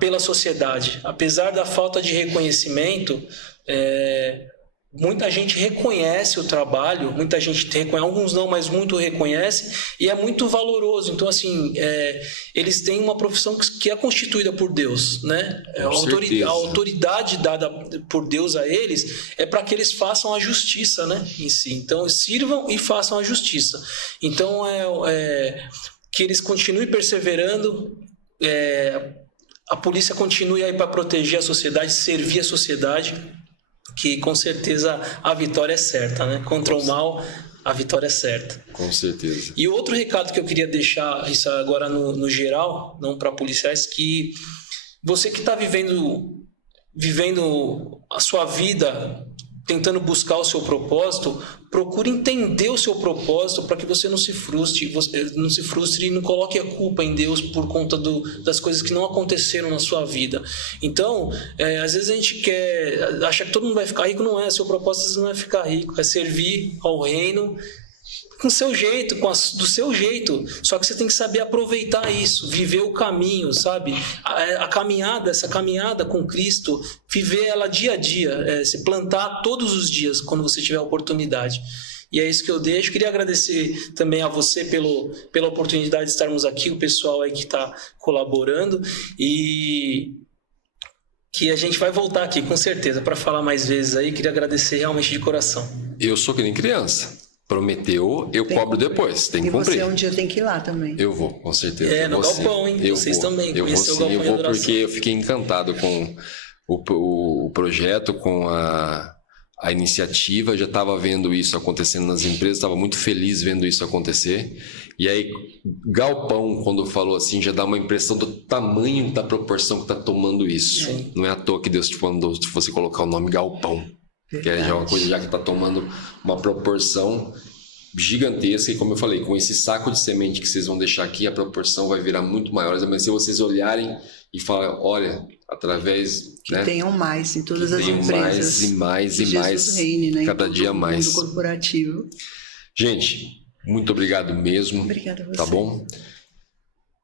pela sociedade. Apesar da falta de reconhecimento, muita gente reconhece o trabalho, muita gente reconhece, alguns não, mas muito reconhece, e é muito valoroso. Então, assim, eles têm uma profissão que é constituída por Deus, né? A autoridade dada por Deus a eles é para que eles façam a justiça, né, em si. Então, sirvam e façam a justiça. Então, que eles continuem perseverando, a polícia continue aí para proteger a sociedade, servir a sociedade, que com certeza a vitória é certa, né? Contra o mal, a vitória é certa. Com certeza. E outro recado que eu queria deixar, isso agora no geral, não para policiais, que você que está vivendo a sua vida tentando buscar o seu propósito, procure entender o seu propósito para que você não se frustre, e não coloque a culpa em Deus por conta das coisas que não aconteceram na sua vida. Então, às vezes a gente acha que todo mundo vai ficar rico, não é. Seu propósito às vezes não é ficar rico, é servir ao reino com o seu jeito, do seu jeito. Só que você tem que saber aproveitar isso, viver o caminho, sabe? Essa caminhada com Cristo, viver ela dia a dia, se plantar todos os dias quando você tiver a oportunidade. E é isso que eu deixo. Queria agradecer também a você pela oportunidade de estarmos aqui, o pessoal aí que está colaborando, e que a gente vai voltar aqui com certeza para falar mais vezes aí. Queria agradecer realmente de coração. Eu sou que nem criança. Prometeu, eu cobro depois, tem que cumprir. E você um dia tem que ir lá também. Eu vou, com certeza. No galpão, hein? Vocês também. Eu vou sim, eu vou porque eu fiquei encantado com o projeto, com a iniciativa. Já estava vendo isso acontecendo nas empresas, estava muito feliz vendo isso acontecer. E aí, galpão, quando falou assim, já dá uma impressão do tamanho da proporção que está tomando isso. Sim. Não é à toa que Deus te mandou se você colocar o nome galpão. Que é já uma coisa já que está tomando uma proporção gigantesca. E como eu falei, com esse saco de semente que vocês vão deixar aqui, a proporção vai virar muito maior. Mas se vocês olharem e falarem, olha, através... Que tenham mais em todas as empresas. Mais e mais, reine, né? Cada dia mais. Mundo corporativo. Gente, muito obrigado mesmo. Obrigada a você. Tá bom?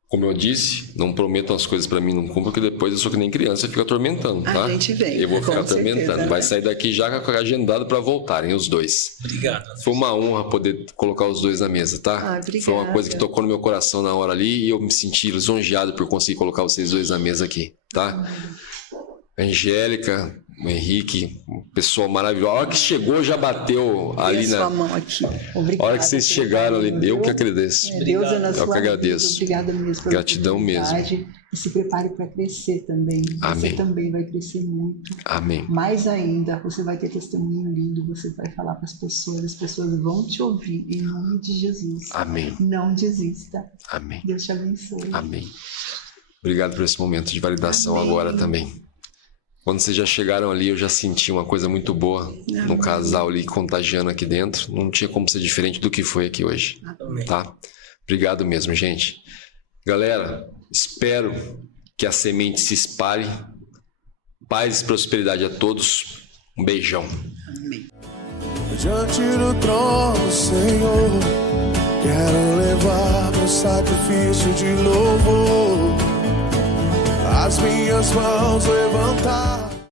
Como eu disse, não prometam as coisas para mim, não cumpram, porque depois eu sou que nem criança e fico atormentando, tá? A gente vem. Eu vou ficar atormentando. Certeza, vai né? sair daqui já agendado para voltarem os dois. Obrigado. Foi uma honra poder colocar os dois na mesa, tá? Obrigada. Foi uma coisa que tocou no meu coração na hora ali e eu me senti lisonjeado por conseguir colocar vocês dois na mesa aqui, tá? Angélica, o Henrique, pessoa maravilhosa. A hora que chegou, já bateu ali na... sua mão aqui. Obrigada. A hora que vocês chegaram ali, eu que agradeço. Deus é na sua Eu que agradeço. Vida. Obrigada mesmo pela Gratidão mesmo. E se prepare para crescer também. Amém. Você também vai crescer muito. Amém. Mais ainda, você vai ter testemunho lindo, você vai falar para as pessoas vão te ouvir em nome de Jesus. Amém. Não desista. Amém. Deus te abençoe. Amém. Obrigado por esse momento de validação. Amém. Agora também. Quando vocês já chegaram ali, eu já senti uma coisa muito boa no casal ali, contagiando aqui dentro. Não tinha como ser diferente do que foi aqui hoje. Amém. Tá? Obrigado mesmo, gente. Galera, espero que a semente se espalhe. Paz e prosperidade a todos. Um beijão. Amém. Diante do trono, Senhor, quero levar meu sacrifício de louvor. As minhas mãos levantar.